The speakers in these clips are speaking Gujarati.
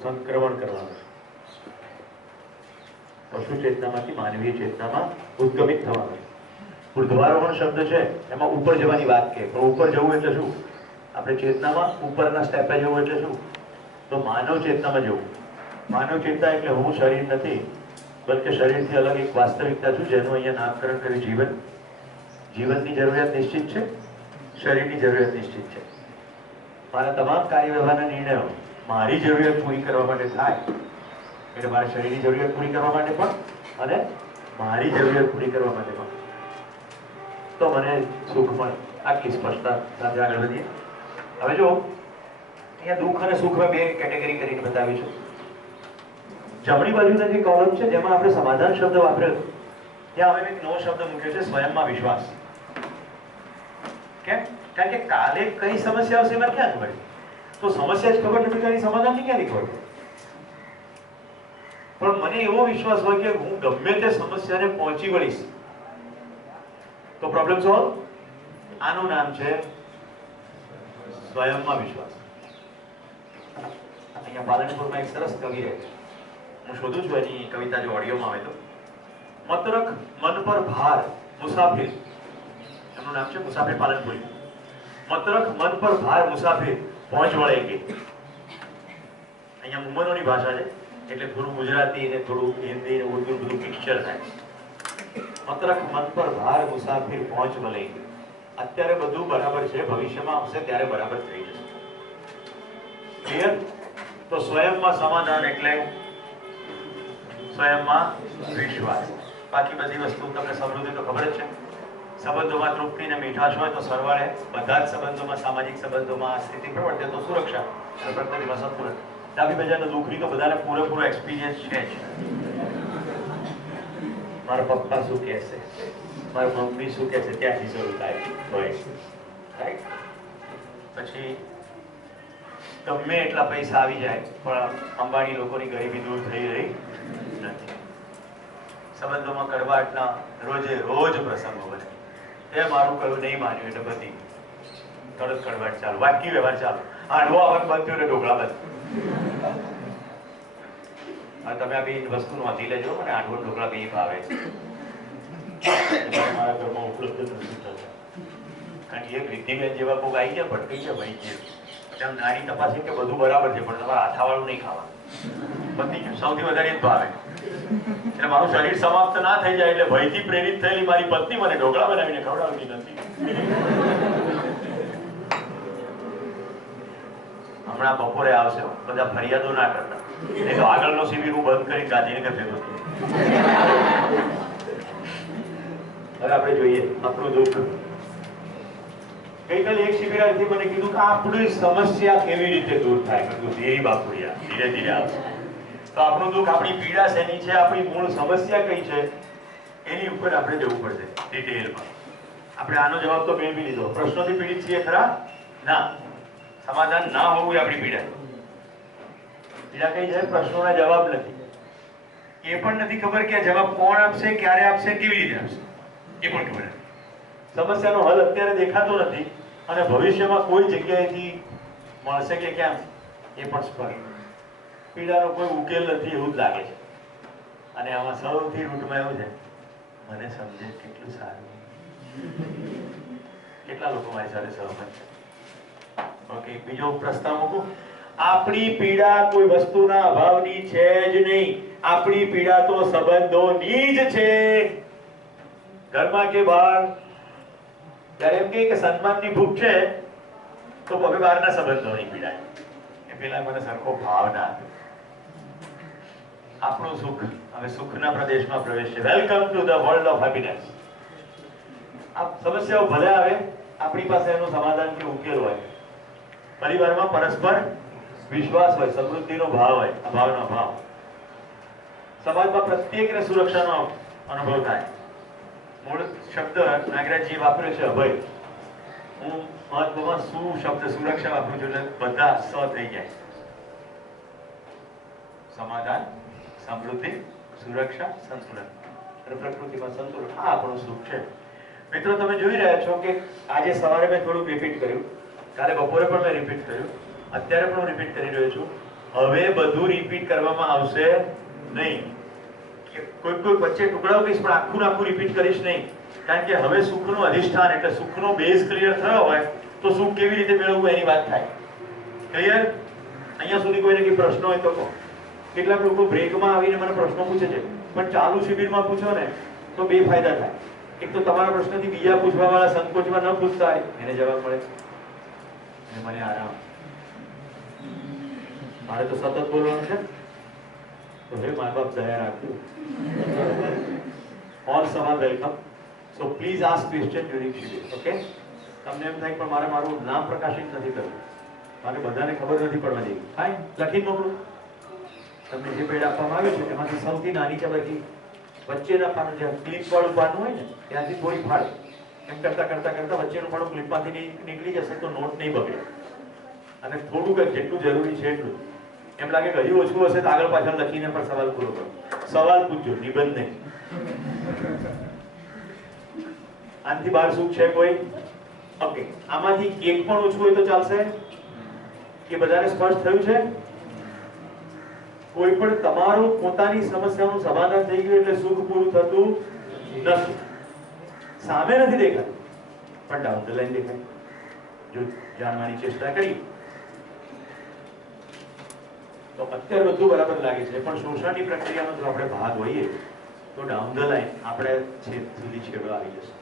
સંક્રમણ કરવાનું છે। પશુ ચેતનામાંથી માનવીય ચેતનામાં ઉદ્ગમિત થવાનું। ઉર્ધ્વારોહણ શબ્દ છે એમાં ઉપર જવાની વાત કે, પણ ઉપર જવું એટલે શું? આપણે ચેતનામાં ઉપરના સ્ટેપે જવું એટલે શું? તો માનવ ચેતનામાં જવું। માનવ ચેતના એટલે હું શરીર નથી, બલકે શરીરથી અલગ એક વાસ્તવિકતા છું, જેનું અહીંયા નામકરણ કર્યું જીવન। જીવનની જરૂરિયાત નિશ્ચિત છે, શરીરની જરૂરિયાત નિશ્ચિત છે। મારા તમામ કાર્ય વ્યવહારના નિર્ણયો મારી જરૂરિયાત પૂરી કરવા માટે થાય, એટલે મારા શરીરની જરૂરિયાત પૂરી કરવા માટે પણ અને મારી જરૂરિયાત પૂરી કરવા માટે પણ, તો મને સુખ મળે। આટલી સ્પષ્ટતા સાથે આગળ વધીએ। હવે જો અહીંયા દુઃખ અને સુખ બે કેટેગરી કરીને બતાવી છે। જમણી બાજુના જે કોલમ છે જેમાં આપણે સમાધાન શબ્દ વાપરેલો, ત્યાં હવે એક નવો શબ્દ મૂક્યો છે, સ્વયંમાં વિશ્વાસ। કેમ? કારણ કે કાલે કઈ સમસ્યા આવશે એમાં ક્યાં ખબર? તો સમસ્યા જ ખબર નથી, એની સમાધાનની ક્યાંથી ખબર? પણ મને એવો વિશ્વાસ હોય કે હું ગમે તે સમસ્યાને પહોંચી વળીશ તો પ્રોબ્લેમ સોલ્વ। આનું નામ છે સ્વયંમાં વિશ્વાસ। અહીંયા પાલનપુરમાં એક સરસ કવિ રહે છે, હું શોધું છું એની કવિતા જો ઓડિયોમાં આવે તો। મતરખ મન પર ભાર મુસાફિર, એમનું નામ છે મુસાફિર પાલનપુરી। મતરખ મન પર ભાર મુસાફિર પહોંચ વળેંગે। અહીંયા મુંબઈની ભાષા છે એટલે થોડું ગુજરાતી ને થોડું હિન્દી ને ઉર્દુ બધું મિક્સચર થાય। મતરખ મન પર ભાર મુસાફિર પહોંચ વળેંગે। અત્યારે બધું બરાબર છે, ભવિષ્યમાં આવશે ત્યારે બરાબર થઈ જશે। ક્લિયર? તો સ્વયંમાં સમાધાન એટલે સ્વયંમાં વિશ્વાસ। બાકી બધી વસ્તુ તમને સમૃદ્ધિ તો ખબર જ છે। સંબંધોમાં તૃપ્તિ અને મીઠાશ હોય તો સરવાળે બધા જ સંબંધોમાં, સામાજિક સંબંધોમાં સ્થિતિ પ્રવર્તે તો સુરક્ષા, પ્રકૃતિમાં સંતુલન। ડાબી બાજુના દુઃખની તો બધાને પૂરેપૂરો એક્સપિરિયન્સ છે જ। મારા પપ્પા શું કહેશે, મારી મમ્મી શું કહેશે, ત્યાંથી શરૂ થાય હોય, રાઈટ? પછી ગમે એટલા પૈસા આવી જાય પણ અંબાણી લોકોની ગરીબી દૂર થઈ રહી નથી। સંબંધોમાં કડવાટના રોજે રોજ પ્રસંગો બને। એ મારું કહ્યું નહીં માન્યું એટલે બધી તરત કડવાટ ચાલુ, વાટકી વ્યવહાર ચાલુ। હાંડવો આવવાનું બંધ થયું એટલે ઢોકળા બંધ। તમે આ બે વસ્તુ નોંધી લેજો, અને હાંડવો ઢોકળા બે ભાવે છે, મારા ઘરમાં ઉપલબ્ધ નથી થતા। કારણ કે એક રિદ્ધિબેન જેવા કોઈક આવી ગયા, ભટકાઈ ગયા, ભાઈ ગયા, તેમ નાની તપાસી કે બધું બરાબર છે પણ તમારે હાથાવાળું નહીં ખાવાનું, બધી ગયું, સૌથી વધારે જ ભાવે। એટલે મારું શરીર સમાપ્ત ના થઈ જાય એટલે ભયથી પ્રેરિત થયેલી મારી પત્ની મને ઢોકળા બનાવીને ખવડાવતી નથી। હમણાં બપોરે આવશે, બધા ફરિયાદો ના કરતા, નહીં તો આગળનો શિબિર હું બંધ કરી ગાંધીનગર ભેગો થયો। હવે આપણે જોઈએ આપણું દુઃખ। ગઈકાલે એક શિબિરાર્થી મને કીધું કે આપણી સમસ્યા કેવી રીતે દૂર થાય? મેં ધીરે બાપુડિયા, ધીરે ધીરે આવશે। તો આપણું દુઃખ, આપણી પીડા શેની છે, આપણી મૂળ સમસ્યા કઈ છે, એની ઉપર આપણે જવું પડશે ડિટેલમાં। આપણે આનો જવાબ તો મેળવી લીધો, પ્રશ્નોથી પીડિત છીએ ખરા? ના, સમાધાન ના હોવું એ આપણી પીડા। પીડા કઈ છે? પ્રશ્નોના જવાબ નથી, એ પણ નથી ખબર કે આ જવાબ કોણ આપશે, ક્યારે આપશે, કેવી રીતે આપશે, એ પણ ખબર નથી। સમસ્યાનો હલ અત્યારે દેખાતો નથી અને ભવિષ્યમાં કોઈ જગ્યાએથી મળશે કે કેમ એ પણ સ્પષ્ટ। પીડાનો કોઈ ઉકેલ નથી એવું જ લાગે છે। અને આમાં સૌથી રૂટમાં એવું છે, મને સમજે કેટલું સારું। કેટલા લોકો મારી સાથે સહમત છે? ઓકે, બીજો પ્રસ્તાવ મૂકું। આપણી પીડા કોઈ વસ્તુના અભાવની છે જ નહીં, આપણી પીડા તો સંબંધોની જ છે। ઘરમાં કે બહાર જ્યારે એમ કે સન્માનની ભૂખ છે તો હવે બહારના સંબંધોની પીડા એ પેલા મને સરખો ભાવ ના આપ્યો। આપણું સુખ હવે સુખના પ્રદેશમાં પ્રવેશ છે। Welcome to the world of happiness. આ સમસ્યાઓ ભલે આવે, આપણી પાસે એનું સમાધાન કે ઉકેલ હોય। પરિવારમાં પરસ્પર વિશ્વાસ હોય, સમૃદ્ધિનો ભાવ હોય, અભાવનો અભાવ। સમાજમાં પ્રત્યેકને સુરક્ષાનો અનુભવ થાય। મૂળ શબ્દ નાગરાજજીએ વાપર્યો છે અભય। હું મહત્વમાં શું શબ્દ સુરક્ષા વાપરું છું એટલે બધા સ થઈ જાય। સમાધાન, સમૃદ્ધિ, સુરક્ષા, સંતુલન, પ્રકૃતિમાં સંતુલન, આ આપણું સુખ છે। મિત્રો તમે જોઈ રહ્યા છો કે આજે સવારે મેં થોડું રિપીટ કર્યું, કાલે બપોરે પણ મેં રિપીટ કર્યું, અત્યારે પણ હું રિપીટ કરી રહ્યો છું હવે બધું રિપીટ કરવામાં આવશે નહીં. કોઈ વચ્ચે ટુકડાઓ કહીશ પણ આખું આખું રિપીટ કરીશ નહીં. કારણ કે હવે સુખનું અધિષ્ઠાન એટલે સુખનો બેઝ ક્લિયર થયો હોય તો સુખ કેવી રીતે મેળવવું એની વાત થાય. ક્લિયર? અહીંયા સુધી કોઈને કઈ પ્રશ્ન હોય તો કહો. કેટલાક લોકો બ્રેકમાં આવીને મને પ્રશ્નો પૂછે છે, પણ ચાલુ શિબિરમાં પૂછો ને તો બે ફાયદા થાય. એક તો તમારા પ્રશ્નથી બીજા પૂછવા વાળા સંકોચમાં ન પૂછતા હોય એને જવાબ મળે અને મને આરામ. મારે તો સતત બોલવાનું છે તો હે મા બાપ દયા રાખજો. ઓલ સવાલ welcome. So please ask question during શિબિર. ઓકે? તમને એમ થાય પણ મારે મારું નામ પ્રકાશિત નથી કરવું, મારે બધાને ખબર નથી પડવા દેવી. ફાઇન, લખી મોકલું. તમને જે પેડ આપવામાં આવ્યું છે એમાંથી સૌથી નાની ચબરકી વચ્ચેના પાનું જે ક્લિપ વાળું પાનું હોય ને ત્યાંથી થોડી ફાળે. એમ કરતા કરતા કરતા વચ્ચેનું પાનું ક્લિપમાંથી નીકળી જશે તો નોટ નહીં બગડે. અને થોડુંક જેટલું જરૂરી છે એટલું. એમ લાગે કે હજુ ઓછું હશે તો આગળ પાછળ લખીને પણ સવાલ પૂરો કરો. સવાલ પૂછજો, નિબંધ નહીં. આનાથી બહાર સુખ છે કોઈ? ઓકે, આમાંથી એક પણ ઓછું હોય તો ચાલશે? કે બધાને સ્પષ્ટ થયું છે? કોઈ પણ તમારું પોતાની સમસ્યાનું સમાધાન થઈ ગયું એટલે સુખ પૂરું થતું નથી. સામે નથી દેખાતું પણ ડાઉન ધ લાઈન દેખાય. જો જાણવાની ચેષ્ટા કરી તો અત્યારે બધું બરાબર લાગે છે, પણ શોષણની પ્રક્રિયામાં જો આપણે ભાગ હોઈએ તો ડાઉન ધ લાઈન આપણે છેદ સુધી છેડો આવી જશે.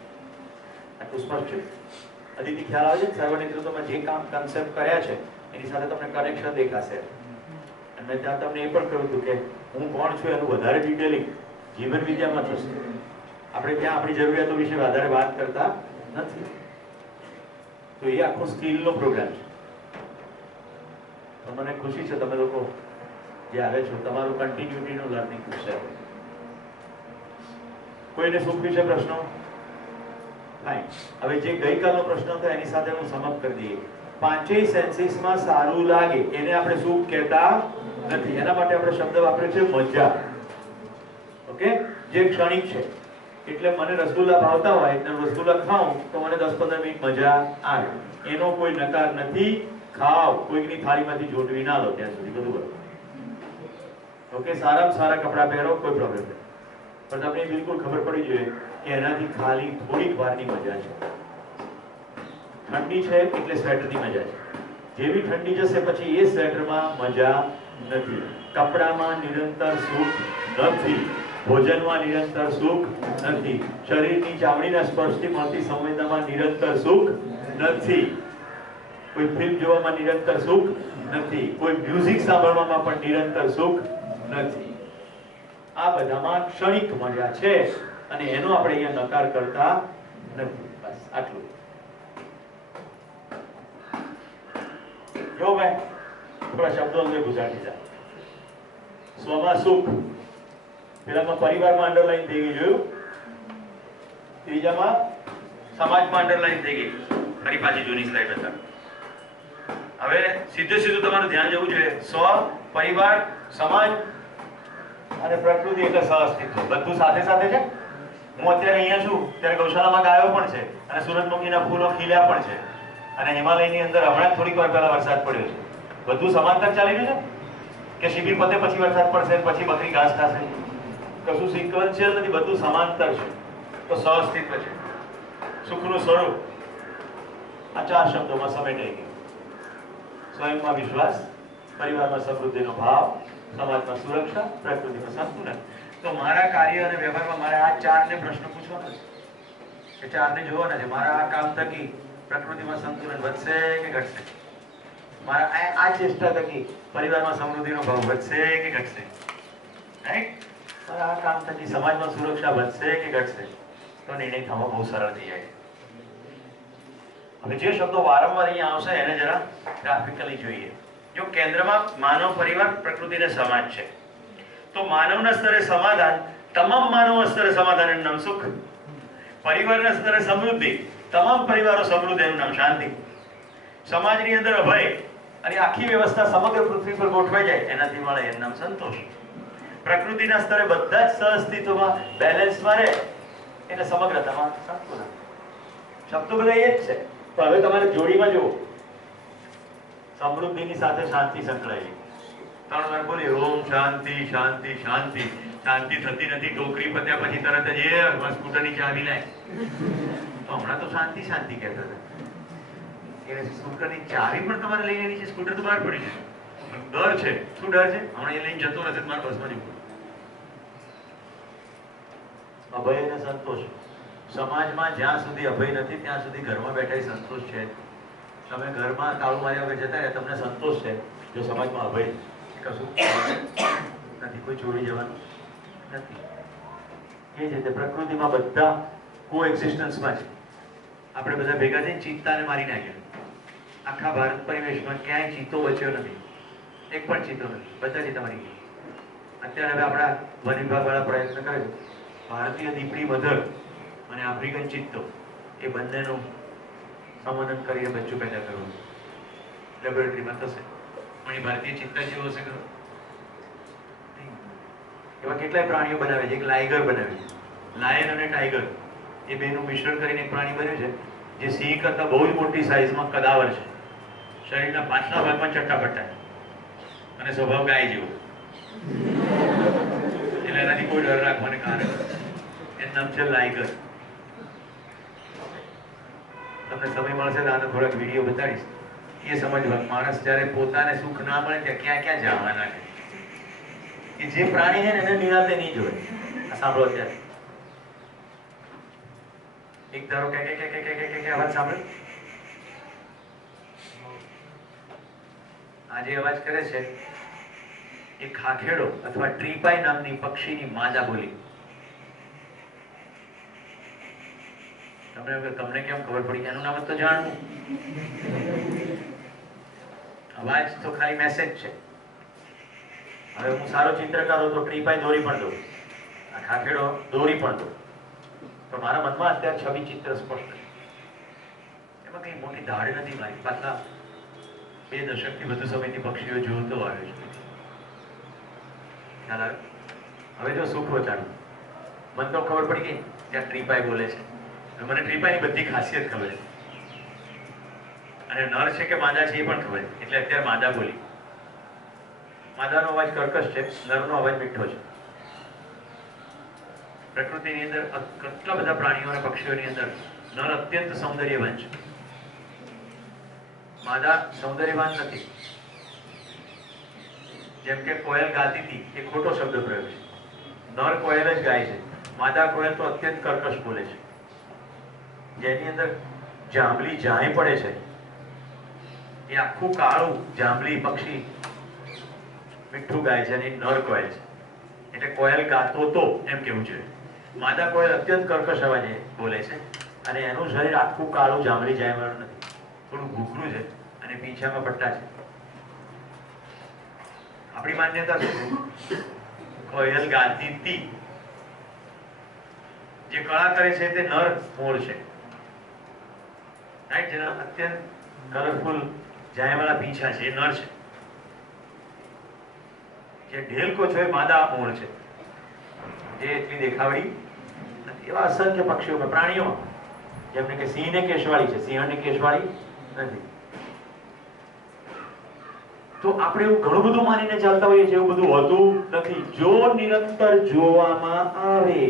આટલું સ્પષ્ટ છે? અદિતિ ખ્યાલ આવે છે? સર્વનેતૃત્વમાં જે કામ કન્સેપ્ટ કર્યા છે એની સાથે તમને કનેક્શન દેખાશે. અને મેં ત્યાં તમને એ પણ કહ્યું હતું કે હું કોણ છું એનું વધારે ડિટેલિંગ જીવન વિદ્યામાં થશે. આપણે ત્યાં આપણી જરૂરિયાતો વિશે વધારે વાત કરતા નથી. તો એ આખો સ્કિલનો પ્રોગ્રામ છે. તો મને ખુશી છે તમે લોકો જે આવે છો, તમારું કન્ટિન્યુટીનું લર્નિંગ છે. કોઈને સુખ વિશે પ્રશ્નો? ફાઇન. હવે જે ગઈકાલનો પ્રશ્ન હતો એની સાથે હું સમાપ્ત કરી દઈએ. પાંચેય સેન્સીસમાં સારું લાગે એને આપણે સુખ કહેતા નથી. એના માટે આપણે શબ્દ વાપરે છે મજા. ઓકે? જે ક્ષણિક છે. એટલે મને રસગુલ્લા ભાવતા હોય એટલે રસગુલ્લા ખાઉં તો મને 10-15 મિનિટ મજા આવે. એનો કોઈ નકાર નથી. ખાવ, કોઈની થાળીમાંથી જોટવી ના લો ત્યાં સુધી બધું બરોબર. ઓકે? સારામાં સારા કપડાં પહેરો, કોઈ પ્રોબ્લેમ નથી. પણ તમને બિલકુલ ખબર પડી જોઈએ કે એનાથી ખાલી થોડીક વારની મજા છે. ઠંડી છે એટલે સ્વેટરની મજા છે. જેવી ઠંડી જશે પછી એ સ્વેટરમાં મજા નથી. કપડામાં નિરંતર સુખ નથી. ભોજનમાં નિરંતર સુખ નથી. શરીરની ચામડીના સ્પર્શથી મળતી સંવેદનામાં નિરંતર સુખ નથી. કોઈ ફિલ્મ જોવામાં નિરંતર સુખ નથી. કોઈ મ્યુઝિક સાંભળવામાં પણ નિરંતર સુખ નથી. આ બધામાં ક્ષણિક મજા છે અને એનો આપણે અહીંયા નકાર કરતા નથી. બસ આટલું. જો ભાઈ થોડા શબ્દો અંદર ગુજારી જાય. સ્વમાં સુખ, પેલામાં પરિવારમાં અંડરલાઈન થઈ ગઈ, જોયું? ત્રીજામાં સમાજમાં અંડરલાઈન થઈ ગઈ. ફરી પાછી જૂની સ્લાઇડ હતા. હવે સીધું તમારું ધ્યાન જવું જોઈએ. સ્વ, પરિવાર, સમાજ અને પ્રકૃતિ એટલે સહઅસ્તિત્વ. બધું સાથે સાથે છે. હું અત્યારે અહીંયા છું ત્યારે ગૌશાળામાં ગાયો પણ છે અને સૂરજમુખીના ફૂલો ખીલ્યા પણ છે અને હિમાલયની અંદર હમણાં થોડીક વાર પહેલા વરસાદ પડ્યો છે. બધું સમાંતર ચાલી રહ્યું છે કે શિબિર પતે પછી વરસાદ પડશે પછી બકરી ઘાસ ખાશે? કશું સિક્વન્શિયલ નથી, બધું સમાંતર છે. તો સહઅસ્તિત્વ છે. સુખનું સ્વરૂપ આ 4 શબ્દોમાં સમેટાઈ ગયું. સ્વયંમાં વિશ્વાસ, પરિવારમાં સમૃદ્ધિનો ભાવ, સમાજમાં સુરક્ષા, પ્રકૃતિમાં સંતુલન. તો મારા કાર્ય અને વ્યવહારમાં મારે આ 4ને પ્રશ્ન પૂછવાનો છે કે 4ને જોવાના છે. મારા આ કામ થકી પ્રકૃતિમાં સંતુલન વધશે કે ઘટશે? મારા આ ચેષ્ટા થકી પરિવારમાં સમૃદ્ધિનો ભાવ વધશે કે ઘટશે? રાઈટ? મારા આ કામ થકી સમાજમાં સુરક્ષા વધશે કે ઘટશે? તો નિર્ણય થવો બહુ સરળ થઈ જાય. હવે જે શબ્દો વારંવાર અહીંયા આવશે એને જરા ગ્રાફિકલી જોઈએ. જો કેન્દ્રમાં માનવ, પરિવાર, પ્રકૃતિ અને સમાજ છે તો માનવના સ્તરે સમાધાન, તમામ માનવ સ્તરે સમાધાન એનું નામ સુખ. પરિવારના સ્તરે સમૃદ્ધિ, તમામ પરિવારો સમૃદ્ધ એનું નામ શાંતિ. સમાજની અંદર અભય અને આખી વ્યવસ્થા સમગ્ર પૃથ્વી પર ગોઠવાઈ જાય એનાથી મળે એનું નામ સંતોષ. પ્રકૃતિના સ્તરે બધા જ સહઅસ્તિત્વમાં બેલેન્સમાં રહે એટલે સમગ્રતામાં સંતુલન. શબ્દો બધા એ જ છે પણ હવે તમારે જોડીમાં જુઓ. સમૃદ્ધિની સાથે શાંતિ સંકળાયેલી, 3 વાર બોલી ઓમ શાંતિ શાંતિ શાંતિ. શાંતિ થતી નથી. ટોકરી પત્યા પછી તરત જ એ સ્કૂટરની ચાવી લાય. તો હમણાં તો શાંતિ શાંતિ કહેતા હતા. એ સ્કૂટરની ચાવી પણ તમારે લઈ લેવી છે. સ્કૂટર તો બહાર પડી છે. ડર છે. શું ડર છે? હમણાં એ લઈને જતો રહેશે મારા બસમાં જવું. અભય અને સંતોષ. સમાજમાં જ્યાં સુધી અભય નથી ત્યાં સુધી ઘરમાં બેઠા સંતોષ છે. તમે ઘરમાં તાળું માર્યા વગર જતા રહ્યા, તમને સંતોષ છે. જો સમાજમાં અભય કશું નથી, કોઈ ચોરી જવાનું નથી. એ જ રીતે પ્રકૃતિમાં બધા કો એક્ઝિસ્ટન્સમાં છે. આપણે બધા ભેગા થઈને ચિત્તાને મારી નાખ્યા. આખા ભારત પરિવેશમાં ક્યાંય ચિત્તો બચ્યો નથી. એક પણ ચિત્તો નથી. બધા ચિત્તા મારી ગયા. અત્યારે હવે આપણા વન વિભાગ વાળા પ્રયત્ન કરે છે. ભારતીય દીપડી મધર અને આફ્રિકન ચિત્તો એ બંનેનું સંવર્ધન કરીને બચ્ચું પેદા કરવું લેબોરેટરીમાં થશે. પણ એ ભારતીય ચિત્તા જેવો હશે ખરો? એવા કેટલાય પ્રાણીઓ બનાવે છે. એક લાયગર બનાવે છે. લાયન અને ટાઈગર એ બેનું મિશ્રણ કરીને એક પ્રાણી બન્યું છે જે સિંહ કરતા બહુ જ મોટી સાઈઝમાં કદાવર છે. શરીરના પાછલા ભાગમાં ચટ્ટાપટ્ટા અને સ્વભાવ ગાય જેવો. એટલે એનાથી કોઈ ડર રાખવાને કારણ એનું નામ છે લાયગર. તમને સમય મળશે તો આનો થોડાક વિડીયો બતાડીશ. એ સમજવા માણસ જ્યારે પોતાને સુખ ના મળે ત્યાં ક્યાં ક્યાં જવાના છે. કે જે પ્રાણી છે ને એને નિરાતે નહીં જોવે. આ સાંભળો ત્યારે એક ધારો કે અવાજ સાંભળે. આ જે અવાજ કરે છે એ ખાખેડો અથવા ટ્રીપાઈ નામની પક્ષીની માદા બોલી. તમને કેમ ખબર પડી? એનું નામ તો જાણવું. અવાજ તો ખાલી મેસેજ છે. હવે હું સારો ચિત્રકાર હોઉં તો ટ્રીપાઈ દોરી પણ દઉં, આ ખાખેડો દોરી પણ દઉં. તો મારા મનમાં અત્યારે છબી ચિત્ર સ્પષ્ટ છે. એમાં કઈ મોટી ધાડ નથી મારી. પાછલા 2 દશકથી વધુ સમયથી પક્ષીઓ જોતો આવ્યો છે. ખ્યાલ આવે? હવે જો સુખો ચાલુ મને તો ખબર પડી ગઈ ત્યાં ટ્રીપાઈ બોલે છે. મને ટ્રીપાઈની બધી ખાસિયત ખબર છે. અને નર છે કે માદા છે એ પણ ખબર છે. એટલે અત્યારે માદા બોલી. માદાનો અવાજ કર્કશ છે, નરનો અવાજ મીઠો છે. પ્રકૃતિની અંદર કેટલા બધા પ્રાણીઓ અને પક્ષીઓની અંદર નર અત્યંત સૌંદર્યવાન છે. માદા સૌંદર્યવાન નથી. જેમ કે કોયલ ગાતી હતી એ ખોટો શબ્દ પ્રયોગ છે. નર કોયલ જ ગાય છે. માદા કોયલ તો અત્યંત કર્કશ બોલે છે. જેની અંદર જાંબલી જાય પડે છે એ આખું કાળું જાંબલી પક્ષી મીઠું ગાય છે અને નર કોયલ છે. એટલે કોયલ ગાતો તો એમ કેવું છે. માદા કોયલ અત્યંત કર્કશ અવાજે બોલે છે અને એનું શરીર આખું કાળું જાંબલી જાય વાળું નથી. થોડું ઘૂઘરું છે અને પીછામાં પટ્ટા છે. આપણી માન્યતા શું? કોયલ ગાતી હતી. જે કળા કરે છે તે નર મોર છે. રાઈટ? જેના અત્યંત કલરફુલ જાયવાળા પીંછા છે એ નર છે. જે ઢેલકો છે એ માદા મોર છે જે એટલી દેખાવડી નથી. એવા અસંખ્ય પક્ષીઓ પ્રાણીઓ જેમને કે સિંહને કેશવાળી છે, સિંહણને કેશવાળી નથી. તો આપણે એવું ઘણું બધું માનીને ચાલતા હોઈએ છીએ. એવું બધું હોતું નથી જો નિરંતર જોવામાં આવે.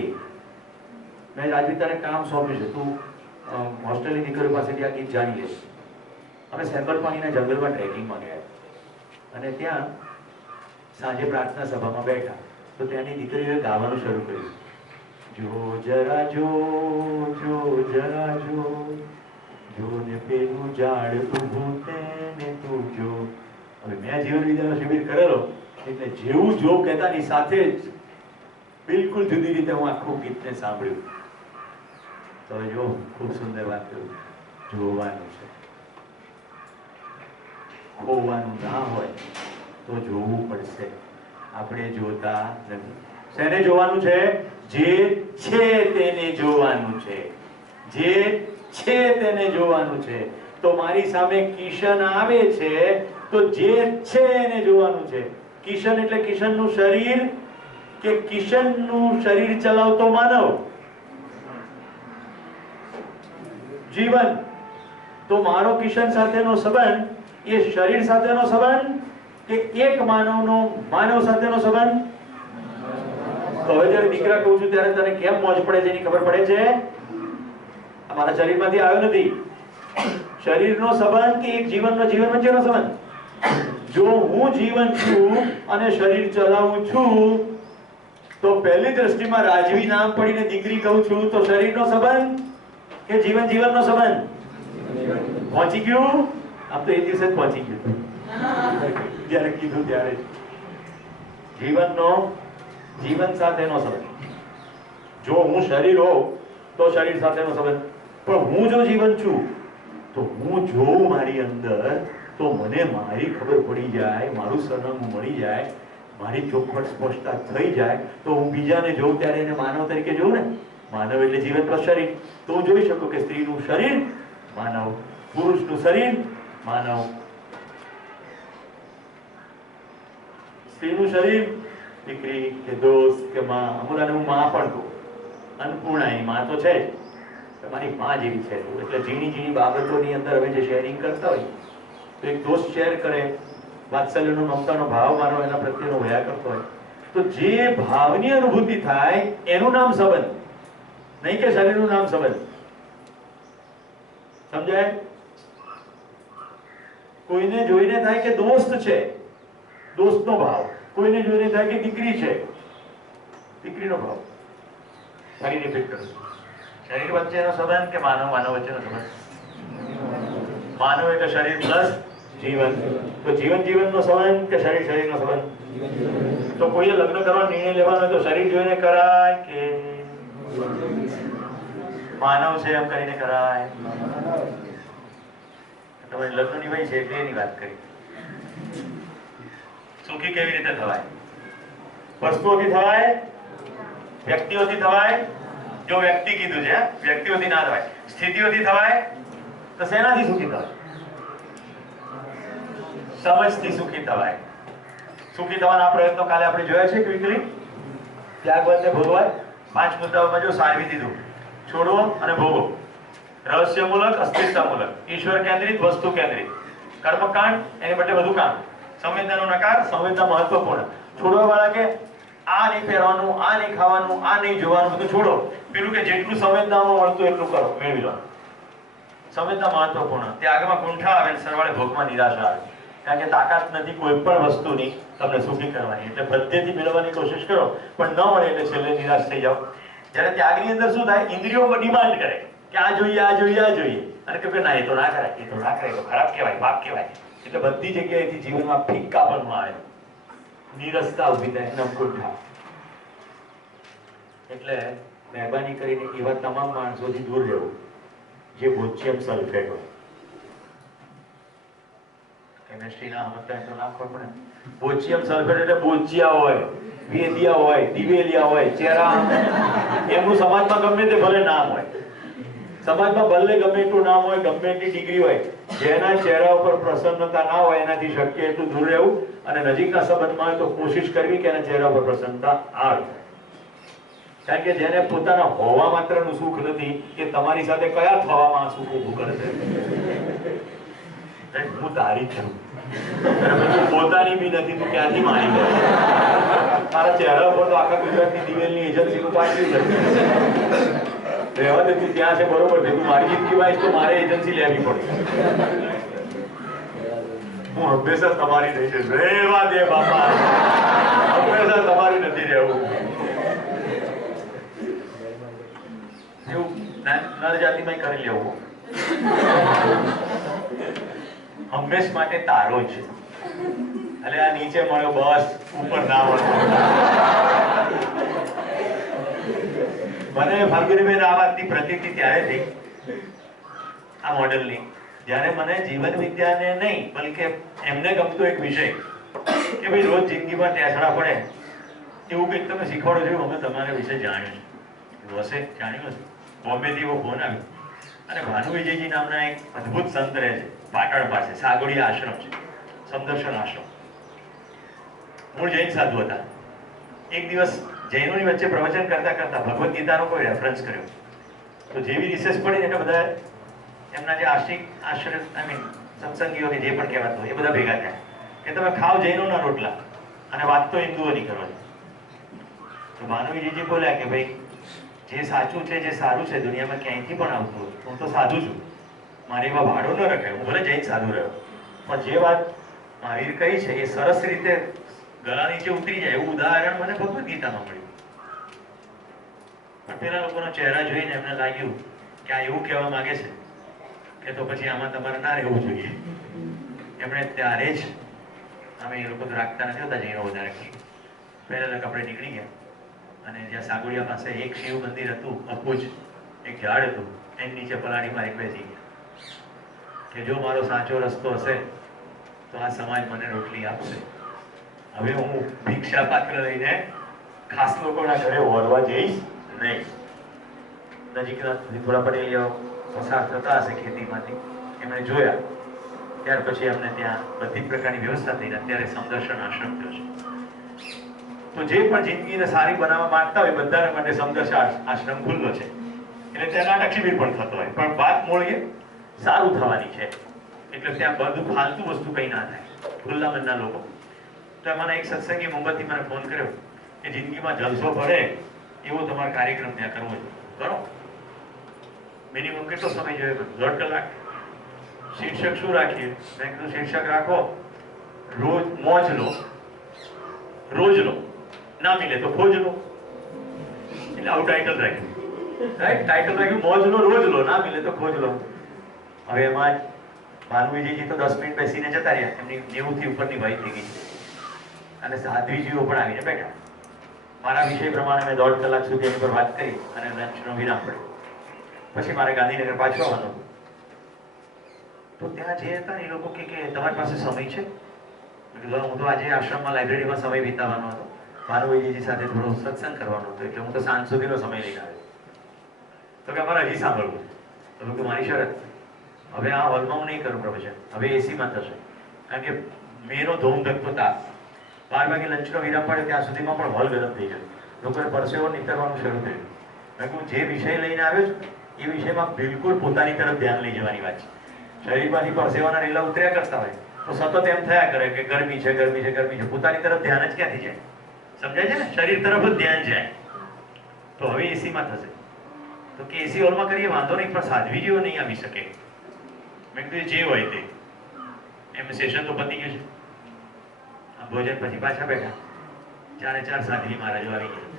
મેં રાજવીતાને કામ સોંપ્યું છે, તું હોસ્ટેલની દીકરીઓ પાસેથી આ ગીત જાણી લેશે. અમે સેમ્બલ પાણીના જંગલમાં ટ્રેકિંગમાં ગયા અને ત્યાં સાંજે પ્રાર્થના સભામાં બેઠા તો ત્યાંની દીકરીઓએ ગાવાનું શરૂ કર્યું. જો જરા જો જરા જો ને પેલું ઝાડ ઊભું તેને તું જો. હવે મેં જીવન વિદ્યાનો શિબિર કરેલો એટલે જેવું જો કહેતાની સાથે જ બિલકુલ જુદી રીતે હું આખું ગીતને સાંભળ્યું. તો જો ખૂબ સુંદર વાત કહ્યું. જોવાનું છે, ખોવાનું ના હોય તો જોવું પડશે. આપણે જોતા નથી. શેને જોવાનું છે? જે છે તેને જોવાનું છે. જે છે તેને જોવાનું છે. તો મારી સામે કિશન આવે છે તો જે છે એને જોવાનું છે. કિશન એટલે કિશનનું શરીર કે કિશનનું શરીર ચલાવતો માનવ? જીવન. તો મારો કિશન સાથેનો સંબંધ એ શરીર સાથેનો સંબંધ કે એક માનવનો માનવ સાથેનો સંબંધ. તો હવે જ્યારે દીકરા કહું છું ત્યારે તને કેમ મોજ પડે છે એની ખબર પડે છે? આ મારા શરીરમાંથી આવ્યો નથી. શરીરનો સંબંધ કે એક જીવન વચ્ચેનો સંબંધ. જો હું જીવન છું અને શરીર ચલાવું છું તો પહેલી દ્રષ્ટિમાં રાજવી નામ પડીને દીકરી કહું છું તો શરીરનો સંબંધ કે જીવનનો સંબંધ? પહોંચી ગયું? આમ તો એ દિવસે જ પહોંચી ગયું જ્યારે કીધું ત્યારે. જીવન સાથેનો સંબંધ. જો હું શરીર હોઉં તો શરીર સાથેનો સંબંધ, પણ હું જો જીવન છું તો હું જોઉં મારી અંદર તો મને મારી ખબર પડી જાય, મારું સરનામું મળી જાય, મારી ચોખવટ સ્પષ્ટતા થઈ જાય તો હું બીજાને જોઉં ત્યારે એને માનવ તરીકે જોઉં ને. માનવ એટલે જીવન પ્લસ શરીર. તો હું જોઈ શકું કે સ્ત્રીનું શરીર માનવ, પુરુષનું શરીર માનવ. સ્ત્રીનું શરીર દીકરી કે દોસ્ત કે માં. અમુલાને હું માં પણ કહું. અન્નપૂર્ણા એની માં તો છે જ, તમારી માં જેવી છે. એટલે ઝીણી બાબતોની અંદર હવે જે શેરિંગ કરતા હોય તો એક દોસ્ત શેર કરે, વાત્સલ્યનો મમતાનો ભાવ મારો એના પ્રત્યેનો વયા કરતો હોય તો જે ભાવની અનુભૂતિ થાય એનું નામ સંબંધ, નહીં કે શરીરનું નામ સંબંધ. સમજાય? કોઈને જોઈને થાય કે દોસ્ત છે, દોસ્તનો ભાવ. કોઈને જોઈને થાય કે દીકરી છે, દીકરીનો ભાવ. ફરી રિપીટ કરું. શરીર વચ્ચેનો સંબંધ કે માનવ વચ્ચેનો સંબંધ? માનવ એટલે શરીર પ્લસ જીવન. તો જીવનનો સંબંધ કે શરીરનો સંબંધ? તો કોઈએ લગ્ન કરવાનો નિર્ણય લેવાનો તો શરીર જોઈને કરાય કે માનવ છે એમ કરીને કરાય? તમે લગ્નની વહી છે એટલે એની વાત કરી. સુખી કેવી રીતે થવાય? વસ્તુઓથી થવાય? વ્યક્તિઓથી થવાય? જો વ્યક્તિ કીધું છે, વ્યક્તિઓથી ના થવાય. સ્થિતિઓથી થવાય? તો શેનાથી સુખી થવાય? સમજથી સુખી થવાય. સુખી થવાના પ્રયત્નો કાલે આપણે જોયા છે ક્વિકલી. ત્યાગવંતે ભોગવાય. 5 મુદ્દાઓમાં જો સારવી દીધું. છોડવો અને ભોગવો. રહસ્યમૂલક, અસ્તિત્વમૂલક, ઈશ્વર કેન્દ્રિત, વસ્તુ કેન્દ્રિત. કર્મકાંડ એની બદલે બધું કામ. સંવેદનાનો નકાર, સંવેદના મહત્વપૂર્ણ. છોડવા વાળા કે આ નહીં પહેરવાનું, આ નહીં ખાવાનું, આ નહીં જોવાનું, બધું છોડો. પેલું કે જેટલું સંવેદનામાં મળતું એટલું કરો, મેળવી લો. સંવેદના મહત્વપૂર્ણ. ત્યાગમાં ગુંઠા આવે, સરવાળે ભોગમાં નિરાશા આવે. કારણ કે તાકાત નથી કોઈ પણ વસ્તુની તમને સુખી કરવાની. એટલે બધેથી મેળવવાની કોશિશ કરો પણ ન મળે એટલે છેલ્લે નિરાશ થઈ જાઓ. જ્યારે ત્યાગની અંદર શું થાય? ઇન્દ્રિયો ડિમાન્ડ કરે કે આ જોઈએ, આ જોઈએ, આ જોઈએ, અને કે ના એ તો ના કરાય, એ તો ના કરાય, તો ખરાબ કહેવાય, પાપ કહેવાય. એટલે બધી જગ્યાએથી જીવનમાં ફિક્કાપણું આવે, નિરસતા ઊભી થાય, નમકુંઠા. એટલે મહેરબાની કરીને એવા તમામ માણસોથી દૂર રહેવું જે બોચિયમ સલ્ફેટ હોય. કેમિસ્ટ્રીના સમજતા તો નાખવા પડે. બોચિયમ સલ્ફેટ એટલે બોચિયા હોય, વેદિયા હોય, દિવેલિયા હોય, ચેરા. એમનું સમાજમાં ગમે તે ભલે નામ હોય, સમાજમાં ભલે ગમે એટલું નામ હોય, ગમે એટલી ડિગ્રી હોય, જેના ચહેરા ઉપર પ્રસન્નતા ના હોય એનાથી શક્ય એટલું દૂર રહેવું. અને નજીકના સંબંધમાં હોય તો કોશિશ કરવી કે એના ચહેરા ઉપર પ્રસન્નતા આવે. કારણ કે જેને પોતાના હોવા માત્રનું સુખ નથી એ તમારી સાથે કયા થવામાં સુખ ઊભું કરે છે? હું તારી છું, પોતાની બી નથી, તું ક્યાંથી માની લે? તારા ચહેરા ઉપર તો આખા ગુજરાતની દિવેલની એજન્સીનું પાછું છે. રહેવા દે, તું ત્યાં છે બરોબર છે, તું મારી જિંદગી વાઈશ તો મારે એજન્સી લેવી પડશે. હું હંમેશા તમારી રહી છે. રહેવા દે બાપા, હંમેશા તમારી નથી રહેવું. એવું નર જાતિમાં કરી લેવું. હંમેશ માટે તારો છે. એટલે આ નીચે મળ્યો બસ, ઉપર ના મળ્યો. મને ફાલ્ગુનીબેન આ વાતની પ્રતીતિ ત્યારે થઈ, આ મોડેલની, જ્યારે મને જીવન વિદ્યાને નહીં બલકે એમને ગમતો એક વિષય કે ભાઈ રોજ જિંદગીમાં ટેસડા પડે એવું કંઈક તમે શીખવાડો છો. અમે તમારા વિશે જાણ્યું છે, હશે જાણ્યું હશે. બોમ્બેથી એવો ફોન આવ્યો અને ભાનુ વિજયજી નામના એક અદ્ભુત સંત રહે છે પાટણ પાસે, સાગોડિયા આશ્રમ છે, સમદર્શન આશ્રમ. મૂળ જૈન સાધુ હતા. એક દિવસ જૈનોની વચ્ચે પ્રવચન કરતા કરતા ભગવદ્ ગીતાનો કોઈ રેફરન્સ કર્યો. તો જેવી રિસર્ચ પડી એટલે બધા એમના જે આશ્રિત સત્સંગીઓ કે જે પણ કહેવાતું હોય એ બધા ભેગા થયા કે તમે ખાવ જૈનોના રોટલા અને વાત તો હિન્દુઓની કરવાની. તો માનવીજીજી બોલ્યા કે ભાઈ જે સાચું છે, જે સારું છે દુનિયામાં ક્યાંયથી પણ આવતું હોય, હું તો સાધુ છું, મારે એમાં ભાડો ન રખાય, હું ભલે જૈન સાધુ રહ્યો, પણ જે વાત મહાવીર કહી છે એ સરસ રીતે ગળા નીચે ઉતરી જાય એવું ઉદાહરણ મને ભગવદ્ ગીતામાં મળ્યું. પણ પેલા લોકોના ચહેરા જોઈને એમને લાગ્યું કે આ એવું કહેવા માંગે છે કે તો પછી આમાં તમારે ના રહેવું જોઈએ. એમણે ત્યારે જ, અમે એ લોકો તો રાખતા નથી હોતા જૈનો વધારે, પહેલા આપણે નીકળી ગયા અને જ્યાં સાગુડિયા પાસે એક શિવ મંદિર હતું, અપુજ એક ઝાડ હતું, એની નીચે પલાણીમાં એક બેસી ગયા કે જો મારો સાચો રસ્તો હશે તો આ સમાજ મને રોટલી આપશે. હવે હું ભિક્ષા પાત્ર લઈને ખાસ લોકોના ઘરે ઓરવા જઈશ નહીં. નજીકના થોડા પટેલીઓ પસાર થતા હશે ખેતીમાંથી, એમણે જોયા, ત્યાર પછી અમને ત્યાં બધી પ્રકારની વ્યવસ્થા થઈને અત્યારે સમદર્શન આશ્રમ થયો છે. તો જે પણ જિંદગીને સારી બનાવવા માંગતા હોય બધાને માટે સમદર્શન આશ્રમ ખુલ્લો છે. એટલે ત્યાં નાટક શિબિર પણ થતો હોય, પણ વાત મૂળીએ સારું થવાની છે. એટલે ત્યાં બધું ફાલતુ વસ્તુ કંઈ ના થાય, ખુલ્લા મનના લોકો. તો મને એક સત્સંગી મુંબઈથી મને ફોન કર્યો કે જિંદગીમાં જલસો પડે એવો તમારો કાર્યક્રમ ત્યાં કરવો છે, કરો. મિનિમમ કેટલો સમય જોઈએ? 1.5 કલાક. શીર્ષક શું રાખીએ? મેં કીધું શીર્ષક રાખો રોજ મોજ લો, રોજ લો, ના મિલે તો ખોજ લો. એટલે આવું ટાઇટલ રાખ્યું, રાઈટ? ટાઇટલ રાખ્યું મોજ લો, રોજ લો, ના મિલે તો ખોજ લો. હવે એમાં માનવીજીજી તો 10 મિનિટ બેસીને જતા રહ્યા, એમની 90 થી ઉપરની વય થઈ ગઈ અને સાધ્વીજીઓ પણ આવીને બેઠા. મારા વિષય પ્રમાણે મેં 1.5 કલાક સુધી એની પર વાત કરી અને લંચનો વિરામ પડ્યો. પછી મારે ગાંધીનગર પાછું આવવાનું. તો ત્યાં જે હતા એ લોકો કે તમારી પાસે સમય છે? હું તો આજે આશ્રમમાં લાઇબ્રેરીમાં સમય વિતાવવાનો હતો, માનવીજીજી સાથે થોડો સત્સંગ કરવાનો હતો, એટલે હું તો સાંજ સુધીનો સમય લઈને આવ્યો. તો કે અમારે હજી સાંભળવું. તો મારી શરત, હવે આ હોલમાં હું નહીં કરું પ્રવચન, હવે એસીમાં થશે. કારણ કે મેનો ધૂમ ધકતો તાપ, 12 વાગે લંચનો વિરામ પડે ત્યાં સુધીમાં પણ હોલ ગરમ થઈ ગયો, લોકોએ પરસેવો નીકળવાનું શરૂ થયું. મેં કહું જે વિષય લઈને આવ્યો છું એ વિષયમાં બિલકુલ પોતાની તરફ ધ્યાન લઈ જવાની વાત છે. શરીરમાંથી પરસેવાના રેલા ઉતર્યા કરતા હોય તો સતત એમ થયા કરે કે ગરમી છે, ગરમી છે, ગરમી છે, પોતાની તરફ ધ્યાન જ ક્યાંથી જાય? સમજાય છે ને? શરીર તરફ જ ધ્યાન જાય. તો હવે એસીમાં થશે. તો કે એસી હોલમાં કરીએ વાંધો નહીં, પણ સાધ્વીજીઓ નહીં આવી શકે. મેં કીધું જે હોય તે, એમ સેશન તો પતી ગયું છે. આ ભોજન પછી પાછા બેઠા, 4 સાધ્વી મહારાજો આવી ગયા.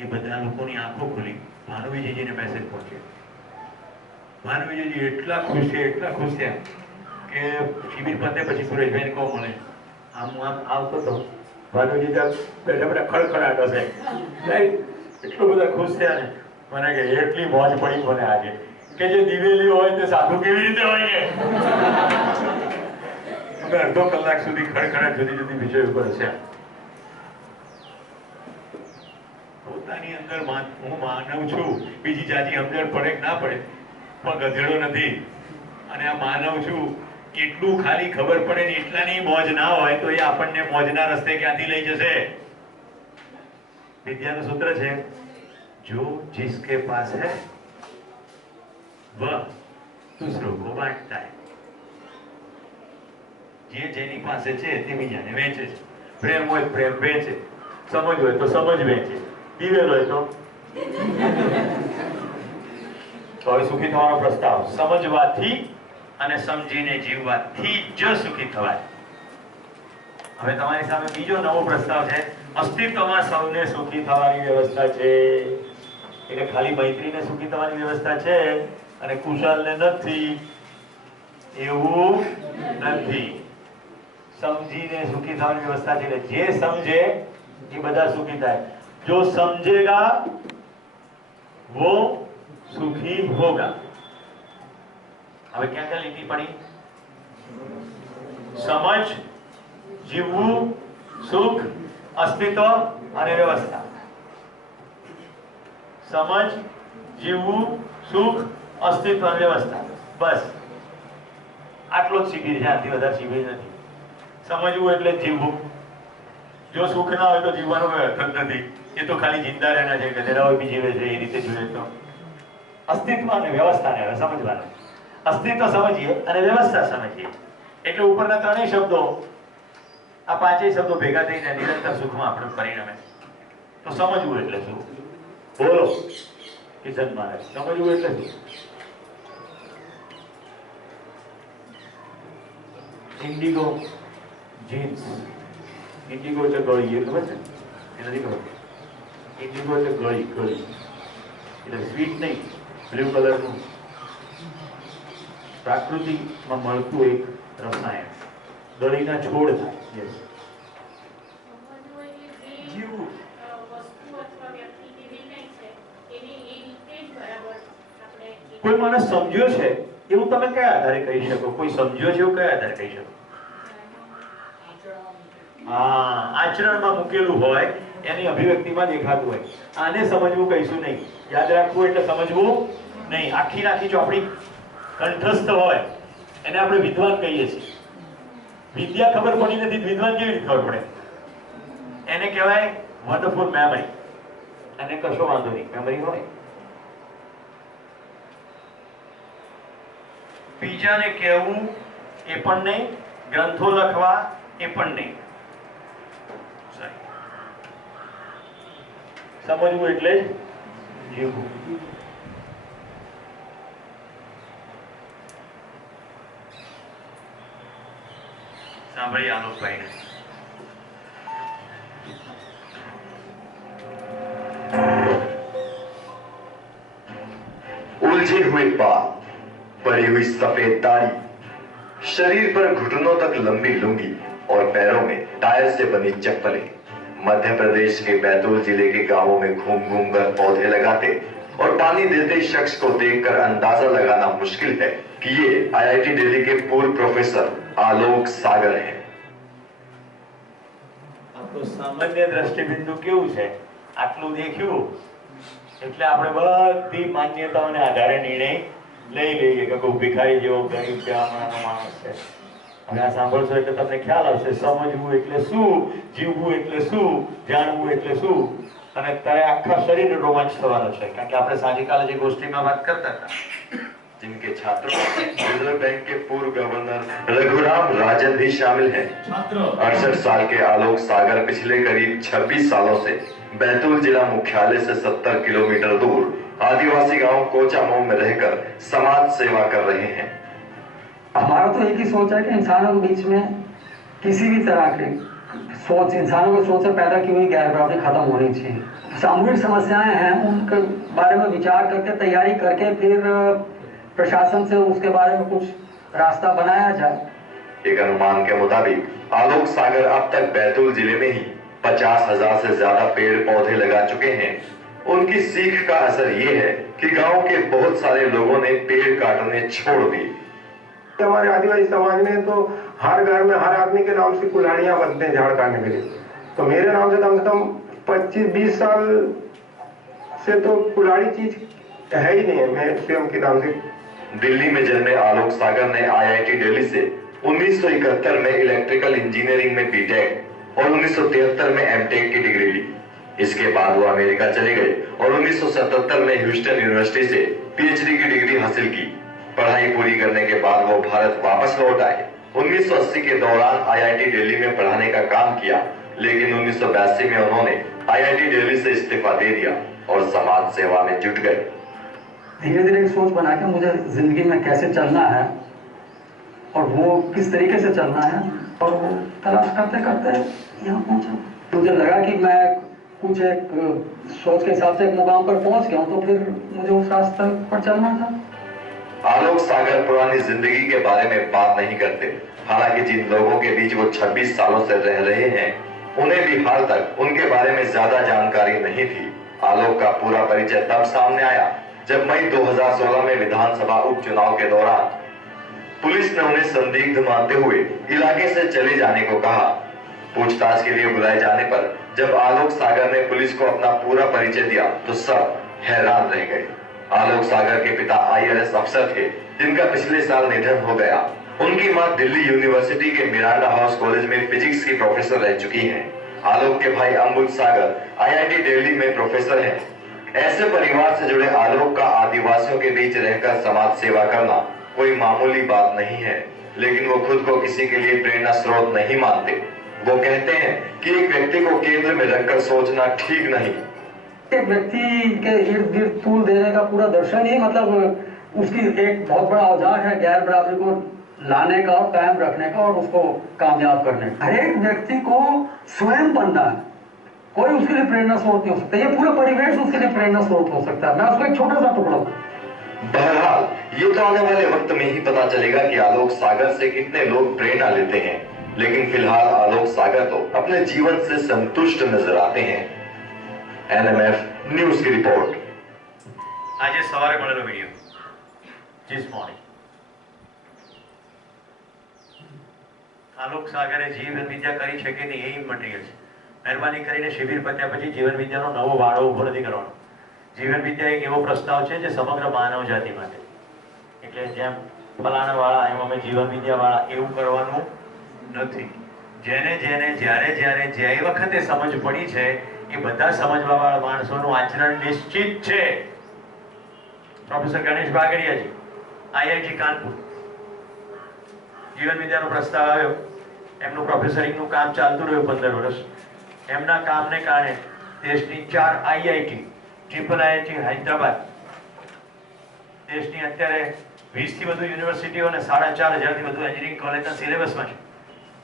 એ બધા લોકોની આંખો ખુલી. ભાનુજીજીને મેસેજ પહોંચ્યો. ભાનુજીજી એટલા ખુશ થયા કે શિબિર પતે પછી સુરેશભાઈને કહો મને. આમ આવતો હતો ભાનુજી બેઠા બેઠા ખડખડાટ હશે, એટલું બધા ખુશ થયા ને. મને કે એટલી મોજ પડી મને આજે કે જે દિવેલી હોય તે સાધુ કેવી રીતે હોય કે અમે 1.5 કલાક સુધી ખડખડાટ જુદી જુદી વિષયો ઉપર છે. પોતાની અંદર હું માનવ છું, બીજી જાતિ સમજણ પડે કે ના પડે, પણ ગધેડો નથી. અને આ માનવ છું એટલું ખાલી ખબર પડે ને એટલાની મોજ ના હોય તો એ આપણને મોજના રસ્તે ક્યાંથી લઈ જશે? વિદ્યાનું સૂત્ર છે, જો जिसके पास है वह दूसरों को बांटता है. જે જેની પાસે છે તે બીજાને વેચે છે. પ્રેમ હોય પ્રેમ વેચે, સમજ હોય તો સમજ વેચે, દિવેલ હોય તો હવે સુખી થવાનો પ્રસ્તાવ સમજવાથી અને સમજીને જીવવાથી જ સુખી થવાય. હવે તમારી સામે બીજો નવો પ્રસ્તાવ છે, અસ્તિત્વમાં સૌને સુખી થવાની વ્યવસ્થા છે. એટલે ખાલી મૈત્રીને સુખી થવાની વ્યવસ્થા છે અને કુશાલને નથી, એવું નથી. સમજીને સુખી થવાની વ્યવસ્થા છે. એટલે જે સમજે એ બધા સુખી થાય. જો સમજેગા वो सुखी होगा. હવે ક્યાં ક્યાં લીટી પડી? સમજ, જીવવું, સુખ, અસ્તિત્વ અને વ્યવસ્થા. સમજ, જીવવું, સુખ, અસ્તિત્વ અને વ્યવસ્થા. બસ આટલો જ શિબિર છે, આથી વધારે શિબિર નથી. સમજવું એટલે જીવવું. જો સુખ ના હોય તો જીવવાનો કોઈ અર્થ જ નથી. એ તો ખાલી જિંદા રહેના છે, ગધેડાઓ બી જીવે છે એ રીતે જોઈએ તો. અસ્તિત્વ અને વ્યવસ્થાને હવે સમજવાનું. અસ્તિત્વ સમજીએ અને વ્યવસ્થા સમજીએ. એટલે ઉપરના ત્રણેય શબ્દો, આ પાંચેય શબ્દો ભેગા થઈને નિરંતર સુખમાં આપણે પરિણમે. તો સમજવું એટલે શું? બોલો કિશન મહારાજ, સમજવું એટલે શું? ઇન્ડિગો જીન્સ, ઇન્ડિગો એટલે ગળી, એ ખબર છે? એ નથી ખબર? ઇન્ડિગો એટલે ગળી, ગળી એટલે સ્વીટ નહીં, બ્લુ કલરનું પ્રાકૃતિકમાં મળતું એક રસાયણ, ગળીના છોડ થાય. Yes. કોઈ માણસ સમજ્યો છે એવું તમે કયા આધારે કહી શકો? કોઈ સમજ્યો છે એવું કયા આધારે કહી શકો? હા, આચરણમાં મૂકેલું હોય, એની અભિવ્યક્તિમાં દેખાતું હોય. આને સમજવું કહીશું નહીં. યાદ રાખવું એટલે સમજવું નહીં. આખી આખી ચોપડી કંઠસ્થ હોય એને આપણે વિદ્વાન કહીએ છીએ. વિદ્યા ખબર પડી નથી, વિદ્વાન કેવી રીતે ખબર પડે? એને કહેવાય વન્ડરફુલ મેમરી. એને કશો વાંધો નહીં, મેમરી હોય. બીજાને કહેવું એ પણ નહીં, ગ્રંથો લખવા એ પણ નહીં. સમજવું એટલે જ જીવવું. સાંભળી આલોકભાઈ. उलझे हुए बाल, पड़ी हुई सफेद दाढ़ी, शरीर पर घुटनों तक लंबी लुंगी और पैरों में टायर से बनी चप्पलें, मध्य प्रदेश के बैतूल जिले के गांवों में घूम घूम कर पौधे लगाते और पानी देते शख्स को देखकर अंदाजा लगाना मुश्किल है कि ये आईआईटी दिल्ली के पूर्व प्रोफेसर आलोक सागर हैं। તો સામાન્ય દ્રષ્ટિબિંદુ કેવું છે? આટલું દેખ્યું એટલે આપણે બધી માન્યતાઓને આધારે નિર્ણય લઈ લઈએ કે કોઈ ભિખારી જેવો ગરીબ ગામડાનો માણસ છે. હવે આ સાંભળશો એટલે તમને ખ્યાલ આવશે સમજવું એટલે શું, જીવવું એટલે શું, જાણવું એટલે શું. અને ત્યારે આખા શરીર રોમાંચ થવાનો છે. કારણ કે આપણે સાંજે કાલે જે ગોષ્ઠીમાં વાત કરતા હતા, जिनके छात्रों में रिजर्व बैंक के पूर्व गवर्नर रघुराम राजन भी शामिल हैं। 68 साल के आलोक सागर पिछले करीब 26 सालों से बैतूल जिला मुख्यालय से 70 किलोमीटर दूर आदिवासी गांव कोचामो में रहकर समाज सेवा कर रहे हैं। हमारा तो एक ही सोच है कि इंसानों के बीच में किसी भी तरह की सोच, इंसानों की सोच से पैदा की हुई गैर बराबरी खत्म होनी चाहिए। सामूहिक समस्याएं हैं, उनके बारे में विचार करके तैयारी करके फिर प्रशासन से उसके बारे में कुछ रास्ता बनाया जाए। एक अनुमान के मुताबिक आलोक सागर अब तक बैतूल जिले में ही 50,000 से ज्यादा पेड़ पौधे लगा चुके हैं। उनकी सीख का असर ये है कि गांव के बहुत सारे लोगों ने पेड़ काटने छोड़ दिए। हमारे आदिवासी समाज में तो हर घर में हर आदमी के नाम से कुल्हाड़ियां बनते हैं झाड़ काटने के लिए। तो मेरे नाम से कम 25-20 साल से तो कुल्हाड़ी चीज है ही नहीं है। मैं स्वयं के नाम से। दिल्ली में जन्मे आलोक सागर ने आईआईटी दिल्ली से 1971 में इलेक्ट्रिकल इंजीनियरिंग में बीटेक और 1973 में एमटेक की डिग्री ली। इसके बाद वो अमेरिका चले गए और 1977 में ह्यूस्टन यूनिवर्सिटी से पीएचडी की डिग्री हासिल की। पढ़ाई पूरी करने के बाद वो भारत वापस लौट आए। 1980 के दौरान आईआईटी दिल्ली में पढ़ाने का काम किया, लेकिन 1982 में उन्होंने आईआईटी दिल्ली से इस्तीफा दे दिया और समाज सेवा में जुट गए। धीरे धीरे सोच बना के मुझे जिंदगी में कैसे चलना है और वो किस तरीके से चलना है, और वो तलाश करते करते यहाँ पहुंचा। मुझे लगा कि मैं कुछ एक सोच के हिसाब से एक मुकाम पर पहुंच गया हूँ, तो फिर मुझे उस रास्ते पर चलना था। आलोक सागर पुरानी जिंदगी के बारे में बात नहीं करते। हालांकि जिन लोगों के बीच वो 26 सालों से रह रहे हैं, उन्हें भी हाल तक उनके बारे में ज्यादा जानकारी नहीं थी। आलोक का पूरा परिचय तब सामने आया जब मई 2016 में विधानसभा उपचुनाव के दौरान पुलिस ने उन्हें संदिग्ध मानते हुए इलाके से चले जाने को कहा। पूछताछ के लिए बुलाए जाने पर जब आलोक सागर ने पुलिस को अपना पूरा परिचय दिया तो सब हैरान रह गए। आलोक सागर के पिता आईएएस अफसर थे, जिनका पिछले साल निधन हो गया। उनकी मां दिल्ली यूनिवर्सिटी के मिरांडा हाउस कॉलेज में फिजिक्स की प्रोफेसर रह चुकी हैं। आलोक के भाई अम्बुज सागर आईआईटी दिल्ली में प्रोफेसर हैं। ऐसे परिवार से जुड़े आलोक का आदिवासियों के बीच रहकर समाज सेवा करना कोई मामूली बात नहीं है, लेकिन वो खुद को किसी के लिए प्रेरणा स्रोत नहीं मानते। वो कहते हैं कि एक व्यक्ति को केंद्र में रखकर सोचना ठीक नहीं। एक व्यक्ति के इर्द गिर्द तूल देने का पूरा दर्शन ही मतलब उसकी एक बहुत बड़ा औजार है गैर बराबरी को लाने का और कायम रखने का और उसको कामयाब करने का। हर एक व्यक्ति को स्वयं बनना है, कोई उसके लिए प्रेरणा स्रोत नहीं हो सकता। ये पूरा परिवेश उसके लिए प्रेरणा स्रोत हो सकता है। मैं उसको एक छोटा सा टुकड़ा। बहरहाल ये तो आने वाले वक्त में ही पता चलेगा कि आलोक सागर से कितने लोग प्रेरणा लेते हैं, लेकिन फिलहाल आलोक सागर तो अपने जीवन से संतुष्ट नजर आते हैं। एनएमएफ न्यूज की रिपोर्ट। આજે સવારે મળેલો વિડીયો ધીસ મોર્નિંગ આલોક સાગરે જીવન વિદ્યા કરી છે કે નહીં એ મટીરિયલ છે। મહેરબાની કરીને શિબિર પત્યા પછી જીવન વિદ્યાનો નવો વાળો ઉભો નથી કરવાનો। જીવન વિદ્યા એક એવો પ્રસ્તાવ છે જે સમગ્ર માનવ જાતિ માટે, એટલે જેમ ફલાણા વાળા એમ અમે જીવન વિદ્યા વાળા એવું કરવાનું નથી। જેને જેને જ્યારે જ્યારે જે વખતે સમજ પડી છે એ બધા સમજવા વાળા માણસોનું આચરણ નિશ્ચિત છે। પ્રોફેસર ગણેશ બાગડિયાજી આઈઆઈટી કાનપુર જીવન વિદ્યાનો પ્રસ્તાવ આવ્યો, એમનું પ્રોફેસરિંગનું કામ ચાલતું રહ્યું 15 વર્ષ। એમના કામને કારણે દેશની 4 આઈઆઈટી, ટ્રિપલ આઈઆઈટી હૈદરાબાદ, દેશની અત્યારે 20 થી વધુ યુનિવર્સિટીઓ અને 4500 થી વધુ એન્જિનિયરિંગ કોલેજના સિલેબસમાં છે।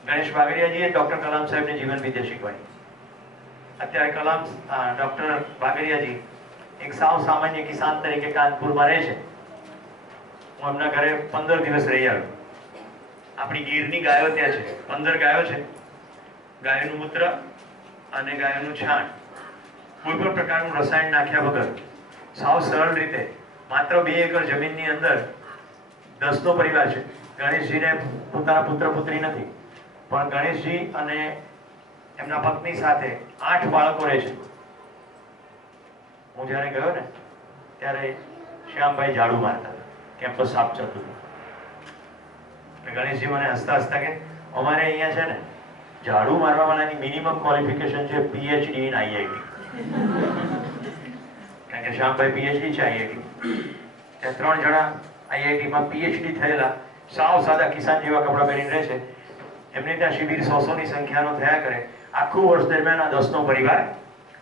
ગણેશ બાગડિયાજીએ ડોક્ટર કલામ સાહેબને જીવન વિદ્યા શીખવાડી। અત્યારે કલામ ડોક્ટર બાગડિયાજી એક સાવ સામાન્ય કિસાન તરીકે કાનપુરમાં રહે છે। હું એમના ઘરે 15 દિવસ રહી આવ્યો। આપણી ગીરની ગાયો ત્યાં છે, 15 ગાયો છે। ગાયનું મૂત્ર અને ગાયનું છાણ કોઈ પણ પ્રકારનું રસાયણ નાખ્યા વગર સાવ સરળ રીતે માત્ર 2 એકર જમીનની અંદર 10નો પરિવાર છે। ગણેશજીને પોતાના પુત્ર પુત્રી નથી, પણ ગણેશજી અને એમના પત્ની સાથે 8 બાળકો રહે છે। હું જ્યારે ગયો ને ત્યારે શ્યામભાઈ ઝાડુ મારતા હતા, કેમ્પસ સાફ ચાલતું હતું। ગણેશજી મને હસતા હસતા કે અમારે અહીંયા છે ને ઝાડુ મારવા વાળાની મિનિમમ ક્વોલિફિકેશન છે પીએચડી ઇન આઈઆઈટી, કારણ કે શ્યામભાઈ પીએચડી છે આઈઆઈટી। ત્યાં 3 જણા આઈઆઈટીમાં પીએચડી થયેલા સાવ સાદા કિસાન જેવા કપડાં પહેરીને રહે છે। એમને ત્યાં શિબિર 100-100ની સંખ્યાનો થયા કરે। આખું વર્ષ દરમિયાન આ 10નો પરિવાર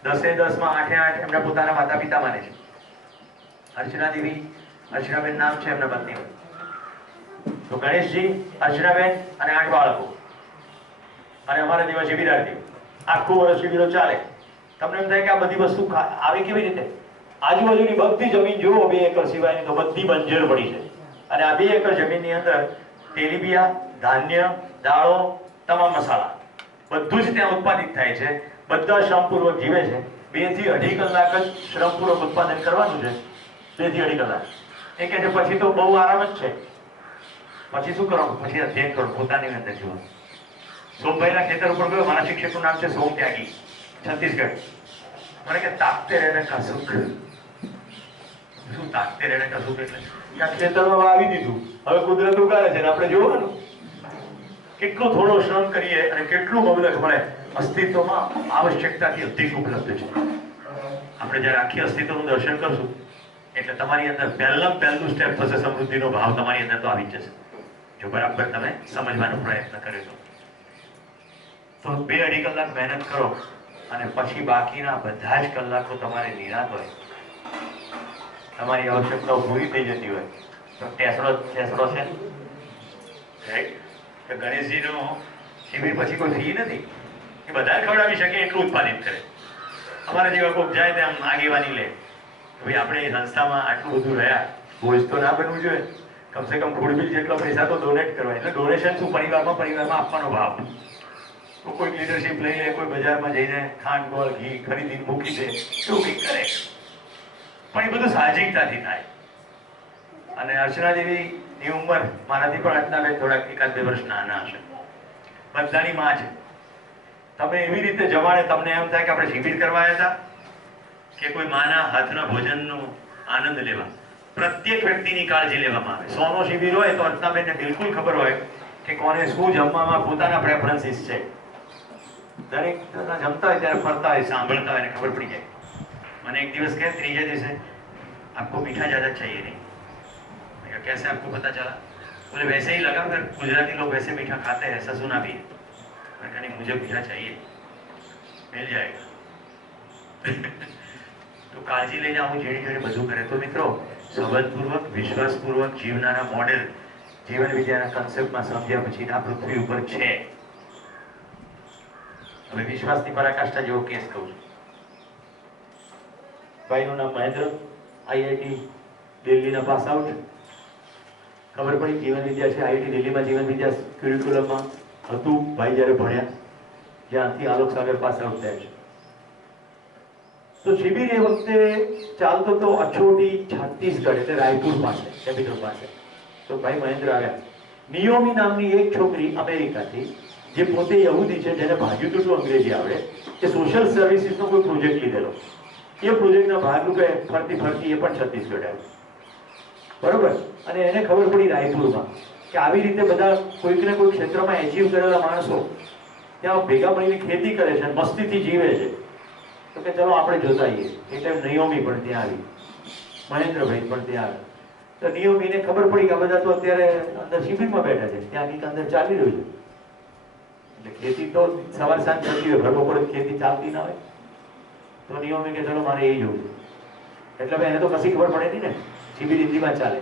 10-10માં 8-8 એમના પોતાના માતા પિતા માને છે। અર્ચના દેવી, અર્ચનાબેન નામ છે એમના પત્નીનું। તો ગણેશજી, અર્ચનાબેન અને 8 બાળકો અને અમારા જેવા શિબિરાર્થીઓ, આખું વર્ષ શિબિરો ચાલે। તમને એમ થાય કે આ બધી વસ્તુ આવી કેવી રીતે? આજુબાજુની બધી જમીન જુઓ, 2 એકર સિવાયની તો બધી બંજર પડી છે, અને આ 2 એકર જમીનની અંદર તેલીબિયા, ધાન્ય, દાળો, તમામ મસાલા બધું જ ત્યાં ઉત્પાદિત થાય છે। બધા શ્રમપૂર્વક જીવે છે। 2 થી 2.5 કલાક જ શ્રમપૂર્વક ઉત્પાદન કરવાનું છે, 2 થી 2.5 કલાક। એ કહે છે પછી તો બહુ આરામ જ છે, પછી શું કરવાનું? પછી અધ્યયન કરો, પોતાની અંદર જોવાનું। સોમભાઈના ખેતર ઉપર ગયો, મારા શિક્ષકનું નામ છે સોમ ત્યાગી, છત્તીસગઢ। મને કે તાકતે રહેને કા સુખ। શું તાકતે રહેને કા સુખ એટલે? આ ખેતરમાં વાવી દીધું, હવે કુદરત ઉગાડે છે ને આપણે જોવાનું કેટલો થોડો શ્રમ કરીએ અને કેટલું મબલખ મળે। અસ્તિત્વમાં આવશ્યકતાથી અધિક ઉપલબ્ધ છે। આપણે જ્યારે આખી અસ્તિત્વનું દર્શન કરશું એટલે તમારી અંદર પહેલું સ્ટેપ થશે, સમૃદ્ધિનો ભાવ તમારી અંદર તો આવી જશે, જો બરાબર તમે સમજવાનો પ્રયત્ન કર્યો તો 2-2.5 કલાક મહેનત કરો અને પછી બાકીના બધા જ કલાકો તમારે નિરાંત હોય, તમારી આવશ્યકતાઓ પૂરી થઈ જતી હોય તો ટેસડો છે રાઈટ। કે ગણેશજીનો શિબિર પછી કોઈ ફી નથી, એ બધા ખવડાવી શકે એટલું ઉત્પાદિત કરે। અમારા જેવા કોઈ જાય ત્યાં આગેવાની લે, ભાઈ આપણે એ સંસ્થામાં આટલું બધું રહ્યા, બોજ તો ના બનવું જોઈએ, કમસે કમ ખુડબીલ જેટલો પૈસા તો ડોનેટ કરવા। એટલે ડોનેશન શું? પરિવારમાં આપવાનો ભાવ। તો કોઈ લીડરશિપ લઈ લે, કોઈ બજારમાં જઈને ખાંડ ગોળ ઘી ખરીદીને મૂકી દે, એવું કંઈક કરે, પણ એ બધું સાહજિકતાથી થાય। અને અર્ચના દેવીની ઉંમર મારાથી પણ અર્ચનાબેન થોડાક 1-2 વર્ષ નાના હશે, બધાની માં છે। તમે એવી રીતે જમાડે, તમને એમ થાય કે આપણે શિબિર કરવા આવ્યા હતા કે કોઈ માના હાથના ભોજનનો આનંદ લેવા। પ્રત્યેક વ્યક્તિની કાળજી લેવામાં આવે। 100નો શિબિર હોય તો અર્ચનાબેનને બિલકુલ ખબર હોય કે કોને શું જમવામાં પોતાના પ્રેફરન્સીસ છે। દરેક જમતા હોય ત્યારે ફરતા હોય, સાંભળતા હોય, ખબર પડી જાય। મને એક દિવસ કે ત્રીજા દિવસે આપકો મીઠા જ્યાદા चाहिए नहीं, क्या कैसे आपको पता चला? बोले वैसे ही लगा, फिर गुजराती लोग वैसे मीठा खाते हैं, ससुना भी है। मैं कहा नहीं, मुझे मीठा चाहिए, मिल जाएगा। તો કાળજી લઈને આવું ઝીણી ઝીણી બધું કરે. તો મિત્રો, સંબંધપૂર્વક વિશ્વાસપૂર્વક જીવનારા મોડેલ જીવન વિદ્યાના કન્સેપ્ટમાં સમજ્યા પછી આ પૃથ્વી ઉપર છે. હવે વિશ્વાસની પરાકાષ્ઠા જેવો કેસ કહું છું. ભાઈનું નામ મહેન્દ્ર, આઈઆઈટી દિલ્હીના પાસ આઉટ. ખબર પડી જીવન વિદ્યા છે, આઈઆઈટી દિલ્હીમાં જીવન વિદ્યા ક્યુરિક્યુલમમાં હતું ભાઈ જ્યારે ભણ્યા, જ્યાંથી આલોક સાગર પાસ આઉટ થયા છે. તો શિબિર એ વખતે ચાલતો તો અછોટી છત્તીસગઢ એટલે રાયપુર પાસે, કેપિટલ પાસે. તો ભાઈ મહેન્દ્ર આવ્યા. નિયોમી નામની એક છોકરી અમેરિકાથી, જે પોતે યહૂદી છે, જેને ભાગ્યું તું અંગ્રેજી આવડે, એ સોશિયલ સર્વિસીસનો કોઈ પ્રોજેક્ટ લીધેલો. એ પ્રોજેક્ટના ભાગરૂપે ફરતી ફરતી એ પણ છત્તીસગઢ આવ્યો. બરોબર. અને એને ખબર પડી રાયપુરમાં કે આવી રીતે બધા કોઈક ને કોઈ ક્ષેત્રમાં એચીવ કરેલા માણસો ત્યાં ભેગા મળીને ખેતી કરે છે, મસ્તીથી જીવે છે. તો કે ચલો આપણે જોતા આવીએ. એટલે નિયોમી પણ ત્યાં આવી, મહેન્દ્રભાઈ પણ ત્યાં આવ્યા. તો નિયોમીને ખબર પડી કે આ બધા તો અત્યારે અંદર શિબિરમાં બેઠા છે, ત્યાં કંઈક અંદર ચાલી રહ્યું છે. એટલે ખેતી તો સવાર સાંજ થતી હોય, ભર બપોરે ખેતી ચાલતી ના હોય. તો નિયોમી કે ચલો મારે એ જોવું છે. એટલે એને તો કશી ખબર પડે નહીં ને, શિબિર હિન્દીમાં ચાલે.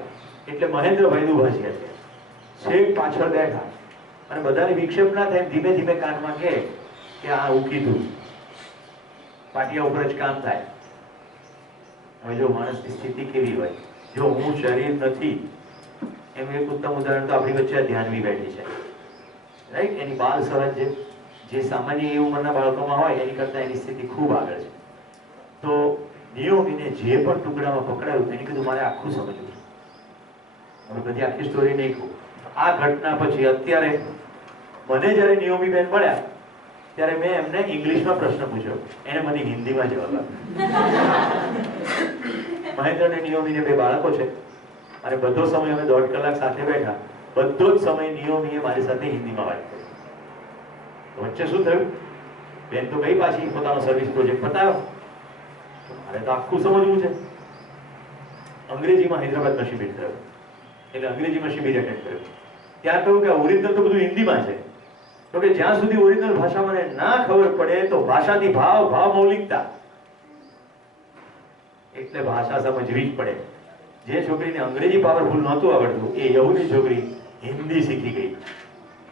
એટલે મહેન્દ્રભાઈ દુભાષિયા છે, છેક પાછળ બેઠા અને બધાને વિક્ષેપ ના થાય ધીમે ધીમે કાનમાં કે આ આવું કીધું, પાટિયા ઉપર જ કામ થાય. હવે જો માણસની સ્થિતિ કેવી હોય, જો હું શરીર નથી, એમ એક ઉત્તમ ઉદાહરણ તો આપણી વચ્ચે ધ્યાનવી બેઠી છે, રાઈટ. એની બાલ સહજ જે સામાન્ય એ ઉંમરના બાળકોમાં હોય એની કરતા એની સ્થિતિ ખૂબ આગળ છે. તો નિયોમીને જે પણ ટુકડામાં પકડાયું એને કીધું મારે આખું સમજવું છે. હવે બધી આખી સ્ટોરી નહીં કહું. આ ઘટના પછી અત્યારે મને જ્યારે નિયોમીબેન મળ્યા ત્યારે મેં એમને ઇંગ્લિશમાં પ્રશ્ન પૂછ્યો, એને મને હિન્દીમાં જવાબ આપ્યો. મહેન્દ્ર અને નિયોમીને 2 બાળકો છે અને બધો સમય અમે 1.5 કલાક સાથે બેઠા. બધો જ સમય નિયોમીએ મારી સાથે હિન્દીમાં વાત કરી. વચ્ચે શું થયું, બેન તો ગઈ પાછી પોતાનો સર્વિસ પ્રોજેક્ટ પતાવ્યો. મારે તો આખું સમજવું છે. અંગ્રેજીમાં હૈદરાબાદમાં શિબિર થયો એટલે અંગ્રેજીમાં શિબિર એટેન્ડ કર્યો. ત્યાં કહ્યું કે ઓરિજિનલ તો બધું હિન્દીમાં છે. તો કે જ્યાં સુધી ઓરિજિનલ ભાષા મને ના ખબર પડે તો ભાષાથી ભાવ, ભાવ મૌલિકતા, એટલે ભાષા સમજવી જ પડે. જે છોકરીને અંગ્રેજી પાવરફુલ નહોતું આવડતું એ યહૂદી છોકરી હિન્દી શીખી ગઈ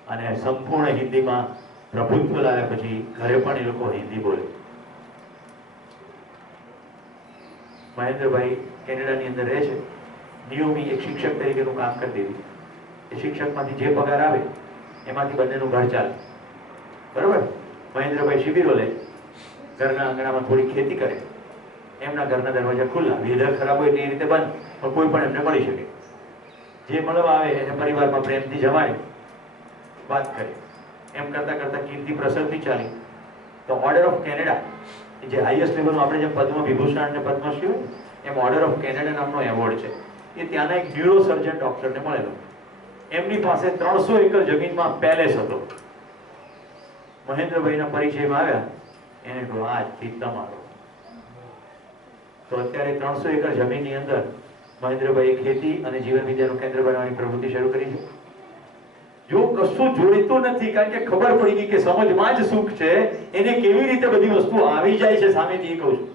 અને સંપૂર્ણ હિન્દીમાં પ્રભુત્વ લાવ્યા. પછી ઘરે પણ એ લોકો હિન્દી બોલે. મહેન્દ્રભાઈ કેનેડાની અંદર રહે છે. નિયોમી એક શિક્ષક તરીકેનું કામ કરી દીધું. એ શિક્ષકમાંથી જે પગાર આવે એમાંથી બંનેનું ઘર ચાલે. બરોબર. મહેન્દ્રભાઈ શિબિરો લે, ઘરના આંગણામાં થોડી ખેતી કરે, એમના ઘરના દરવાજા ખુલ્લા, વેધર ખરાબ હોય એ રીતે બંધ, પણ કોઈ પણ એમને મળી શકે. જે મળવા આવે એને પરિવારમાં પ્રેમથી જમાડે, વાત કરે. એમ કરતા કરતા કીર્તિ પ્રસરતી ચાલી. તો ઓર્ડર ઓફ કેનેડા, જે હાઈએસ્ટ લેવલનું આપણે જેમ પદ્મ વિભૂષણ અને પદ્મશ્રી હોય એમ ઓર્ડર ઓફ કેનેડા નામનો એવોર્ડ છે. એ ત્યાંના એક ન્યુરો સર્જન ડોક્ટરને મળેલો. એમની પાસે 300 એકર જમીનમાં પેલેસ હતો. મહેન્દ્રભાઈના પરિચયમાં આવ્યા, એને કહ્યું આજથી તમારો. તો અત્યારે 300 એકર જમીનની અંદર મહેન્દ્રભાઈએ ખેતી અને જીવન વિદ્યાનું કેન્દ્ર બનાવવાની પ્રવૃત્તિ શરૂ કરી છે. જો કશું જોઈતું નથી, કારણ કે ખબર પડી ગઈ કે સમજમાં જ સુખ છે, એને કેવી રીતે બધી વસ્તુ આવી જાય છે સામેથી, કહું છું.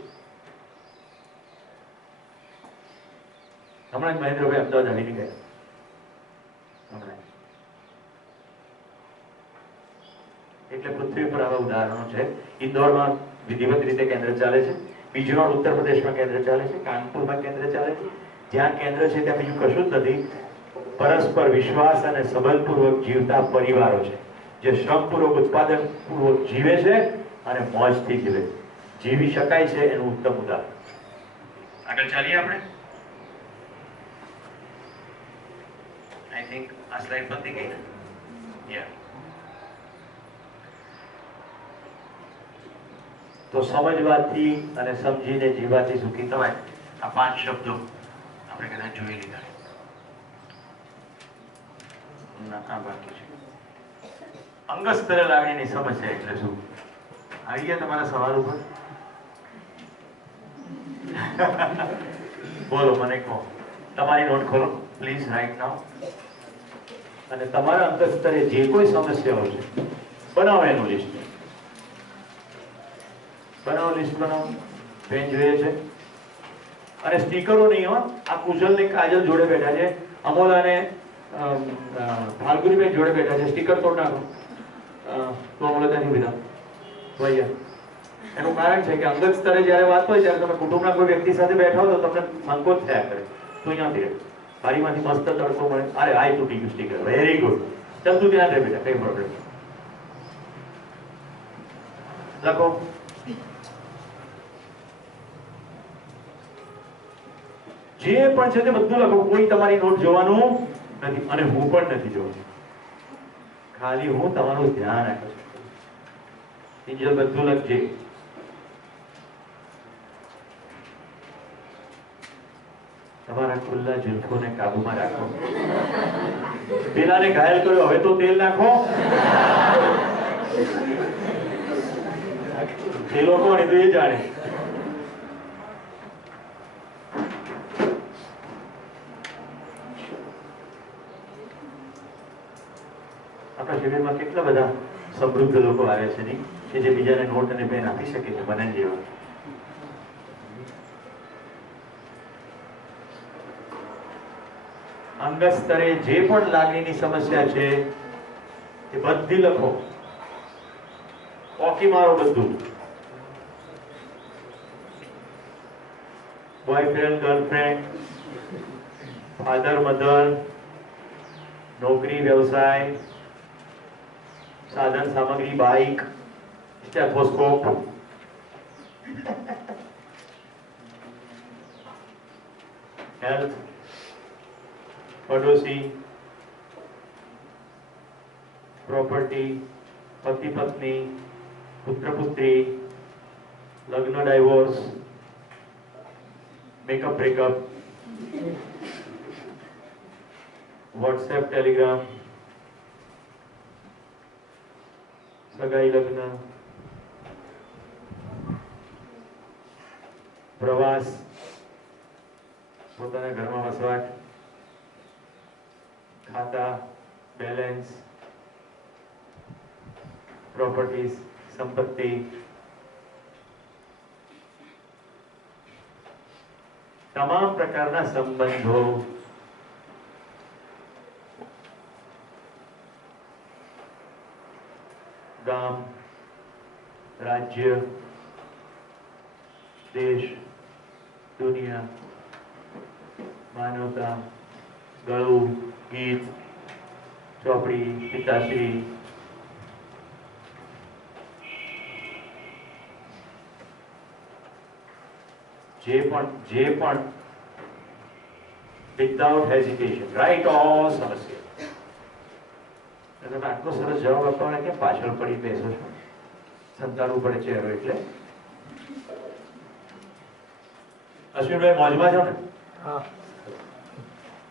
હમણાં જ મહેન્દ્રભાઈ અમદાવાદ આવીને ગયા. એટલે પૃથ્વી પર આવા ઉદાહરણો છે. ઇન્દોરમાં વિધિવત રીતે કેન્દ્ર ચાલે છે, બીજોર ઉત્તર પ્રદેશમાં કેન્દ્ર ચાલે છે, કાનપુરમાં કેન્દ્ર ચાલે છે. જ્યાં કેન્દ્ર છે ત્યાં બીજું કશું જ નથી. પરસ્પર વિશ્વાસ અને સંબંધપૂર્વક જીવતા પરિવારો છે, જે શ્રમપૂર્વક ઉત્પાદન પૂર્વક જીવે છે અને મોજથી જીવે. જીવી શકાય છે એનું ઉત્તમ ઉદાહરણ. આગળ ચાલીએ આપણે. આઈ થિંક આ સ્લાઇડ પતી ગઈ ને? યા. તો સમજવાથી અને સમજીને જીવવાથી સુખી થવાય. આ 5 શબ્દો આપણે કદાચ જોઈ લીધા. આ બાકી છે. અંગસ્તર લાગણીની સમસ્યા એટલે શું? આવી ગયા તમારા સવાલ ઉપર? બોલો, મને કહો. તમારી નોટ ખોલો. Please right now. અને તમારા અંતર સ્તરે જે કોઈ સમસ્યાઓ છે બનાવો એનું લિસ્ટ. બનાવો લિસ્ટ બનાવો. પેન જોઈએ છે અને સ્ટીકરો નહીં હો. આ કુશલ ને કાજલ જોડે બેઠા છે, અમોલ અને ફાલ્ગુનીબેન જોડે બેઠા છે. સ્ટીકર તોડ નાખો. તો અમોલ ત્યાંથી વિધાન ભૈયા. એનું કારણ છે કે અંગત સ્તરે જ્યારે વાત હોય ત્યારે તમે કુટુંબના કોઈ વ્યક્તિ સાથે બેઠા હો તો તમને સંકોચ થયા કરે. તું અહીંયાથી રહે, બારીમાંથી મસ્ત તડકો મળે. અરે આય તૂટી ગયું સ્ટીકર, વેરી ગુડ. ચાલ તું ત્યાં રહે બેટા, કઈ પ્રોબ્લેમ. લખો. જે પણ છે તે બધું લખો. કોઈ તમારી નોટ જોવાનું નથી અને હું પણ નથી જોવાનું. ખાલી હું તમારું ધ્યાન રાખું છું. બીજું બધું લખજે. તમારા ખુલ્લા જુલ્ફોને કાબુમાં રાખો. પેલાને ઘાયલ કર્યો, હવે તો તેલ નાખો. એ લોકો ને તો એ જાણે. આપણા શિબિરમાં કેટલા બધા સમૃદ્ધ લોકો આવ્યા છે નહીં, કે જે બીજાને નોટ અને પેન આપી શકે છે, મને જેવા. અંગત સ્તરે જે પણ લાગણીની સમસ્યા છે એ બધી લખો. ઓકી મારો બધું. બોયફ્રેન્ડ, ગર્લફ્રેન્ડ, ફાધર, મધર, નોકરી, વ્યવસાય, સાધન સામગ્રી, બાઇક, સ્ટેથોસ્કોપ, હેલ્થ, પડોશી, પ્રોપર્ટી, પતિ પત્ની, પુત્ર પુત્રી, લગ્ન, divorce, makeup breakup, WhatsApp, Telegram, સગાઈ, લગ્ન, પ્રવાસ, પોતાના ઘરમાં વસવાટ, ખાતા, બેલેન્સ, પ્રોપર્ટીઝ, સંપત્તિ, તમામ પ્રકારના સંબંધો, ગામ, રાજ્ય, દેશ, દુનિયા, માનવતા, ગળું, ગીત, ચોપડી, પિતાશ્રી, જે પણ વિધાઉટ હેઝિટેશન રાઈટ ઓલ સમસ્યા. તમે આટલો સરસ જવાબ આપવાના કેમ પાછળ પડી બેસો છો? સંતાડવું પડે ચહેરો એટલે. અશ્વિનભાઈ મોજમાં છો ને?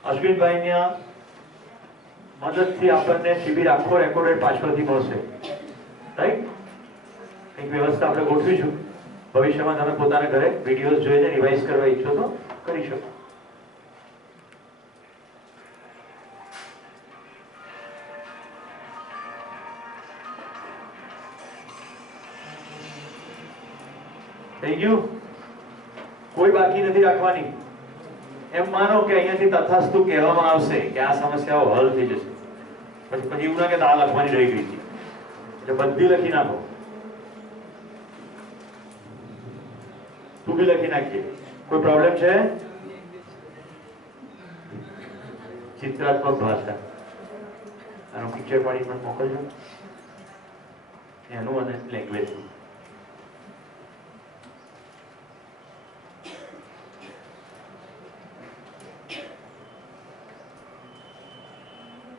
અશ્વિનભાઈની મદદથી આપણને શિબિર આખો રેકોર્ડેડ પાછળથી મળશે. રાઈટ? કંઈક વ્યવસ્થા આપણે ગોઠવીશું. ભવિષ્યમાં તમે પોતાના ઘરે વિડીયોઝ જોઈને રિવાઇઝ કરવા ઈચ્છો તો કરી શકો. થઈ ગયું? કોઈ બાકી નથી રાખવાની. એમ માનો કે અહીંયાથી તથાસ્તુ કહેવામાં આવશે કે આ સમસ્યાઓ હલ થઈ જશે. પછી એવું ના કે આ લખવાની રહી ગઈ છે એટલે બધી લખી નાખો. તું બી લખી નાખજે. કોઈ પ્રોબ્લેમ છે? ચિત્રાત્મક ભાષા આનો પિક્ચર પાડી પણ મોકલજો. એનું અને લેંગ્વેજ.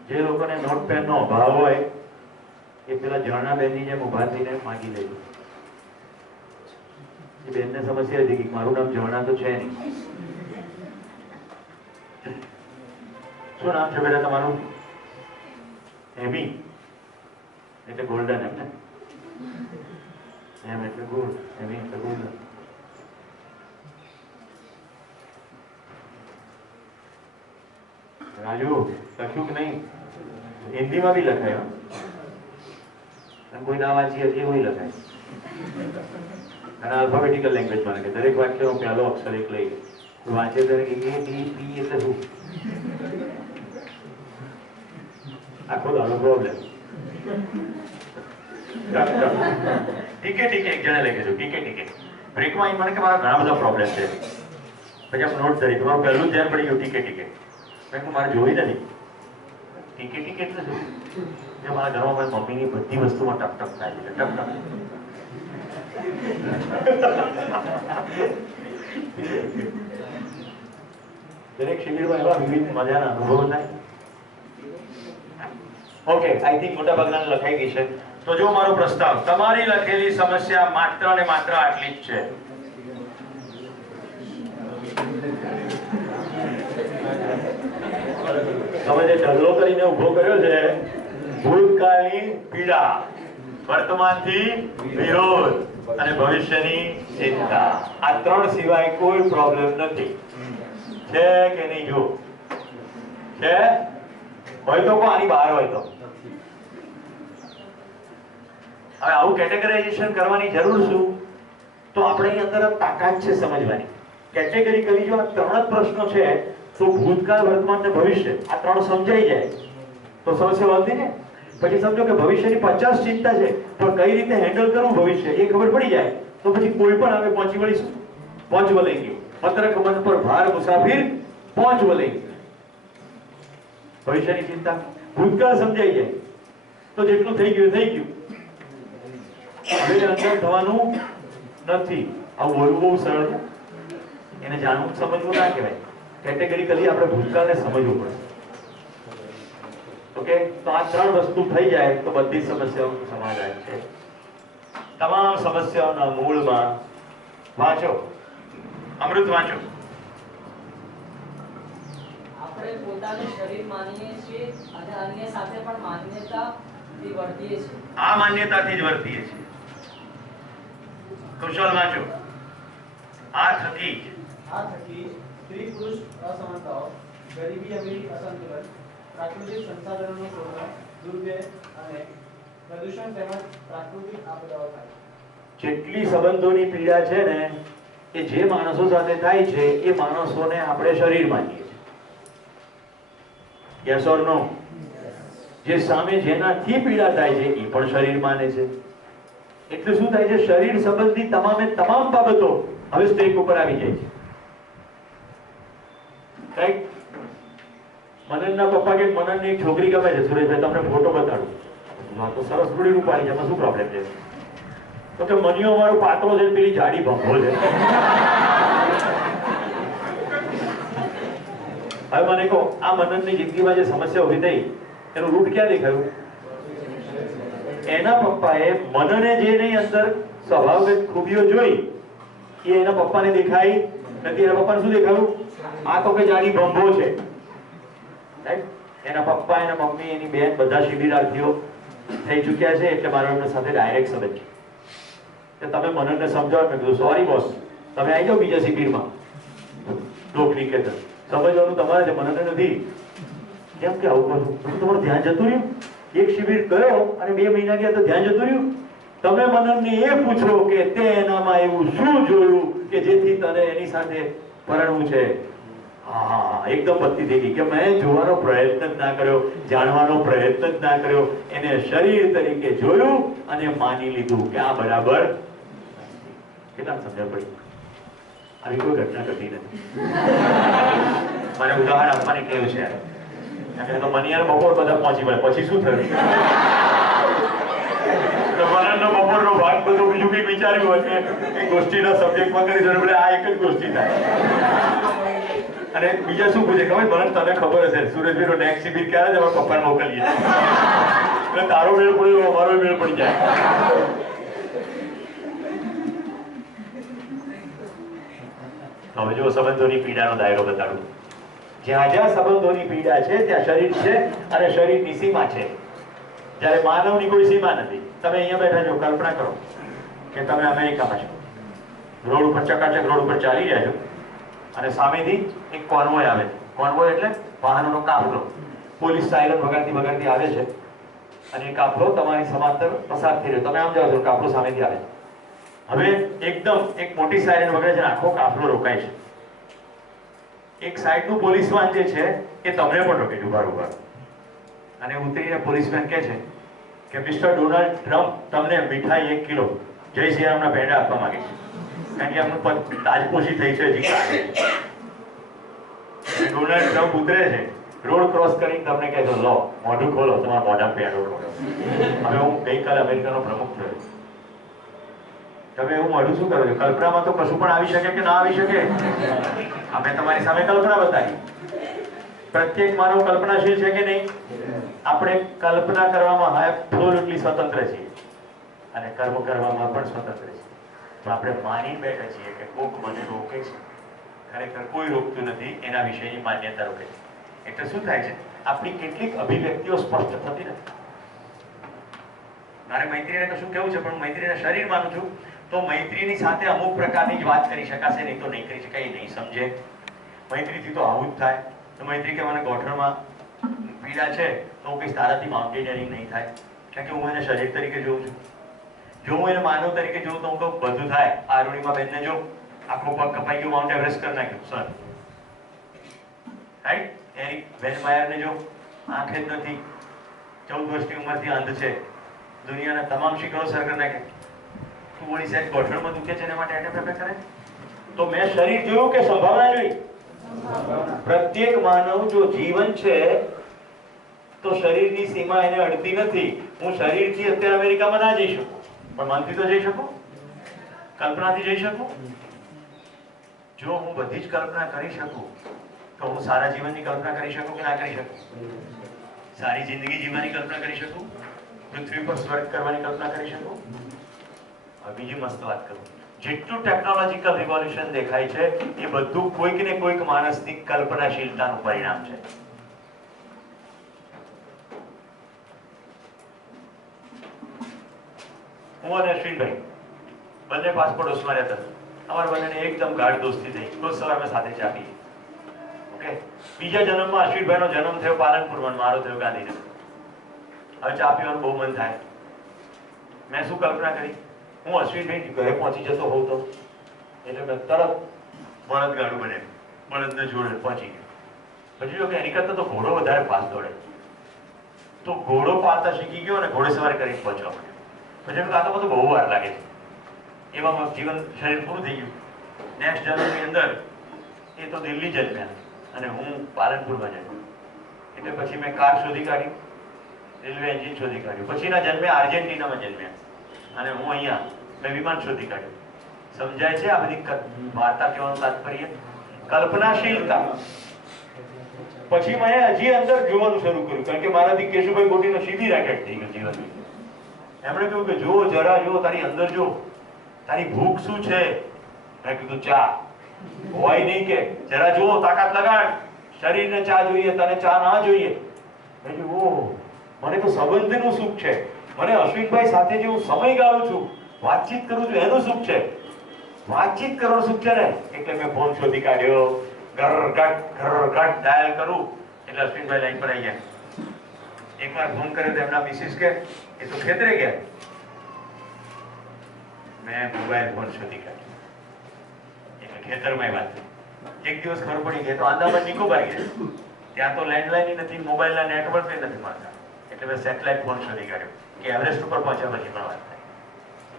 જે લોકોને નોટ પેન નો અભાવ હોય એ પેલા ઝરણા બેનની જેમ ઉભા થઈને માંગી લેજો. એ બેનને સમસ્યા હતી કે મારું નામ ઝરણા તો છે નહીં. શું નામ છે બેટા તમારું? એમી એટલે ગોલ્ડન એમ ને? એમ એટલે ગોલ્ડ, એમી એટલે ગોલ્ડન. રાજુ લખ્યું કે નહીં? હિન્દીમાં બી લખાય કોઈ ના વાંચી હતી એવું લખાય અને આલ્ફાબેટિકલ લેંગ્વેજમાં લખે દરેક વાક્યનો પહેલો અક્ષર એક લઈ વાંચે દરેક એ બી પી એટલે શું આખો દાડો પ્રોબ્લેમ ટીકે ટીકે એક જણે લખે છે ટીકે ટીકે બ્રેકમાં મને કે મારા ઘણા બધા પ્રોબ્લેમ છે પછી આપ નોટ કરી તમારું પહેલું ધ્યાન પડી ગયું ટીકે ટીકે મેં કહું મારે જોઈ નથી ટીકે ટીકે એટલે શું કે મારા ઘરમાં મારી મમ્મીની બધી વસ્તુમાં ટક ટક થાય છે ટક ટક દરેક શિબિરમાં એવા વિવિધ મજાના અનુભવો થાય. ઓકે આઈ થિંક મોટા ભાગના લખાઈ ગઈ છે. તો જો મારો પ્રસ્તાવ તમારી લખેલી સમસ્યા માત્ર ને માત્ર આટલી જ છે. તમે જે ઢગલો કરીને ઉભો કર્યો છે ભૂતકાળની પીડા, વર્તમાનથી વિરોધ અને ભવિષ્યની ચિંતા, આ ત્રણ સિવાય કોઈ પ્રોબ્લેમ નથી. છે કે નહીં? જો છે હોય તો આની બહાર હોય તો હવે આવું કેટેગરાઇઝેશન કરવાની જરૂર શું? તો આપણી અંદર તાકાત છે સમજવાની. કેટેગરીકલી જો આ ત્રણ જ પ્રશ્નો છે તો ભૂતકાળ, વર્તમાન અને ભવિષ્ય આ ત્રણ સમજાઈ જાય તો સમસ્યા વધે ને. પછી સમજો કે ભવિષ્યની 50 ચિંતા છે પણ કઈ રીતે હેન્ડલ કરવું ભવિષ્ય એ ખબર પડી જાય તો પછી કોઈ પણ હવે પહોંચી વળીશું. પહોંચ વલાઈ ગયું પત્રક મન પર ભાર મુસાફિર પહોંચ વલાઈ ગયું. ભવિષ્યની ચિંતા, ભૂતકાળ સમજાઈ જાય તો જેટલું થઈ ગયું થઈ ગયું. હવે અંદર થવાનું નથી. આવું બોલવું બહુ સરળ છે, એને જાણવું સમજવું ના કહેવાય. કેટેગરીકલી આપણે ભૂતકાળને સમજવું પડે. ઓકે, તો આ ત્રણ વસ્તુ થઈ જાય તો બધી સમસ્યાઓનું સમાધાન છે. તમામ સમસ્યાઓના મૂળમાં વાંચો, અમૃત વાંચો. આપણે પોતાનું શરીર માનીએ છીએ અને અન્ય સાથે પણ માન્યતાથી વર્તીએ છીએ. આ માન્યતાથી જ વર્તીએ છીએ. કુશલ વાંચો. આ થકી સ્ત્રી પુરુષ અસમાનતાઓ, ગરીબી અમીરી અસંતુલન, પ્રાકૃતિક સંસાધનોનો શોષણ, દુર્વ્યય અને પ્રદૂષણ તેમજ પ્રાકૃતિક આપદાઓ થાય. જેટલી સંબંધોની પીડા છે ને એ જે માણસો સાથે થાય છે એ માણસોને આપણે શરીર માનીએ છીએ. યસ ઓર નો? જે સામે જેનાથી પીડા થાય છે એ પણ શરીર માને છે. એટલે શું થાય છે? શરીર સંબંધી તમામે તમામ બાબતો હવે સ્ટેક ઉપર આવી જાય છે. રાઈટ? મનનના પપ્પા કે મનનની એક છોકરી ગમે છે, સુરેશભાઈ તમને ફોટો બતાડું. હા તો સરસ રૂડી રૂપાળી છે, એમાં શું પ્રોબ્લેમ છે? તો કે મનિયો અમારો પાતળો છે, પેલી જાડી ભંભો છે. હવે મને કહો, આ મનનની જિંદગીમાં જે સમસ્યા ઉભી થઈ એનું રૂટ ક્યાં દેખાયું? એના પપ્પાએ મનને જેની અંદર સ્વભાવગત ખૂબીઓ જોઈ એ એના પપ્પાને દેખાઈ નથી. એના પપ્પાને શું દેખાયું? આ તો કે જાડી ભંભો છે. એના પપ્પા, એના મમ્મી, એની બેન બધા શિબિરાર્થીઓ થઈ ચૂક્યા છે એટલે મારો એમના સાથે ડાયરેક્ટ સંબંધ છે. તમે મનનને સમજાવો. મેં કીધું સોરી બોસ, તમે આવી જાઓ બીજા શિબિરમાં. લોકનિકેતન સમજવાનું તમારે છે, મનનને નથી. કેમ કે આવું બધું તમારું ધ્યાન જતું રહ્યું? એક શિબિર ગયો અને 2 મહિના ગયા તો ધ્યાન જતું રહ્યું. તમે મનનને એ પૂછો કે તે એનામાં એવું શું જોયું કે જેથી તને એની સાથે પરણવું છે? હા, એકદમ પત્તી થઈ ગઈ કે મેં જોવાનો પ્રયત્ન જ ના કર્યો, જાણવાનો પ્રયત્ન જ ના કર્યો, એને શરીર તરીકે જોયું અને માની લીધું કે આ બરાબર. કેટલા સમજણ પડી? આવી કોઈ ઘટના ઘટી નથી. મને ઉદાહરણ આપવાની ટેવ છે. તો મનિયાર બપોર બધા પહોંચી વળે પછી શું થયું? મનનનો બપોરનો ભાગ બધો બીજું કંઈક વિચાર્યું હોય કે ગોષ્ઠીના સબ્જેક્ટમાં કરી જરૂર પડે આ એક જ ગોષ્ઠી થાય. અને બીજા શું પૂછે ખબર? મને તને ખબર હશે સુરેશભાઈનો નેક્સ્ટ શિબિર ક્યારે જ અમારા પપ્પાને મોકલીએ એટલે તારો મેળ પડ્યો અમારો મેળ પડી જાય. હવે જો સંબંધોની પીડાનો દાયરો બતાડું. જ્યાં જ્યાં સંબંધોની પીડા છે ત્યાં શરીર છે અને શરીરની સીમા છે. જ્યારે માનવની કોઈ સીમા નથી. તમે અહીંયા બેઠા છો, કલ્પના કરો કે તમે અમેરિકામાં છો, રોડ ઉપર ચકાચક રોડ ઉપર ચાલી રહ્યા છો અને સામેથી એક કોન્વોય આવે છે. કોન્વોય એટલે વાહનોનો કાફલો પોલીસ સાયરન વગાડતી આવે છે અને એ કાફલો તમારી સમાંતર પસાર થઈ રહ્યો, તમે આમ જાઓ છો, કાફલો સામેથી આવે છે। હવે એકદમ એક મોટી સાયરન વગાડે છે, આખો કાફલો રોકાય છે। એક સાઈડનું પોલીસવાન જે છે એ તમને પણ રોકે છે ઉભા અને ઉતરીને પોલીસમેન કહે છે કે મિસ્ટર ડોનાલ્ડ ટ્રમ્પ તમને મીઠાઈ 1 કિલો જય શ્રી રામના પેંડા આપવા માંગે છે, કારણ કે આમનું તાજપોશી થઈ છે હજી કાઢે। ડોનાલ્ડ ટ્રમ્પ ઉતરે છે, રોડ ક્રોસ કરીને તમને કહે છે લો મોઢું ખોલો, તમારા મોઢા પેંડો ખોલો। હવે હું ગઈકાલે અમેરિકાનો પ્રમુખ થયો, તમે એવું મોઢું શું કરો છો? કલ્પનામાં તો કશું પણ આવી શકે કે ના આવી શકે? અમે તમારી સામે કલ્પના બતાવી। પ્રત્યેક માનવ કલ્પનાશીલ છે કે નહીં? આપણે કલ્પના કરવામાં એબ્સોલ્યુટલી સ્વતંત્ર છીએ અને કર્મ કરવામાં પણ સ્વતંત્ર છીએ। તો આપણે માની બેઠા છીએ કે કોક મને રોકે છે, ખરેખર કોઈ રોકતું નથી, એના વિશેની માન્યતા રોકે છે। એટલે શું થાય છે? આપણી કેટલીક અભિવ્યક્તિઓ સ્પષ્ટ થતી નથી। મારે મૈત્રીને કશું કેવું છે, પણ મૈત્રીને શરીર માનું છું, તો મૈત્રીની સાથે અમુક પ્રકારની જ વાત કરી શકાશે, નહીં તો નહીં કરી શકાય, એ નહીં સમજે। મૈત્રીથી તો આવું જ થાય। તો મૈત્રી કે મને ગોઠણમાં પીડા છે તો હું કહીશ તારાથી માઉન્ટેનિયરિંગ નહીં થાય, કારણ કે હું એને શરીર તરીકે જોઉં છું। જો હું એને માનવ તરીકે જોઉં તો હું કહું બધું થાય। અરુણિમા બેનને જો આખો પગ કપાઈ ગયો, માઉન્ટ એવરેસ્ટ કરી નાખ્યું, સર, રાઈટ? એરિક વેન માયરને જો આંખ જ નથી, 14 વર્ષની ઉંમરથી અંધ છે, દુનિયાના તમામ શિખરો સર કરી નાખે, તું વળી સાહેબ ગોઠણમાં દુખે છે એના માટે એટેક કરે? તો મેં શરીર જોયું કે સંભાવના જોઈ? પ્રત્યેક માનવ જો જીવન છે તો શરીરની સીમા એને અડતી નથી। હું શરીરથી અત્યારે અમેરિકામાં ના જઈ શકું, પણ મનથી તો જઈ શકું, કલ્પનાથી જઈ શકું। જો હું બધી જ કલ્પના કરી શકું તો હું સારા જીવનની કલ્પના કરી શકું કે ના કરી શકું? સારી જિંદગી જીવવાની કલ્પના કરી શકું, પૃથ્વી પર સ્વર્ગ કરવાની કલ્પના કરી શકું। હવે બીજી મસ્ત વાત કરું, જેટલું ટેકનોલોજીકલ રિવોલ્યુશન દેખાય છે એ બધું કોઈક ને કોઈક માણસની કલ્પનાશીલતાનું પરિણામ છે। હું અને અશ્વિનભાઈ બંને પાસપોર્ટ રહેતા હતા, અમારા બંનેને એકદમ ગાઢ દોસ્તી થઈ, રોજ સવારે અમે સાથે ચા પીએ, ઓકે? બીજા જન્મમાં અશ્વિનભાઈનો જન્મ થયો પાલનપુરમાં, મારો થયો ગાંધીનગર। હવે ચા પીવાનું બહુ મન થાય, મેં શું કલ્પના કરી, હું અશ્વિનભાઈ ઘરે પહોંચી જતો હોઉં તો, એટલે મેં તરત બળદગાડું બને, બળદને જોડે પહોંચી ગયો। પછી જો કે એની કરતા તો ઘોડો વધારે ફાસ્ટ દોડે, તો ઘોડો પાલતા શીખી ગયો અને ઘોડે સવારી કરીને પહોંચવા માંડ્યો। પછી આ તો બધું બહુ વાર લાગે છે, એવામાં જીવન શરીર પૂરું થઈ ગયું। નેક્સ્ટ જન્મની અંદર એ તો દિલ્હી જન્મ્યા અને હું પાલનપુરમાં જન્મ્યો, એટલે પછી મેં કાર શોધી કાઢી, રેલવે એન્જિન શોધી કાઢ્યું, પછીના જન્મે આર્જેન્ટિનામાં જન્મ્યા અને હું અહીંયા મેં વિમાન શોધી કાઢ્યું। સમજાય છે આ બધી વાર્તા કહેવાનું તાત્પર્ય? કલ્પનાશીલતા। પછી મેં હજી અંદર જોવાનું શરૂ કર્યું, કારણ કે મારાથી કેશુભાઈ ગોટીનો સીધી રાકેટ થઈ ગયો જીવન। એમણે કહ્યું કે જો જરા જો તારી અંદર જો, તારી ભૂખ શું છે? મેં કીધું ચા। હોય નહીં કે જરા જો, તાકાત લગાડ, શરીરને ચા જોઈએ, તને ચા ના જોઈએ। મેં કીધું ઓહ, મને તો સંબંધનું સુખ છે, મને અશ્વિનભાઈ સાથે જે હું સમય ગાળું છું, વાતચીત કરું છું, એનું સુખ છે। વાતચીત કરવાનું સુખ છે ને, એટલે મેં ફોન શોધી કાઢ્યો, ઘર ડાયલ કરું એટલે અશ્વિનભાઈ લાઈન પર આવી ગયા। એકવાર ફોન કર્યો તો એમના મિસિસ કે એ તો ખેતરે ગયા, મેં મોબાઈલ ફોન શોધી કાઢ્યો એટલે ખેતરમાં વાત થઈ। એક દિવસ ખબર પડી ગઈ તો આંદામાન નિકોબાર ગયા, ત્યાં તો લેન્ડલાઈન નથી, મોબાઈલના નેટવર્ક નથી મળતા, એટલે મેં સેટેલાઇટ ફોન શોધી કાઢ્યો કે એવરેસ્ટ ઉપર પહોંચ્યા પછી પણ વાત થાય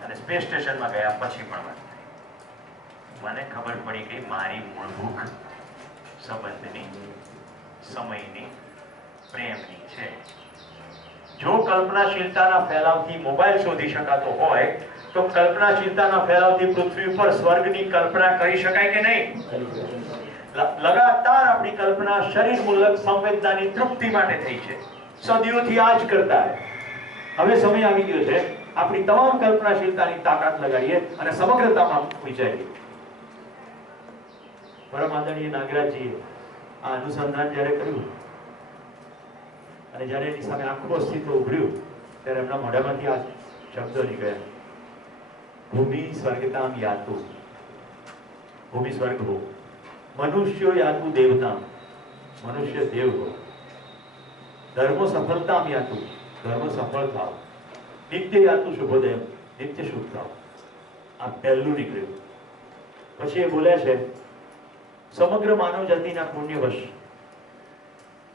અને સ્પેસ સ્ટેશનમાં ગયા પછી પણ વાત થાય। મને ખબર પડી કે મારી મૂળ ભૂખ સંબંધની, સમયની, પ્રેમની છે। જો કલ્પનાશીલતાના ફેલાવથી મોબાઈલ શોધી શકાતો હોય તો કલ્પનાશીલતાના ફેલાવથી પૃથ્વી ઉપર સ્વર્ગની કલ્પના કરી શકાય કે નહીં? લગાતાર આપણી કલ્પના શરીર મૂલક સંવેદનાની તૃપ્તિ માટે થઈ છે, સદીઓથી આ જ કરતા। હવે સમય આવી ગયો છે આપણી તમામ કલ્પનાશીલતાની તાકાત લગાડીએ અને સમગ્રતામાં વિચારીએ। પરમ આદરણીય નાગરાજજીએ આ અનુસંધાન જ્યારે કર્યું અને જ્યારે એની સામે આખું અસ્તિત્વ ઉભર્યું ત્યારે એમના મોઢામાંથી આ શબ્દો નીકળ્યા, ભૂમિ સ્વર્ગતામ યાતુ, ભૂમિ સ્વર્ગ હો, મનુષ્યો યાતુ દેવતામ, મનુષ્ય દેવ હો. ધર્મ સફળતા યાતું, ધર્મ સફળ થાવ. નિત્ય યાતું શુભોદય, નિત્ય શુભ થાવ. આ પહેલું નીકળ્યું. પછી એ બોલ્યા છે, સમગ્ર માનવ જાતિના પુણ્યવશ,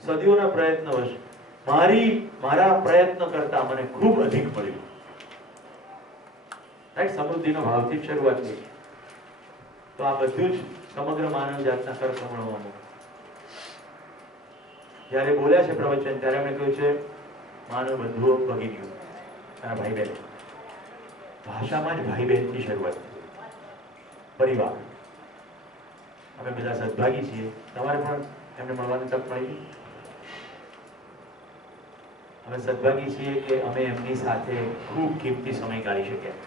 સદીઓના પ્રયત્નવશ મારા પ્રયત્ન કરતા મને ખૂબ અધિક મળ્યું. રાઈટ, સમૃદ્ધિનો ભાવથી જ શરૂઆત થઈ. તો આ બધું જ સમગ્ર માનવ જાતના કરકમણોમાં જ્યારે બોલ્યા છે પ્રવચન, ત્યારે એમણે કહ્યું છે, માનવ બંધુઓ ભગીનીઓ, તારા ભાઈ બહેન. ભાષામાં જ ભાઈ બહેનથી શરૂઆત થઈ. પરિવાર. અમે બધા સદભાગી છીએ. તમારે પણ એમને મળવાની તક મળી. અમે સદભાગી છીએ કે અમે એમની સાથે ખૂબ કિંમતી સમય કાઢી શક્યા.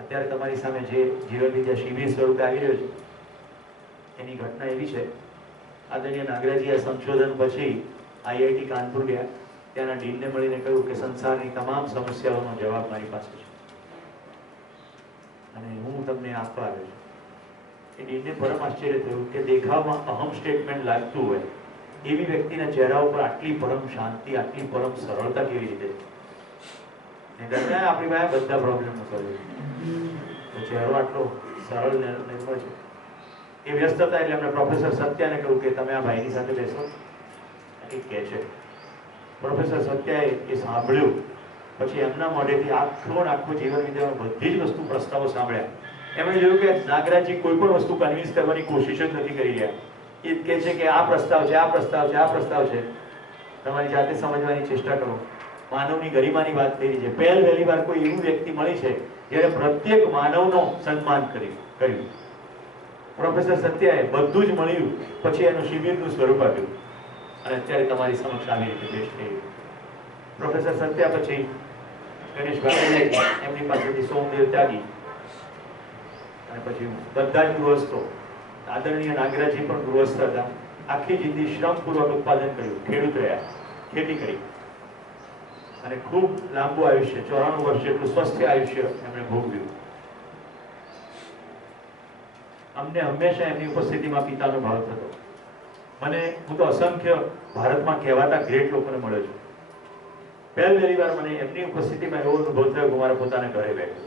અત્યારે તમારી સામે જે જીવન વિદ્યા શિબિર સ્વરૂપે આવી રહ્યો છે, એની ઘટના એવી છે, આદરણીય નાગરાજી આ સંશોધન પછી IIT કાનપુર ગયા. ત્યાંના ડીનને મળીને કહ્યું કે સંસારની તમામ સમસ્યાઓનો જવાબ મારી પાસે છે અને હું તમને આપવા આવ્યો છું. એ ડીનને પરમ આશ્ચર્ય થયું કે દેખાવમાં અહમ સ્ટેટમેન્ટ લાગતું હોય એવી વ્યક્તિના ચહેરા ઉપર આટલી પરમ શાંતિ, આટલી પરમ સરળતા કેવી રીતે? આપણી પાસે બધા પ્રોબ્લેમનો સોલ્યુશન. ચહેરો આટલો સરળ નિર્મળ છે. એ વ્યસ્ત હતા એટલે એમણે પ્રોફેસર સત્યાને કહ્યું કે તમે આ ભાઈની સાથે બેસો. એ કહે છે, પ્રોફેસર સત્યાએ એ સાંભળ્યું. પછી એમના મોઢેથી આખું જીવન વિદ્યામાં બધી જ વસ્તુ પ્રસ્તાવો સાંભળ્યા. એમણે જોયું કે નાગરાજજી કોઈ પણ વસ્તુ કન્વિન્સ કરવાની કોશિશ જ નથી કરી રહ્યા. એ કહે છે કે આ પ્રસ્તાવ છે, આ પ્રસ્તાવ છે, આ પ્રસ્તાવ છે. તમારી જાતે સમજવાની ચેષ્ટા કરો. માનવની ગરિમાની વાત કરી છે. પહેલી વાર કોઈ એવું વ્યક્તિ મળી છે જેણે પ્રત્યેક માનવનો સન્માન કર્યું. પ્રોફેસર સત્યાએ બધું જ મળ્યું પછી એનું શિબિરનું સ્વરૂપ આપ્યું અને અત્યારે તમારી સમક્ષ આવી રીતે પેશ થયું. પ્રોફેસર સત્યા પછી ગણેશભાઈ એમની પાસેથી સોમદેવ ત્યાગી અને પછી બધા જ ગૃહસ્થો. આદરણીય નાગરાજી પણ ગૃહસ્થ હતા. આખી જિંદગી શ્રમપૂર્વક ઉત્પાદન કર્યું, ખેડૂત રહ્યા, ખેતી કરી અને ખૂબ લાંબુ આયુષ્ય, 94 વર્ષ જેટલું સ્વસ્થ આયુષ્ય એમણે ભોગવ્યું. અમને હંમેશા એમની ઉપસ્થિતિમાં પિતાનો ભાવ થતો. હું તો અસંખ્ય ભારતમાં કહેવાતા ગ્રેટ લોકોને મળ્યો છું. પહેલી વાર મને એમની ઉપસ્થિતિમાં એવો અનુભવ થયો કે મારા પોતાના ઘરે બેઠો.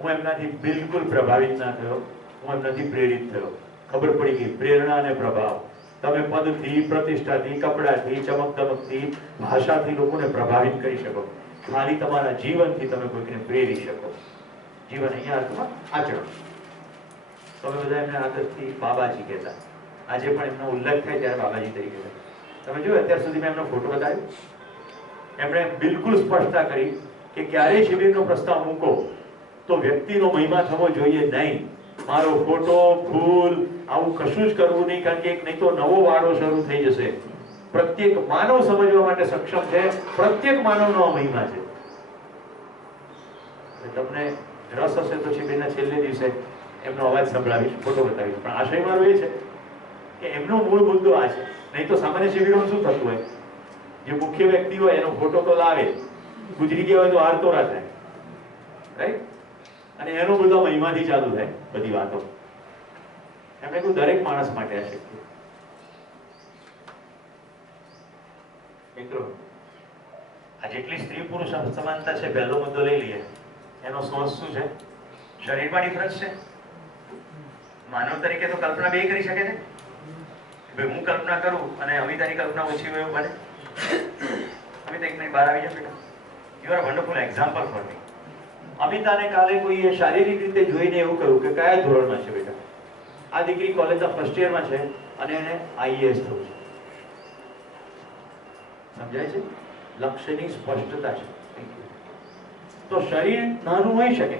હું એમનાથી બિલકુલ પ્રભાવિત ના થયો, હું એમનાથી પ્રેરિત થયો. ખબર પડી ગઈ પ્રેરણા અને પ્રભાવ. તમે પદથી, પ્રતિષ્ઠાથી, કપડાથી, ચમકદમકથી, ભાષાથી લોકોને પ્રભાવિત કરી શકો. ખાલી તમારા જીવનથી તમે કોઈકને પ્રેરી શકો. જીવન અહીંયા અર્થમાં આચરણ. તમે બધા એમને આદતથી બાબાજી કહેતા. આજે પણ એમનો ઉલ્લેખ થાય ત્યારે બાબાજી તરીકે થાય. તમે જોયું અત્યાર સુધી મેં એમનો ફોટો બતાવ્યો. એમણે બિલકુલ સ્પષ્ટતા કરી કે ક્યારેય શિબિરનો પ્રસ્તાવ મૂકો તો વ્યક્તિનો મહિમા થવો જોઈએ નહીં. મારો ફોટો, ફૂલ આવું કશું જ કરવું નહીં, કારણ કે એક નહીં તો નવો વાળો શરૂ થઈ જશે. પ્રત્યેક માનવ સમજવા માટે સક્ષમ છે. પ્રત્યેક માનવનો મહિમા છે. તમને રસ હશે તો શિબિરના છેલ્લે દિવસે એમનો અવાજ સંભળાવીશ, ફોટો બતાવીશ. પણ આશય મારો એ છે કે એમનો મૂળ મુદ્દો આ છે. નહીં તો સામાન્ય શિબિરોમાં શું થતું હોય, જે મુખ્ય વ્યક્તિ હોય એનો ફોટો તો લાવે, ગુજરી ગયા હોય તો આરતોરા થાય, રાઈટ? અને એનો બધો મહિમાથી ચાલુ થાય બધી વાતો. એમણે કહ્યું દરેક માણસ માટે આ શક્તિ. મિત્રો, આ જેટલી સ્ત્રી પુરુષ સમાનતા છે, પહેલો મુદ્દો લઈ લઈએ. એનો સોર્સ શું છે? શરીરમાં ડિફરન્સ છે. માનવ તરીકે તો કલ્પના બે કરી શકે છે. ભાઈ હું કલ્પના કરું અને અમિતાની કલ્પના ઓછી હોય એવું બને? અમિતા એક મિનિટ બહાર આવી જાય બેટા. You are wonderful example for me. અમિતાને કાલે કોઈએ શારીરિક રીતે જોઈને એવું કહ્યું કે કયા ધોરણમાં છે બેટા? આ દીકરી કોલેજના ફર્સ્ટ યરમાં છે અને એને IAS થવું છે. સમજાય છે? લક્ષ્યની સ્પષ્ટતા છે. તો શરીર નાનું હોઈ શકે.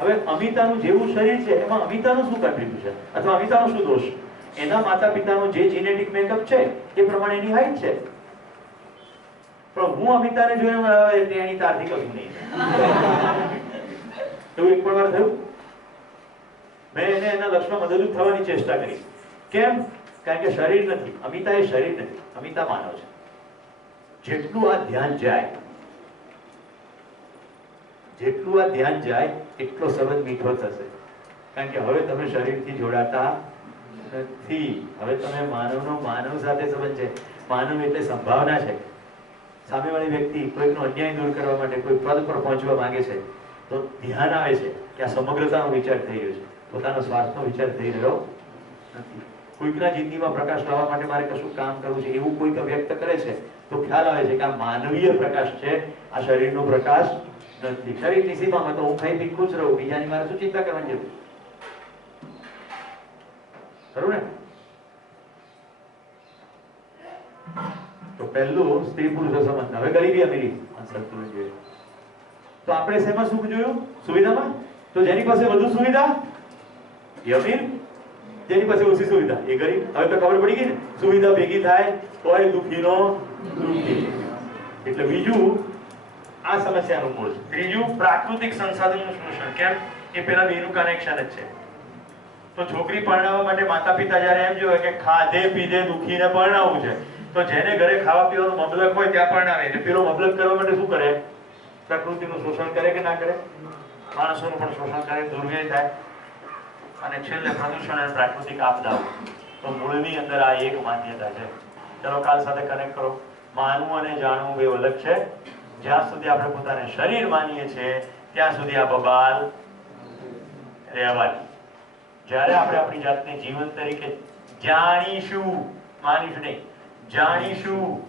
હવે અમિતાનું જેવું શરીર છે એમાં અમિતાનું શું કોન્ટ્રીબ્યુશન અથવા અમિતાનો શું દોષ? એના માતા પિતાનો જે જીનેટિક મેકઅપ છે એ પ્રમાણે એની હાઈટ છે. પણ હું અમિતાને જોઈને એની તારથી કશું નહીં. એવું એક પણ વાર થયું? મેં એને એના લક્ષ્યમાં મદદરૂપ થવાની ચેષ્ટા કરી. કેમ? કારણ કે શરીર નથી. અમિતા એ શરીર નથી, અમિતા માનવ છે. જેટલું આ ધ્યાન જાય એટલો સંબંધ મીઠો થશે. કારણ કે હવે તમે શરીરથી જોડાતા નથી. હવે તમે માનવનો માનવ સાથે સંબંધ છે. માનવ એટલે સંભાવના છે. સામેવાળી વ્યક્તિ કોઈકનો અન્યાય દૂર કરવા માટે કોઈ પદ પર પહોંચવા માંગે છે તો ધ્યાન આવે છે કે આ સમગ્રતાનો વિચાર થઈ રહ્યો છે, પોતાનો સ્વાર્થનો વિચાર થઈ રહ્યો નથી. કોઈકના જિંદગીમાં પ્રકાશ લાવવા માટે મારે કશું કામ કરવું છે એવું કોઈક વ્યક્ત કરે છે તો ખ્યાલ આવે છે કે આ માનવીય પ્રકાશ છે, આ શરીરનો પ્રકાશ નથી. શરીરની સીમામાં તો હું ખાઈ પી ખુશ રહું, બીજાની મારે શું ચિંતા કરવાની જરૂર? ખરું ને? તો પહેલું સ્ત્રી પુરુષ સંબંધ. હવે ગરીબી અમીરી સંતુલન જોઈએ. તો આપણે શેમાં સુખ જોયું? સુવિધામાં. તો જેની પાસે વધુ સુવિધા એ અમીર, જેની પાસે ઓછી સુવિધા એ ગરીબ. હવે તો ખબર પડી ગઈ ને, સુવિધા ભેગી થાય તોય દુઃખીનો દુઃખી. એટલે બીજું આ સમસ્યાનું મૂળ છે. ત્રીજું પ્રાકૃતિક સંસાધનનું શોષણ. કેમ? એ પેલા બેનું કનેક્શન જ છે. તો છોકરી પરણાવવા માટે માતા પિતા જયારે એમ જોવે કે ખાધે પીધે દુખીને પરણાવવું છે તો જેને ઘરે ખાવા પીવાનું મબલક હોય ત્યાં પરણાવે. એટલે પેલો મબલક કરવા માટે શું કરે? પ્રકૃતિનું શોષણ કરે કે ના કરે? માણસોનું પણ શોષણ કરે, દુર્વ્યય થાય અને છેલ્લે પ્રદૂષણ અને પ્રાકૃતિક આપદાઓ. તો મૂળની અંદર આ એક માન્યતા છે. ચલો કાલ સાથે કનેક્ટ કરો. માનવું અને જાણવું બે અલગ છે. જ્યાં સુધી આપણે પોતાને શરીર માનીએ છીએ ત્યાં સુધી આ બબાલ રહેવાની. જ્યારે આપણે આપણી જાતને જીવન તરીકે જાણીશું, માનીશું નહીં, જાણીશું.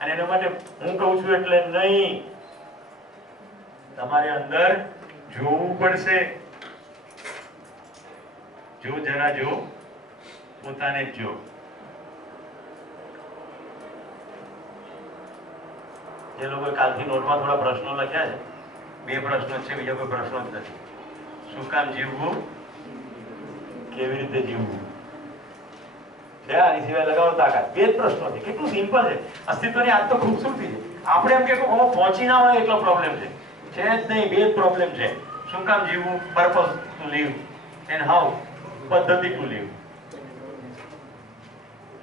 અને એના માટે હું કહું છું એટલે નહીં, તમારે અંદર જોવું પડશે. જો જરા જો, પોતાને જ જો. જે લોકો કાલથી નોટમાં થોડા પ્રશ્નો લખ્યા છે, બે પ્રશ્નો છે, બીજા કોઈ પ્રશ્નો જ નથી. શું કામ જીવવું, કેવી રીતે જીવવું છે, આની સિવાય લગાવો તાકાત. બે જ પ્રશ્નો છે. કેટલું સિમ્પલ છે. અસ્તિત્વની આજ તો ખૂબસૂરતી છે. આપણે એમ કે પહોંચી ના હોય એટલો પ્રોબ્લેમ છે જ નહીં. બે જ પ્રોબ્લેમ છે. શું કામ જીવવું, purpose to live, and how, પદ્ધતિ ટુ લીવ.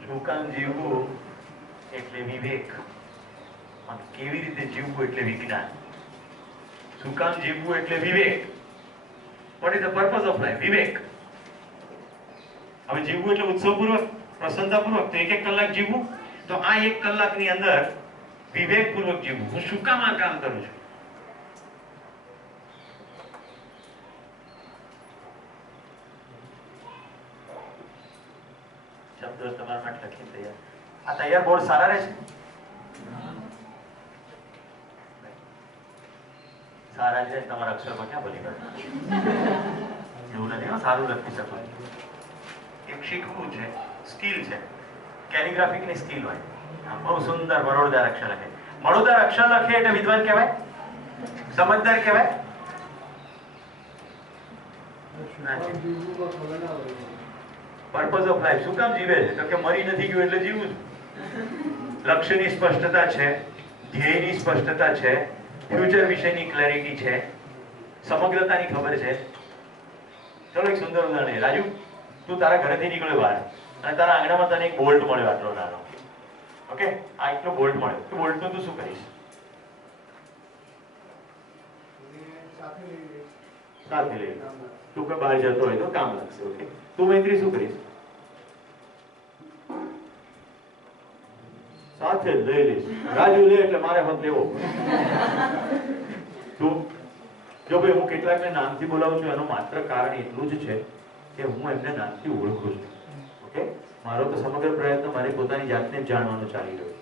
શું કામ જીવવું એટલે વિવેક, કેવી રીતે જીવવું એટલે વિજ્ઞાન. શું કામ જીવવું એટલે વિવેક. What is the purpose of life? વિવેક. હવે જીવવું એટલે ઉત્સવપૂર્વક, પ્રસન્નતાપૂર્વક. તો 1-1 કલાક જીવવું. તો આ 1 કલાકની અંદર વિવેકપૂર્વક જીવવું. હું શું કામ આ કામ કરું છું? શબ્દો તમારા માટે લખીને તૈયાર. આ તૈયાર બોર્ડ સારા રહેશે? સારા છે તમારા અક્ષરમાં ક્યાં ભલી ગયો? એવું નથી, સારું લખી શકો. એક શીખવું છે, સ્કિલ છે. કેલિગ્રાફિકની સ્કિલ હોય. બહુ સુંદર મરોડદાર અક્ષર લખે. મરોડદાર અક્ષર લખે એટલે વિદ્વાન કહેવાય, સમજદાર કહેવાય. Purpose of life. શું કામ જીવે છે? તો કે મરી નથી ગયું એટલે જીવું છું. લક્ષ્યની સ્પષ્ટતા છે, ધ્યેયની સ્પષ્ટતા છે, ફ્યુચર વિશેની ક્લેરિટી છે, સમગ્રતાની ખબર છે. ચલો એક સુંદર ઉદાહરણ. રાજુ, તું તારા ઘરેથી નીકળ્યો બહાર અને તારા આંગણામાં તને એક બોલ્ટ મળ્યો આટલો નાનો. ઓકે, આ એટલો બોલ્ટ મળ્યો. તો બોલ્ટનું તું શું કરીશ? સાથે લઈ. તું કોઈ બહાર જતો હોય તો કામ લાગશે. ઓકે, તું મૈત્રી શું કરીશ? સાથે લઈ લઈશ. રાજુ લે એટલે મારે મત લેવો. તું જો ભાઈ હું કેટલાકને નામથી બોલાવું છું એનું માત્ર કારણ એટલું જ છે કે હું એમને નામથી ઓળખું છું. ઓકે, મારો તો સમગ્ર પ્રયત્ન મારી પોતાની જાતને જ જાણવાનો ચાલી રહ્યો.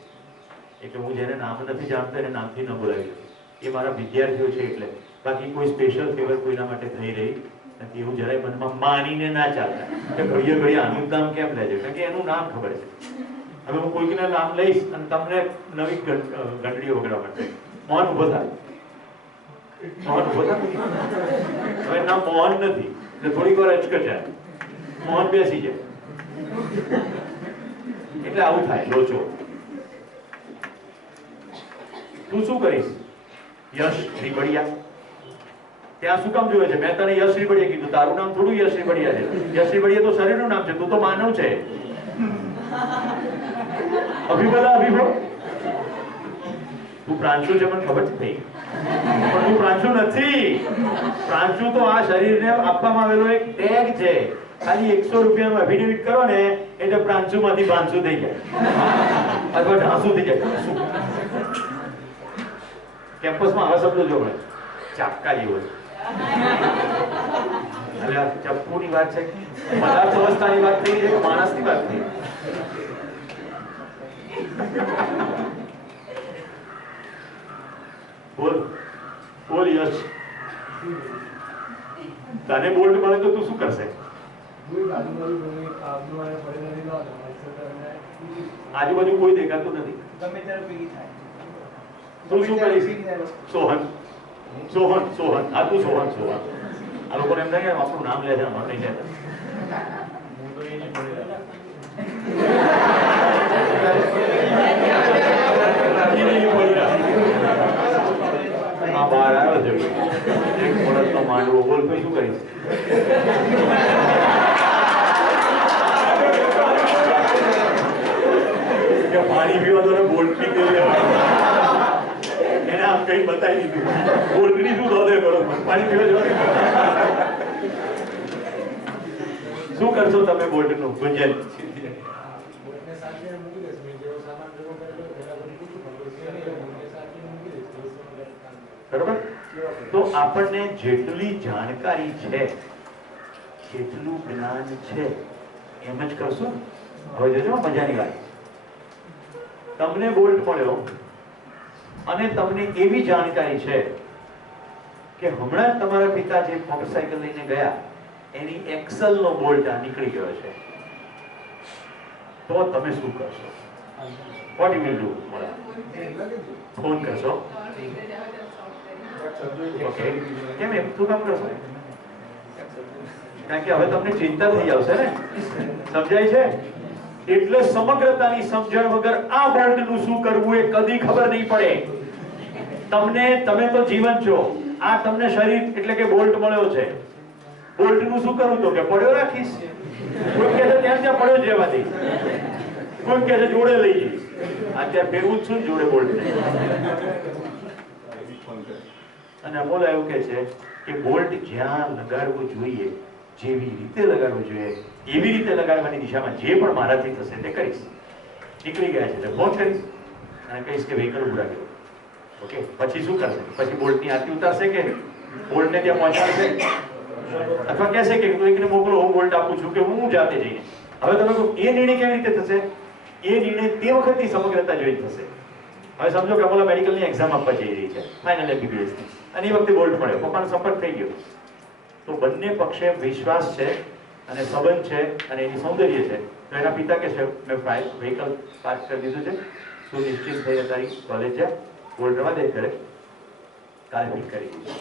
એટલે હું જેને નામ નથી જાણતો એને નામથી ન બોલાવી શકું. એ મારા વિદ્યાર્થીઓ છે એટલે. બાકી કોઈ સ્પેશિયલ ફેવર કોઈના માટે થઈ રહી નથી. એવું જરાય મનમાં માનીને ના ચાલતા કે ઘડીએ ઘડીએ આનું નામ કેમ લે છે, કારણ કે એનું નામ ખબર છે. હવે હું કોઈકને નામ લઈશ અને તમને નવી ઘંટડીઓ વગાડવા માટે મોહન ઉભો થાય. મોહન ઉભો થાય. હવે નામ મોહન નથી એટલે થોડીક વાર અચકચાય. મોહન બેસી જાય. એટલે આવું થાય લોચો. તું શું કરીશ? યશ શ્રીબડિયા. ત્યાં શું કામ જોવે છે? મેં તને યશ શ્રીબડિયા કીધું. તારું નામ થોડું યશ શ્રીબડિયા છે. યશ શ્રીબડિયા તો શરીરનું નામ છે. તું તો માનવ છે. અભિભલા અભિભવ. તું પ્રાંશુ છે મને ખબર છે ભાઈ, પણ તું પ્રાંશુ નથી. પ્રાંશુ તો આ શરીરને આપવામાં આવેલો એક ટેગ છે. ખાલી 100 રૂપિયાનું એફિડેવિટ કરો ને એટલે પ્રાંશુમાંથી 500 થઈ જાય અથવા 500 થઈ જાય. કેમ્પસમાં આવા શબ્દો જો મળે, ચાપકા જેવો છે. એટલે આ ચપ્પુની વાત છે, પદાર્થ અવસ્થાની વાત થઈ છે, માણસની વાત થઈ. બોલ બોલ યશ, તને બોલ્ટ મળે તો તું શું કરશે? આજુબાજુ કોઈ દેખાતું નથી, તું શું કરીશ? સોહન સોહન સોહન, આ તું સોહન સોહન. આ લોકોને એમ થાય કે આપણું નામ લે છે, અમારું નહીં લેતા. આ બહાર આવ્યો છે, એક વર્ષનો માંડવો. બોલ તો શું કરીશ? પાણી પીવા તો બોલ્ટની કરી એને આમ કઈ બતાવી દીધું, બોલ્ટની શું દોડે કરો, પાણી પીવા જવાનું. શું કરશો તમે બોલ્ટનું ગુંજન? બરોબર. તો આપણને જેટલી જાણકારી છે, જેટલું જ્ઞાન છે, એમ જ કરશું. હવે જોજો મજાની વાત, તમને બોલ્ટ મળ્યો અને તમને એવી જાણકારી છે કે હમણાં તમારા પિતા જે મોટરસાયકલ લઈને ગયા એની એક્સલનો બોલ્ટ આ નીકળી ગયો છે, તો તમે શું કરશો? What you will do? Phone કરશો? ઓકે, કેમ એમ શું કામ કરશો? કારણ કે હવે તમને ચિંતા થઈ આવશે ને, સમજાય છે? એટલે સમગ્રતાની સમજણ વગર આ બોલ્ટનું શું કરવું એ કદી ખબર નહીં પડે તમને. તમે તો જીવન છો, આ તમને શરીર એટલે કે બોલ્ટ મળ્યો છે. બોલ્ટનું શું કરવું? તો કે પડ્યો રાખીશ. કોઈ કહે છે ત્યાં ત્યાં પડ્યો જવા દઈશ, કોઈ કહે છે જોડે લઈ જઈશ. અત્યારે ફેરવું જ છું જોડે બોલ્ટ. અને અમોલ એવું કહે છે કે બોલ્ટ જ્યાં લગાડવું જોઈએ, જેવી રીતે લગાડવું જોઈએ એવી રીતે લગાડવાની દિશામાં જે પણ મારાથી થશે તે કરીશ. નીકળી ગયા છે એટલે ફોન કરીશ અને કહીશ કે વ્હીકલ ઉભા કર્યો. ઓકે, પછી શું કરશે? પછી બોલ્ટની આરતી ઉતારશે કે બોલ્ટને ત્યાં પહોંચાડશે, અથવા કહેશે કે તું એકને મોકલો, હું બોલ્ટ આપું છું, કે હું જાતે જઈને. હવે તમે કહો એ નિર્ણય કેવી રીતે થશે? એ નિર્ણય તે વખતની સમગ્રતા જોઈ થશે. હવે સમજો કે અમોલા મેડિકલની એક્ઝામ આપવા જઈ રહી છે, ફાઇનલ એમબીબીએસની, અને એ વખતે બોલ્ટ મળ્યો, પપ્પાનો સંપર્ક થઈ ગયો. તો બંને પક્ષે વિશ્વાસ છે અને સંબંધ છે અને એની સૌંદર્ય છે. તો એના પિતા કે છે મેં વ્હીકલ પાર્ક કરી દીધું છે, તું નિશ્ચિત થઈ તારી કોલેજ જા, બોલ્ટ રવા દે ઘરે, કાલે ફિટ કરી દઈશ.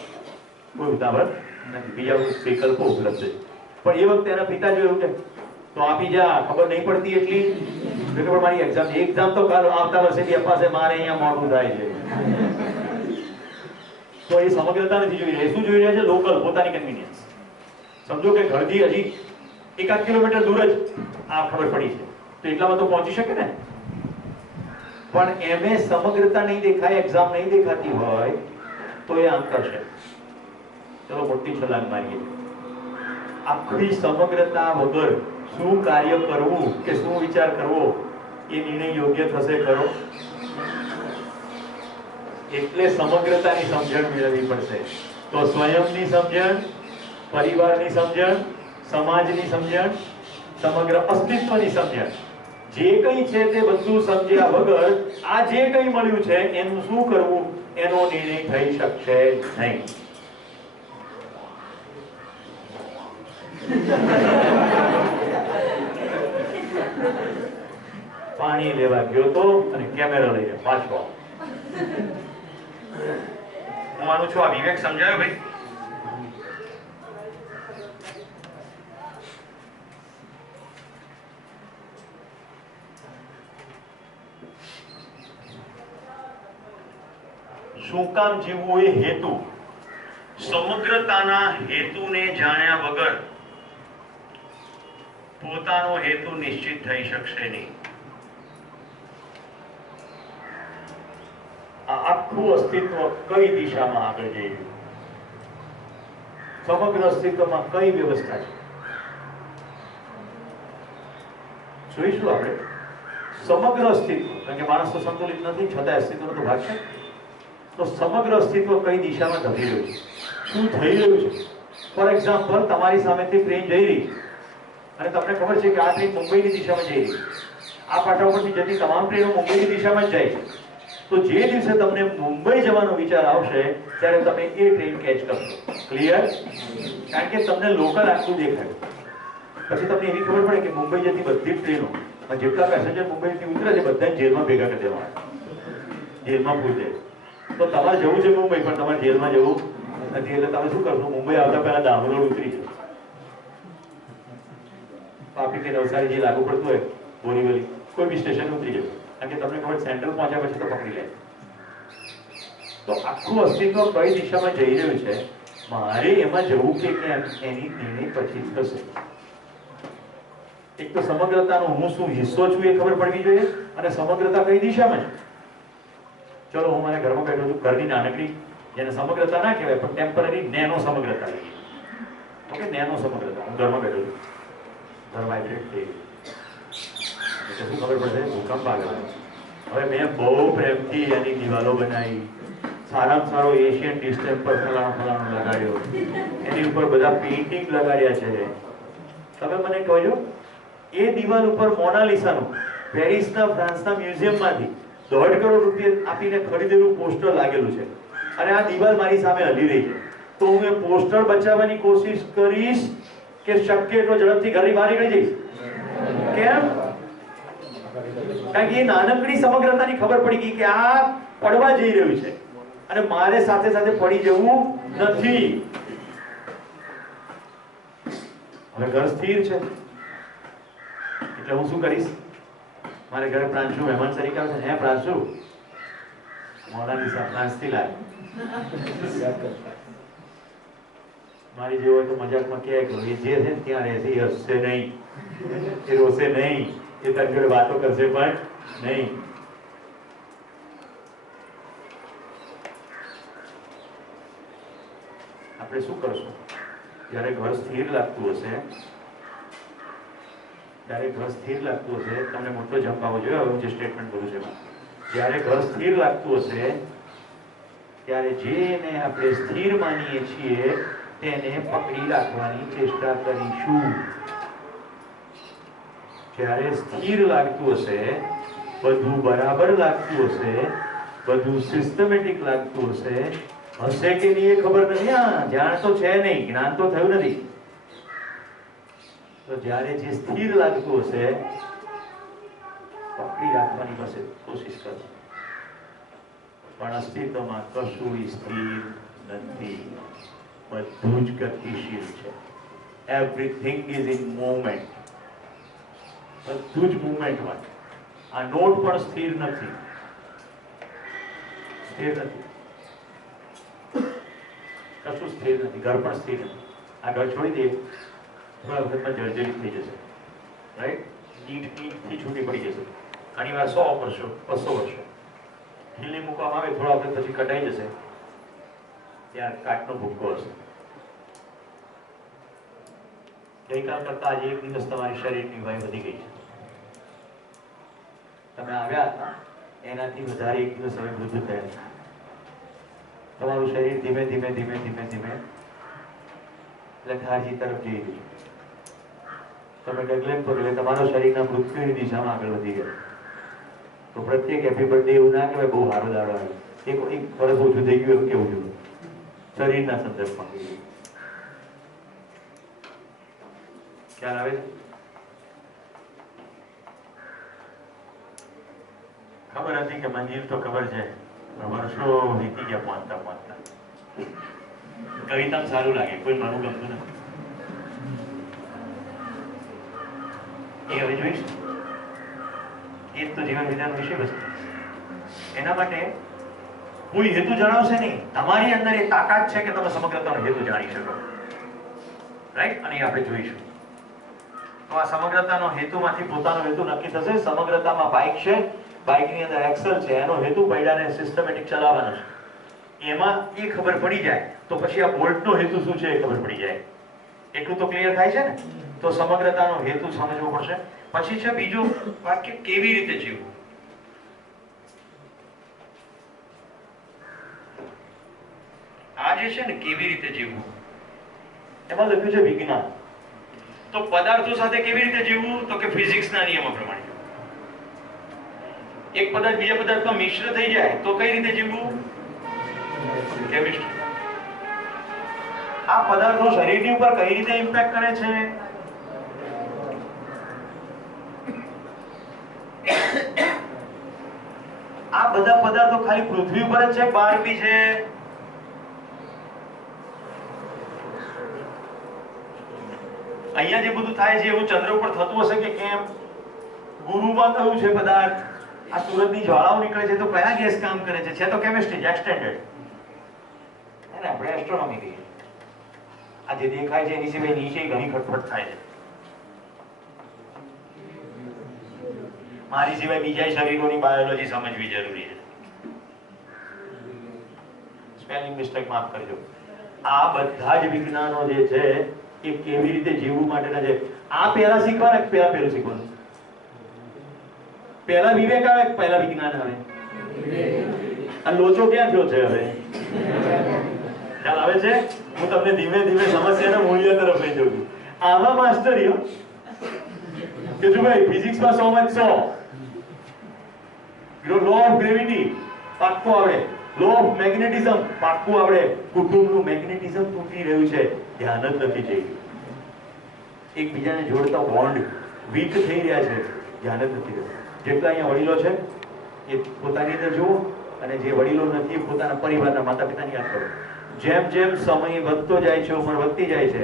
કોઈ ઉતાવળ નથી, બીજા વિકલ્પો ઉપલબ્ધ છે. પણ એ વખતે એના પિતા જોયું કે તો આપી જા, ખબર નહીં પડતી એટલી. પણ મારી એક્ઝામ તો કાલ આવતા વર્ષેથી અપાશે, મારે અહીંયા મોડું થાય છે. તો એ સમગ્રતા નથી જોઈ રહ્યા. શું જોઈ રહ્યા છે? લોકલ, પોતાની કન્વીનિયન્સ. સમજો કે ઘરથી હજી 1-8 કિલોમીટર દૂર જ આ ખબર પડી છે, તો એટલામાં તો પહોંચી શકે ને. પણ એમે સમગ્રતા નહીં દેખાય, એક્ઝામ નહીં દેખાતી હોય તો એ આમ કરશે. ચલો મોટી છલાંગ મારીએ. આખી સમગ્રતા વગર શું કાર્ય કરવું કે શું વિચાર કરવો એ નિર્ણય યોગ્ય થશે ખરો? એટલે સમગ્રતાની સમજણ મેળવવી પડશે. તો સ્વયંની સમજણ, પરિવારની સમજણ, સમાજની સમજણ, સમગ્ર અસ્તિત્વની સમજણ, જે કંઈ છે તે બધું સમજ્યા વગર આ જે કંઈ મળ્યું છે એનું શું કરવું એનો નિર્ણય થઈ શકશે નહીં. પાણી લેવા ગયો તો અને કેમેરા લઈને પાછો. હું માનું છું આ વિવેક સમજાયો ભાઈ? શું કામ જીવવું એ હેતુ. સમગ્રતાના હેતુને જાણ્યા વગર પોતાનો હેતુ નિશ્ચિત થઈ શકશે નહીં. આ આખું અસ્તિત્વ કઈ દિશામાં આગળ જઈ રહ્યું, સમગ્ર અસ્તિત્વમાં કઈ વ્યવસ્થા છે, જોઈશું આપણે સમગ્ર અસ્તિત્વ, કારણ કે માણસ તો સંતુલિત નથી, છતાં અસ્તિત્વનો તો ભાગ છે. તો સમગ્ર અસ્તિત્વ કઈ દિશામાં ધકી રહ્યું છે, શું થઈ રહ્યું છે. ફોર એક્ઝામ્પલ, તમારી સામેથી ટ્રેન જઈ રહી અને તમને ખબર છે કે આ ટ્રેન મુંબઈની દિશામાં જઈ રહી. આ પાટા ઉપરથી જતી તમામ ટ્રેનો મુંબઈની દિશામાં જ જાય છે. તો જે દિવસે તમને મુંબઈ જવાનો વિચાર આવશે ત્યારે તમે એ ટ્રેન કેચ કરશો. ક્લિયર? કારણ કે તમને લોકલ આખું દેખાય. પછી તમને એવી ખબર પડે કે મુંબઈ જતી બધી જ ટ્રેનો જેટલા પેસેન્જર મુંબઈથી ઉતરે છે બધાને જેલમાં ભેગા કરી દેવાના, જેલમાં પૂરી દે. તો તમારે જવું છે મુંબઈ, પણ તમારે જેલમાં જવું નથી. એટલે તમે શું કરશો? મુંબઈ આવતા પહેલા દાહોદ ઉતરી જશો. વાપી કે નવસારી જે લાગુ પડતું હોય, બોરીવલી કોઈ બી સ્ટેશન ઉતરી જશો, કારણ કે તમને ખબર સેન્ટ્રલ પહોંચ્યા પછી તો પકડી લે. તો આખું અસ્તિત્વ કઈ દિશામાં જઈ રહ્યું છે, મારે એમાં જવું કે કેમ, એની નિર્ણય પછી થશે. એક તો સમગ્રતાનો હું શું હિસ્સો છું એ ખબર પડવી જોઈએ, અને સમગ્રતા કઈ દિશામાં છે. ચલો, હું મારા ઘરમાં બેઠો છું, ઘરની નાનકડી, જેને સમગ્રતા ના કહેવાય પણ ટેમ્પરરી નેનો સમગ્રતા લઈએ. ઓકે, નેનો સમગ્રતા. હું ઘરમાં બેઠો છું, ઘર વાઇબ્રેટ થઈ ગયું, એટલે શું ખબર પડશે? ભૂકંપ આગળ. હવે મેં બહુ પ્રેમથી એની દિવાલો બનાવી, સારામાં સારો એશિયન ડિસ્ટેમ્પર ફલાણો લગાડ્યો, એની ઉપર બધા પેઇન્ટિંગ લગાડ્યા છે. તમે મને કહેજો, એ દિવાલ ઉપર મોનાલિસાનું પેરિસના ફ્રાન્સના મ્યુઝિયમમાંથી 1.5 કરોડ રૂપિયા આપીને ખરીદેલું પોસ્ટર લાગેલું છે, અને આ દિવાલ મારી સામે હલી રહી છે. તો હું એ પોસ્ટર બચાવવાની કોશિશ કરીશ કે શક્ય એટલો ઝડપથી ઘરની બહાર નીકળી જઈશ? કેમ? કારણ કે એ નાનકડી સમગ્રતાની ખબર પડી ગઈ કે આ પડવા જઈ રહ્યું છે અને મારે સાથે સાથે પડી જવું નથી. હવે ઘર સ્થિર છે એટલે હું શું કરીશ? મારે ઘરે પ્રાંશુ મહેમાન તરીકે આવશે. હે પ્રાંશુ, મોનાલિસા ફ્રાન્સથી લાવ. મારી જેવો હોય તો મજાકમાં કહે કે એ જે છે ત્યાં રહેશે, એ હસશે નહીં, એ રોશે નહીં, એ તારી જોડે વાતો કરશે પણ નહીં. આપણે શું કરશું? જ્યારે ઘર સ્થિર લાગતું હશે, તમને મોટો જમ્પ આવવો જોઈએ. હવે હું જે સ્ટેટમેન્ટ કરું છું એમાં, જ્યારે ઘર સ્થિર લાગતું હશે ત્યારે જેને આપણે સ્થિર માનીએ છીએ તેને પકડી રાખવાની ચેષ્ટા કરીશું. જ્યારે સ્થિર લાગતું હશે, બધું બરાબર લાગતું હશે, બધું સિસ્ટમેટિક લાગતું હશે કે નહીં એ ખબર નથી. હા, ધ્યાન તો છે નહીં, જ્ઞાન તો થયું નથી. તો જ્યારે જે સ્થિર લાગતું હશે પકડી રાખવાની પાસે કોશિશ કરશે. પણ અસ્તિત્વમાં કશું સ્થિર નથી, બધું જ ગતિશીલ છે. Everything is in movement. બધું જ મૂવમેન્ટમાં. આ નોટ પણ સ્થિર નથી, કશું સ્થિર નથી. ઘર પણ સ્થિર નથી. આ ઘર છોડી દઈએ, થોડા વખતમાં જર્જરિત થઈ જશે. રાઈટ? ઈંટથી છૂટી પડી જશે. ઘણી વાર 100 વર્ષો 200 વર્ષો ખીલી મૂકવામાં આવે, થોડા વખત પછી કટાઈ જશે, ત્યાં કાટનો ભૂક્કો હશે. ગઈકાલ કરતા આજે એક દિવસ તમારી શરીરની વય વધી ગઈ છે. તમે આવ્યા હતા એનાથી વધારે એક દિવસ હવે વૃદ્ધ થયા છે. તમારું શરીર ધીમે ધીમે લથાર્જી તરફ જઈ રહ્યું છે. તમે ડગલે પગલે તમારા શરીરના મૃત્યુની દિશામાં આગળ વધી ગયા. તો પ્રત્યેક હેપી બર્થડે એવું ના કહેવાય બહુ સારો દાડો આવ્યો, એક વર્ષ ઓછું થઈ ગયું એવું કેવું જોઈએ શરીરના સંદર્ભમાં. ખ્યાલ આવે છે? ખબર હતી કે મંજિલ તો ખબર છે, વર્ષો વીતી ગયા પહોંચતા. કવિતા સારું લાગે, કોઈ મારું ગમતું નથી. એ હવે જોઈશ. એ તો જીવન વિધાન વિષય વસ્તુ. એના માટે કોઈ હેતુ જણાવશે નહીં. તમારી અંદર એ તાકાત છે કે તમે સમગ્રતાનો હેતુ જાણી શકો. રાઈટ? અને એ આપણે જોઈશું. તો આ સમગ્રતાનો હેતુમાંથી પોતાનો હેતુ નક્કી થશે. સમગ્રતામાં બાઇક છે, બાઇકની અંદર એક્સલ છે, એનો હેતુ પૈડાને સિસ્ટમેટિક ચલાવવાનો છે. એમાં એ ખબર પડી જાય તો પછી આ બોલ્ટનો હેતુ શું છે એ ખબર પડી જાય. એટલું તો ક્લિયર થાય છે ને? તો સમગ્રતાનો હેતુ સમજવો પડશે. પછી છે બીજો વાક્ય કેવી રીતે જીવવું. આ જે છે ને કેવી રીતે જીવવું એમાં લખ્યું છે વિજ્ઞાન. તો પદાર્થો સાથે કેવી રીતે જીવવું તો કે ફિઝિક્સના નિયમો પ્રમાણે. એક પદાર્થ બીજા પદાર્થમાં મિશ્ર થઈ જાય તો કઈ રીતે જીવવું? કેમિસ્ટ્રી. આ પદાર્થો શરીરની ઉપર કઈ રીતે ઇમ્પેક્ટ કરે છે? આ બધા પદાર્થો ખાલી પૃથ્વી ઉપર જ છે, બહાર બી છે? અહીંયા જે બધું થાય છે એવું ચંદ્ર ઉપર થતું હશે કે કેમ? ગુરુમાં કયું છે પદાર્થ? આ સૂરજની જ્વાળાઓ નીકળે છે તો કયા ગેસ કામ કરે છે? છે તો કેમિસ્ટ્રી એક્સટેન્ડેડ. એને આપણે એસ્ટ્રોનોમી કહીએ. આ જે દેખાય છે એની સિવાય નીચે ઘણી ખટપટ થાય છે. મારી સિવાય બીજા શરીરોની બાયોલોજી સમજવી જરૂરી છે. સ્પેલિંગ મિસ્ટેક માફ કરજો. આ બધા જ વિજ્ઞાનો જે છે એ કેવી રીતે જીવવું માટેના છે. આ પહેલા શીખવાના કે પહેલું શીખવાનું? પહેલા વિવેક આવે કે પહેલા વિજ્ઞાન આવે? આ લોચો ક્યાં થયો છે હવે? ખ્યાલ આવે છે? હું તમને ધીમે ધીમે સમસ્યાના મૂલ્ય તરફ લઈ જઉં છું. આમાં માસ્ટરી કે જો ભાઈ ફિઝિક્સમાં 100 માં 100, લો ઓફ ગ્રેવિટી પાક્કો આવડે, લો ઓફ મેગ્નેટિઝમ પાક્કું આવડે, કુટુંબનું મેગ્નેટિઝમ તૂટી રહ્યું છે, ધ્યાન જ નથી જઈ રહ્યું. એકબીજાને જોડતા બોન્ડ વીક થઈ રહ્યા છે, ધ્યાન જ નથી રહ્યું. જેટલા અહીંયા વડીલો છે એ પોતાની અંદર જુઓ, અને જે વડીલો નથી પોતાના પરિવારના માતા પિતાની યાદ કરો. જેમ જેમ સમય વધતો જાય છે, ઉંમર વધતી જાય છે,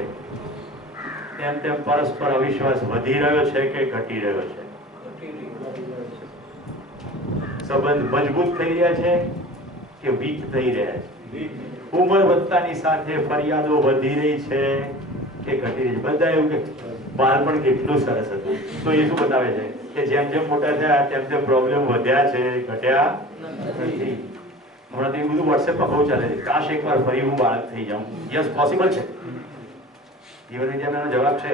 તેમ તેમ પરસ્પર અવિશ્વાસ વધી રહ્યો છે કે ઘટી રહ્યો છે? સંબંધ મજબૂત થઈ રહ્યા છે કે વીક થઈ રહ્યા છે? ઉંમર વધતાની સાથે ફરિયાદો વધી રહી છે કે ઘટી રહી છે? બધા એવું કે બાળપણ કેટલું સરસ હતું, તો એ શું બતાવે છે કે જેમ જેમ મોટા થયા તેમ તેમ પ્રોબ્લેમ વધ્યા છે, ઘટ્યા નથી. હમણાં તો એ બધું વોટ્સએપમાં બહુ ચાલે છે, કાશ એકવાર ફરી હું બાળક થઈ જાઉં. યસ, પોસિબલ છે. જીવન વિજ્ઞાનનો જવાબ છે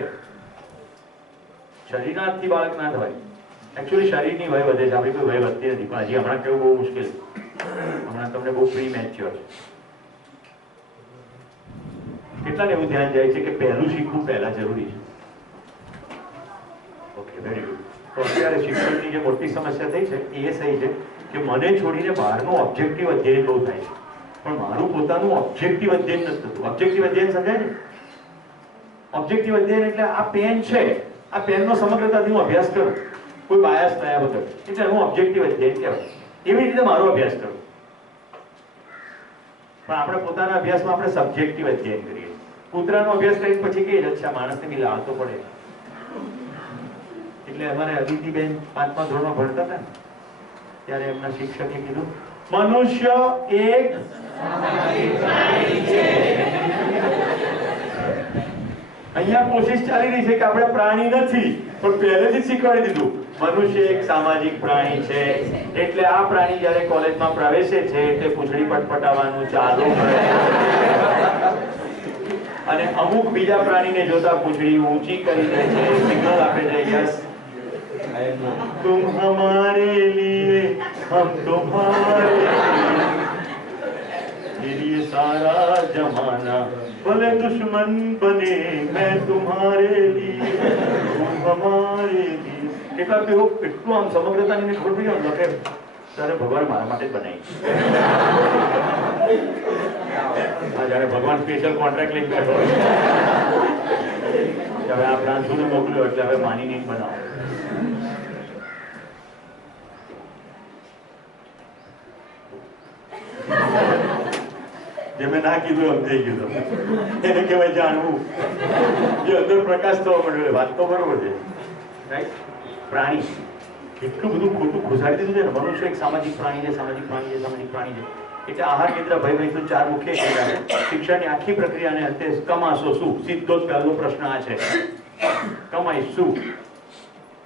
શરીરના હાથથી બાળક ના થવાય. એકચ્યુઅલી શરીરની વય વધે છે, આપણી કોઈ વય વધતી નથી. પણ હજી હમણાં કેવું બહુ મુશ્કેલ છે. હમણાં તમને બહુ પ્રી મેચ્યોર છે. કેટલાને એવું ધ્યાન જાય છે કે પહેલું શીખવું પહેલા જરૂરી છે? Okay, very good. તો અત્યારે શિક્ષણની જે મોટી સમસ્યા થઈ છે એ સહી છે કે મને છોડીને બહારનું ઓબ્જેક્ટિવ અધ્યયન બહુ થાય છે, પણ મારું પોતાનું ઓબ્જેક્ટિવ અધ્યયન નથી થતું. ઓબ્જેક્ટિવ અધ્યયન સમજાય ને? ઓબ્જેક્ટિવ અધ્યયન એટલે આ પેન છે, આ પેનનો સમગ્રતાથી હું અભ્યાસ કરું, કોઈ બાયસ થયા વગર, એટલે હું ઓબ્જેક્ટિવ અધ્યયન કહેવાય. એવી રીતે મારો અભ્યાસ કરું. પણ આપણે પોતાના અભ્યાસમાં આપણે સબ્જેક્ટિવ અધ્યયન કરીએ. કૂતરાનો અભ્યાસ કરીને પછી કહીએ અચ્છા માણસને બી લાવતો પડે. એટલે અમારે અદિતિબેન 5મા ધોરણમાં ભણતા હતા ને ત્યારે એમના શિક્ષકે કીધું મનુષ્ય એક અહીંયા કોશિશ ચાલી રહી છે કે આપણે પ્રાણી નથી, પણ પહેલેથી જ શીખવાડી દીધું મનુષ્ય એક સામાજિક પ્રાણી છે. એટલે આ પ્રાણી જ્યારે કોલેજમાં પ્રવેશે છે એટલે પૂંછડી પટપટાવવાનું ચાલુ કરે અને અમુક બીજા પ્રાણીને જોતા પૂંછડી ઊંચી કરી દે છે, સિગ્નલ આપે છે યસ तुम हमारे लिए हम तुम्हारे लिए सारा जमाना भले दुश्मन बने मैं तुम्हारे लिए तुम हमारे लिए. કેટલાક એવું એટલું આમ સમગ્રતાની ખબર પડી ગયો કે ત્યારે ભગવાન મારા માટે જ બનાવી. જ્યારે ભગવાન સ્પેશિયલ કોન્ટ્રાક્ટ લઈને બેઠો હવે આ પ્રાંશુને મોકલ્યો એટલે હવે માની બનાવો. જે મેં ના કીધું એમ થઈ ગયું. એને કહેવાય જાણવું. જે અંદર પ્રકાશ થવા માંડ્યો. વાત તો બરોબર છે, રાઈટ? પ્રાણી એટલું બધું ખોટું ઘુસાડી દીધું છે ને. મનુષ્ય એક સામાજિક પ્રાણી છે, સામાજિક પ્રાણી છે, સામાજિક પ્રાણી છે. એટલે આહાર નિદ્રા ભય મૈથુન 4 મુખ્ય ક્રિયા છે. શિક્ષણની આખી પ્રક્રિયાને અંતે કમાશો શું? સીધો જ પહેલો પ્રશ્ન આ છે, કમાઈ શું?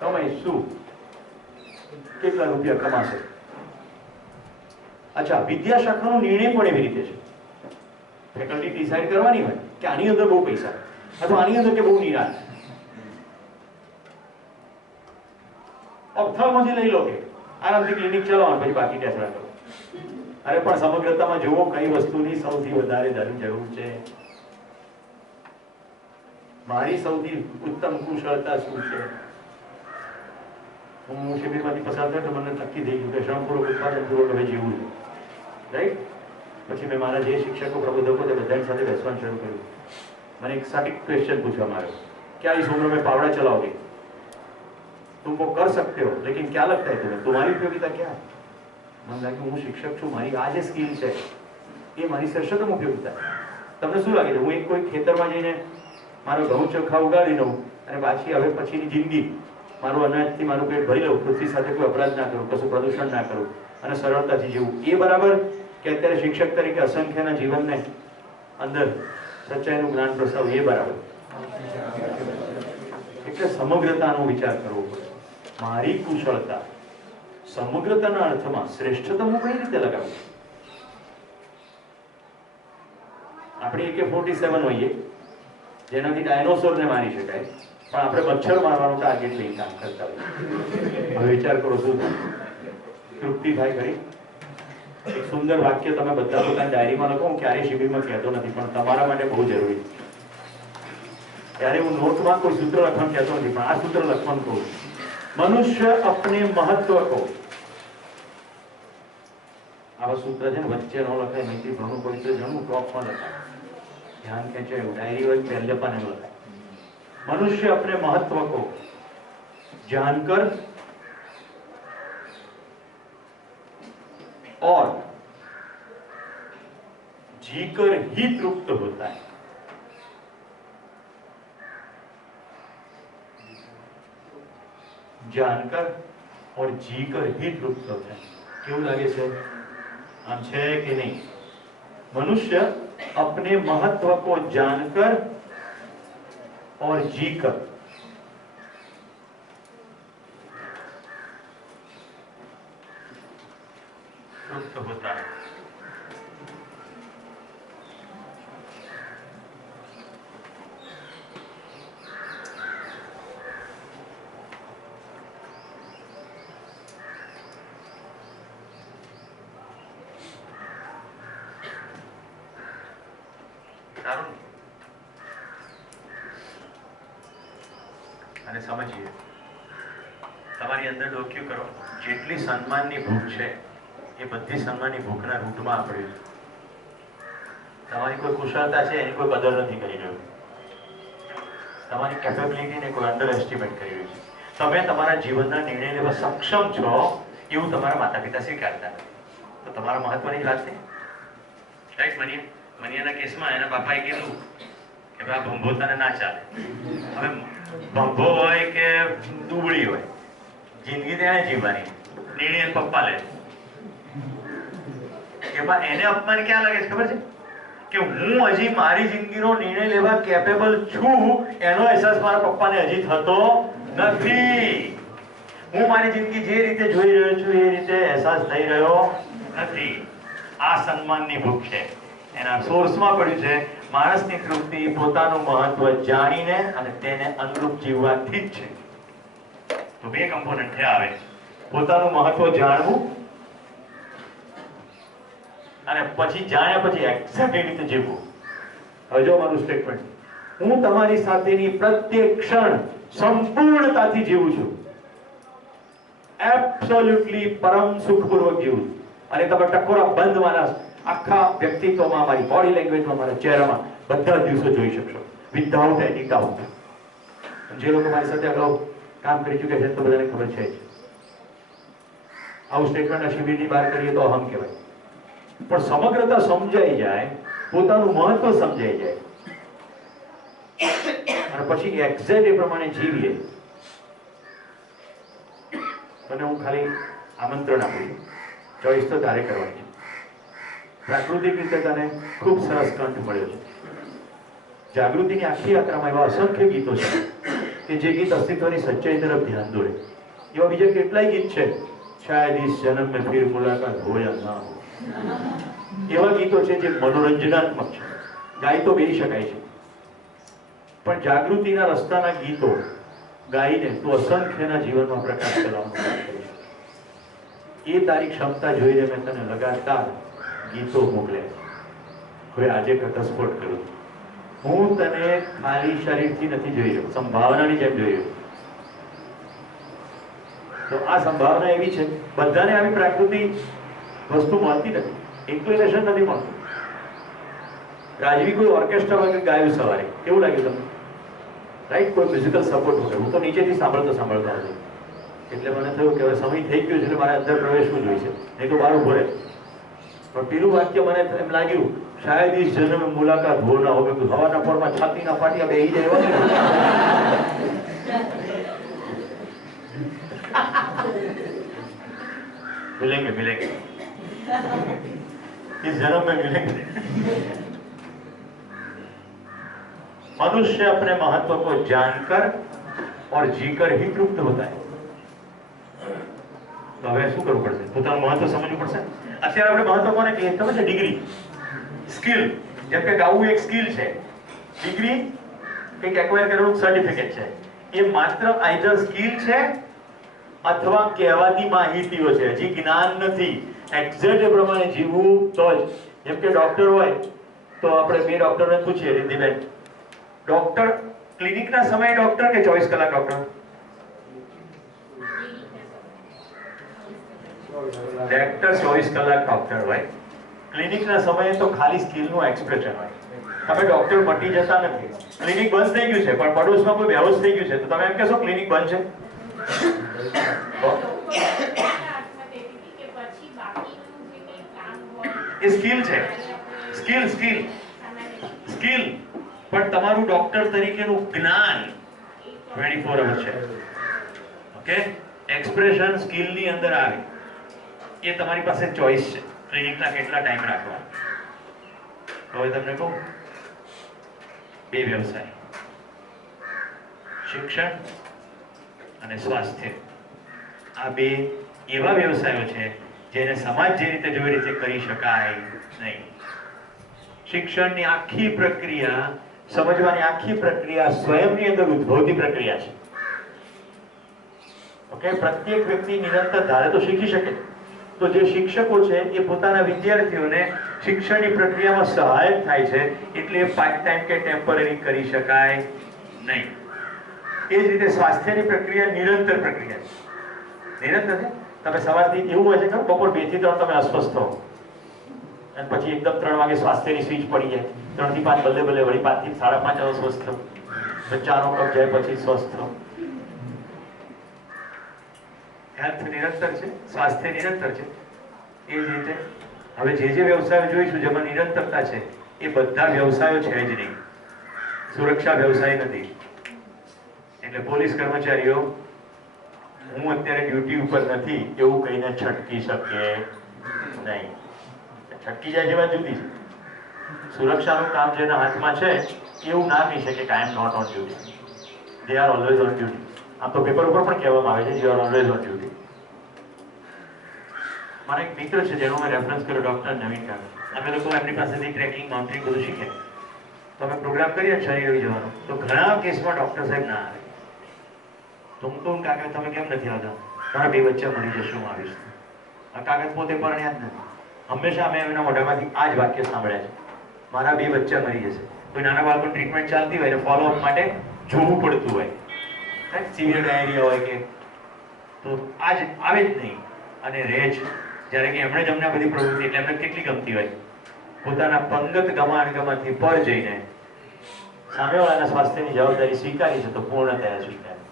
કમાઈ શું? કેટલા રૂપિયા કમાશે? અચ્છા, વિદ્યાશાખાનો નિર્ણય પણ એવી રીતે છે. ફેકલ્ટી ડિસાઈડ કરવાની હોય કે આની અંદર બહુ પૈસા અથવા આની અંદર કે બહુ નિરાશ. ઓપ્થોલ્મોલોજી લઈ લો કે આરામથી ક્લિનિક ચલાવો પછી બાકી ટેસ્ટ કરો. અરે પણ સમગ્રતામાં જુઓ કઈ વસ્તુની સૌથી વધારે જરૂર છે. મારી સૌથી ઉત્તમ કુશળતા શું છે? હું શિબિરમાંથી પસાર થયો તો મને નક્કી થઈ ગયું કે શ્રમપૂર્વક ઉત્પાદનપૂર્વક હવે જીવવું છે. રાઈટ? પછી મેં મારા જે શિક્ષકો પ્રબોધકો તે બધાની સાથે બેસવાનું શરૂ કર્યું. मैंने एक सटीक क्वेश्चन पूछा हमारे, क्या इस उम्र में पावड़ा चलाओगे? तुम वो कर सकते हो, लेकिन क्या लगता है तुम्हें तुम्हारी उपयोगिता क्या है? મને લાગ્યું હું શિક્ષક છું, મારી આ જે સ્કિલ છે એ મારી શ્રેષ્ઠતમ ઉપયોગિતા. તમને શું લાગે છે હું એક કોઈ ખેતરમાં જઈને મારો ઘઉં ચોખા ઉગાડી લઉં અને પાછી હવે પછીની જિંદગી મારું અનાજથી મારું પેટ ભરી લઉં, પૃથ્વી સાથે કોઈ અપરાધ ના કરું, કશું પ્રદૂષણ ના કરું અને સરળતાથી જીવું, એ બરાબર કે અત્યારે શિક્ષક તરીકે અસંખ્યના જીવનને અંદર સચ્ચાઈનું જ્ઞાન પ્રસાવ, એ બરાબર? એટલે સમગ્રતાનો વિચાર કરવો પડે. મારી કુશળતા સમગ્રતાના અર્થમાં શ્રેષ્ઠતમ હું કઈ રીતે લગાવું? આપણે AK-47 હોઈએ જેનાથી ડાયનોસોરને મારી શકાય, પણ આપણે મચ્છર મારવાનો ટાર્ગેટ લઈને કામ કરતા હોઈએ. હવે વિચાર કરો શું તૃપ્તિ થાય ખરી? એક સુંદર વાક્ય તમે બધા પોતાની ડાયરીમાં લખો. હું ક્યારેય શિબિરમાં કહેતો નથી, પણ તમારા માટે બહુ જરૂરી છે. ત્યારે હું નોટમાં કોઈ સૂત્ર લખવાનું કહેતો નથી, પણ આ સૂત્ર લખવાનું કહું. મનુષ્ય અપને મહત્વ કો, આવા સૂત્ર છે ને વચ્ચે ન લખાય, મૈત્રી ભણવું પવિત્ર જણવું ટોપમાં લખાય, ધ્યાન ખેંચે એવું. ડાયરી હોય પહેલે પણ એમ લખાય. મનુષ્ય અપને મહત્વ કો जानकर और जीकर ही तृप्त होता है. जानकर और जीकर ही तृप्त होता है. क्यों लगे से आम छे कि नहीं? मनुष्य अपने महत्व को जानकर और जीकर तृप्त होता है. અને સમજીએ તમારી અંદર ડોક્યુ કરો. જેટલી સન્માનની ભૂખ છે એ બધી સન્માનની ભૂખના રૂટમાં પડ્યું છે. તમારી કોઈ કુશળતા છે એની કોઈ કદર નથી કરી રહ્યું. તમારી કેપેબિલિટીને કોઈ અંડર એસ્ટિમેટ કરી રહ્યું છે. તમે તમારા જીવનના નિર્ણય લેવા સક્ષમ છો એવું તમારા માતા પિતા સ્વીકારતા નથી. તો તમારા મહત્વની વાત છે. રાઈટ? મનિયાના કેસમાં એના બાપાએ કીધું કે ભાઈ આ ભંભો તને ના ચાલે. હવે ભંભો હોય કે દુબળી હોય, જિંદગી તેને જીવવાની, નિર્ણય પપ્પા લે. એમાં એને અપમાન ક્યાં લાગે છે ખબર છે? કે હું હજી મારી જિંદગીનો નિર્ણય લેવા કેપેબલ છું એનો અહેસાસ મારા પપ્પાને હજી થતો નથી. હું મારી જિંદગી જે રીતે જોઈ રહ્યો છું એ રીતે અહેસાસ થઈ રહ્યો નથી. આ સન્માનની ભૂખ છે. એના સોર્સમાં પડ્યું છે. માણસની તૃપ્તિ પોતાનું મહત્વ જાણીને અને તેને અનુરૂપ જીવવાથી જ છે. તો બે કમ્પોનન્ટ છે આવે. પોતાનું મહત્વ જાણવું અને પછી જાણ્યા પછી એક્ઝેક્ટ રીતે જીવવું. હવે જો મારું સ્ટેટમેન્ટ, હું તમારી સાથેની પ્રત્યેક ક્ષણ સંપૂર્ણતાથી જીવું છું. એબ્સોલ્યુટલી પરમ સુખપૂર્વક જીવું છું. અને તમે ટકોરા બંધ મારા આખા વ્યક્તિત્વમાં, મારી બોડી લેંગ્વેજમાં, મારા ચહેરામાં બધા દિવસો જોઈ શકશો વિધાઉટ એની ડાઉટ. જે લોકો મારી સાથે અગાઉ કામ કરી ચૂક્યા છે તો બધાને ખબર છે જ. આવું સ્ટેટમેન્ટ શિબિરની બહાર કરીએ તો અહમ કહેવાય. પણ સમગ્રતા સમજાઈ જાય, પોતાનું મહત્વ સમજાઈ જાય અને પછી એક્ઝેક્ટ એ પ્રમાણે જીવીએ. તને હું ખાલી આમંત્રણ આપું છું, ચોઈસ તો તારે કરવાની છે. પ્રાકૃતિક રીતે તને ખૂબ સરસ કંઠ મળ્યો છે. જાગૃતિની આખી યાત્રામાં એવા અસંખ્ય ગીતો છે કે જે ગીત અસ્તિત્વની સચ્ચાઈ તરફ ધ્યાન દોરે. એવા બીજા કેટલાય ગીત છે, શાયદ ઇસ જન્મ મેં ફિર મુલાકાત હો યા ના હો. એવા ગીતો છે જે મનોરંજનાત્મક છે, ગાઈ તો બેસી શકાય છે. પણ જાગૃતિના રસ્તાના ગીતો ગાઈને તું અસંખ્યના જીવનમાં પ્રકાશ કરવાનું કામ કરીશ. એ તારી ક્ષમતા જોઈને મેં તને લગાતાર ગીતો મોકલ્યા. હવે આજે ઘટસ્ફોટ કરું. હું તને ખાલી શરીરથી નથી જોઈ રહ્યો, સંભાવનાની જેમ જોઈ રહ્યો. તો આ સંભાવના એવી છે, બધાને આવી પ્રાકૃતિક વસ્તુ મળતી નથી, ઇન્ક્લિનેશન નથી મળતું. રાજવી કોઈ ઓર્કેસ્ટ્રા વગર ગાયું સવારે, કેવું લાગ્યું તમને? રાઈટ, કોઈ મ્યુઝિકલ સપોર્ટ વગર. હું તો નીચેથી સાંભળતો હતો, એટલે મને થયું કે હવે સમય થઈ ગયો છે, એટલે મારે અંદર પ્રવેશવું જોઈએ, નહીં તો બહાર ઉભો રહે. પણ પેલું વાક્ય મને એમ લાગ્યું, શાયદ ઇસ જન્મ में मुलाकात हो ना हो, कि हवाना पोરમાં છાતીના પાટિયા બેહી જાય એવા मिलेंगे मिलेंगे इस जन्म में मिलेंगे. मनुष्य अपने महत्व को जानकर और जीकर ही तृप्त होता है. तो હવે શું કરવું પડશે? પોતાનું મહત્વ સમજવું પડશે. અત્યારે આપણે મહત્વ કોને કહીએ ખબર છે? Degree, skill. જેમ કે ગાવું એક સ્કિલ છે, ડિગ્રી કંઈક એક્વાયર કરેલું સર્ટિફિકેટ છે. એ માત્ર આઈધર સ્કિલ છે અથવા કહેવાતી માહિતીઓ છે, હજી જ્ઞાન નથી. એક્ઝેક્ટ એ પ્રમાણે જીવવું તો જ. જેમ કે ડોક્ટર હોય તો આપણે બે ડોક્ટરને પૂછીએ, રિદ્ધિબેન, ડોક્ટર ક્લિનિકના સમયે ડોક્ટર કે 24 કલાક ડોક્ટર? ડોક્ટર 24 કલાક ડોક્ટર હોય. ક્લિનિકના સમયે તો ખાલી સ્કિલનું એક્સપ્રેશન હોય. તમે ડોક્ટર મટી જતા નથી. ક્લિનિક બંધ થઈ ગયું છે, પણ પડોશમાં કોઈ બેહોશ થઈ ગયું છે, તો તમે એમ કહેશો ક્લિનિક બંધ છે? એ સ્કિલ છે, સ્કિલ સ્કિલ સ્કિલ. પણ તમારું ડોક્ટર તરીકેનું જ્ઞાન 24 અવર છે. ઓકે, એક્સપ્રેશન સ્કિલની અંદર આવે. એ તમારી પાસે ચોઈસ છે, ક્લિનિકના કેટલા ટાઈમ રાખવા. હવે તમને કહું, બે વ્યવસાય, શિક્ષણ અને સ્વાસ્થ્ય, આ બે એવા વ્યવસાયો છે જેને સમાજ જે રીતે જોઈએ રીતે કરી શકાય નહીં. શિક્ષણની આખી પ્રક્રિયા, સમજવાની આખી પ્રક્રિયા સ્વયંની અંદર ઉદ્ભવતી પ્રક્રિયા છે. ઓકે, પ્રત્યેક વ્યક્તિ નિરંતર ધારે તો શીખી શકે. તો જે શિક્ષકો છે એ પોતાના વિદ્યાર્થીઓને શિક્ષણની પ્રક્રિયામાં સહાયક થાય છે, એટલે પાર્ટ ટાઈમ કે ટેમ્પરરી કરી શકાય નહીં. એ જ રીતે સ્વાસ્થ્યની પ્રક્રિયા નિરંતર પ્રક્રિયા છે. નિરંતર છે. તમે સવારથી એવું હોય છે કે બપોર 2 થી 3 તમે અસ્વસ્થ હો, અને પછી એકદમ 3 વાગે સ્વાસ્થ્યની સ્વિચ પડી જાય, 3 થી 5 બદલે બદલે વળી 5 થી 5:30 અસ્વસ્થ થો, 4નો કપ જાય પછી સ્વસ્થ થો. હેલ્થ નિરંતર છે, સ્વાસ્થ્ય નિરંતર છે. એ જ રીતે હવે જે વ્યવસાયો જોઈશું જેમાં નિરંતરતા છે, એ બધા વ્યવસાયો છે જ નહીં. સુરક્ષા વ્યવસાય નથી. એટલે પોલીસ કર્મચારીઓ હું અત્યારે ડ્યુટી ઉપર નથી એવું કહીને છટકી શકે નહીં. છટકી જાય જેવા જુદી છે. સુરક્ષાનું કામ જેના હાથમાં છે એવું ના કહી શકે કે I am not on duty. They are always on duty. આમ તો પેપર ઉપર પણ કહેવામાં આવે છે you are always on duty. મારા એક મિત્ર છે જેનો મેં રેફરન્સ કર્યો, ડોક્ટર નવીન કાકા. અમે લોકો એમની પાસેથી ટ્રેકિંગ, માઉન્ટેનિંગ બધું શીખ્યા. તો અમે પ્રોગ્રામ કરીએ શનિ રવિ જવાનો, તો ઘણા કેસમાં ડોક્ટર સાહેબ ના આવે. તો હું કહું કાકા તમે કેમ નથી આવતા? મારા 2 બચ્ચા મરી જશે, હું આવીશ. આ કાકા પોતે પરણ્યા જ નથી. હંમેશા અમે એમના મોઢામાંથી આ જ વાક્ય સાંભળ્યા છે, મારા 2 બચ્ચા મરી જશે. કોઈ નાના બાળકોની ટ્રીટમેન્ટ ચાલતી હોય, ફોલોઅપ માટે જોવું પડતું હોય, સિવિયર ડાયરિયા હોય કે, તો આજ આવે જ નહીં અને રહે જ. જ્યારે કે એમણે જ અમને બધી પ્રવૃત્તિ, એટલે એમને કેટલી ગમતી હોય, પોતાના પંગત ગમાણગમાંથી પર જઈને સામેવાળાના સ્વાસ્થ્યની જવાબદારી સ્વીકારી છે, તો પૂર્ણતયા સ્વીકારી.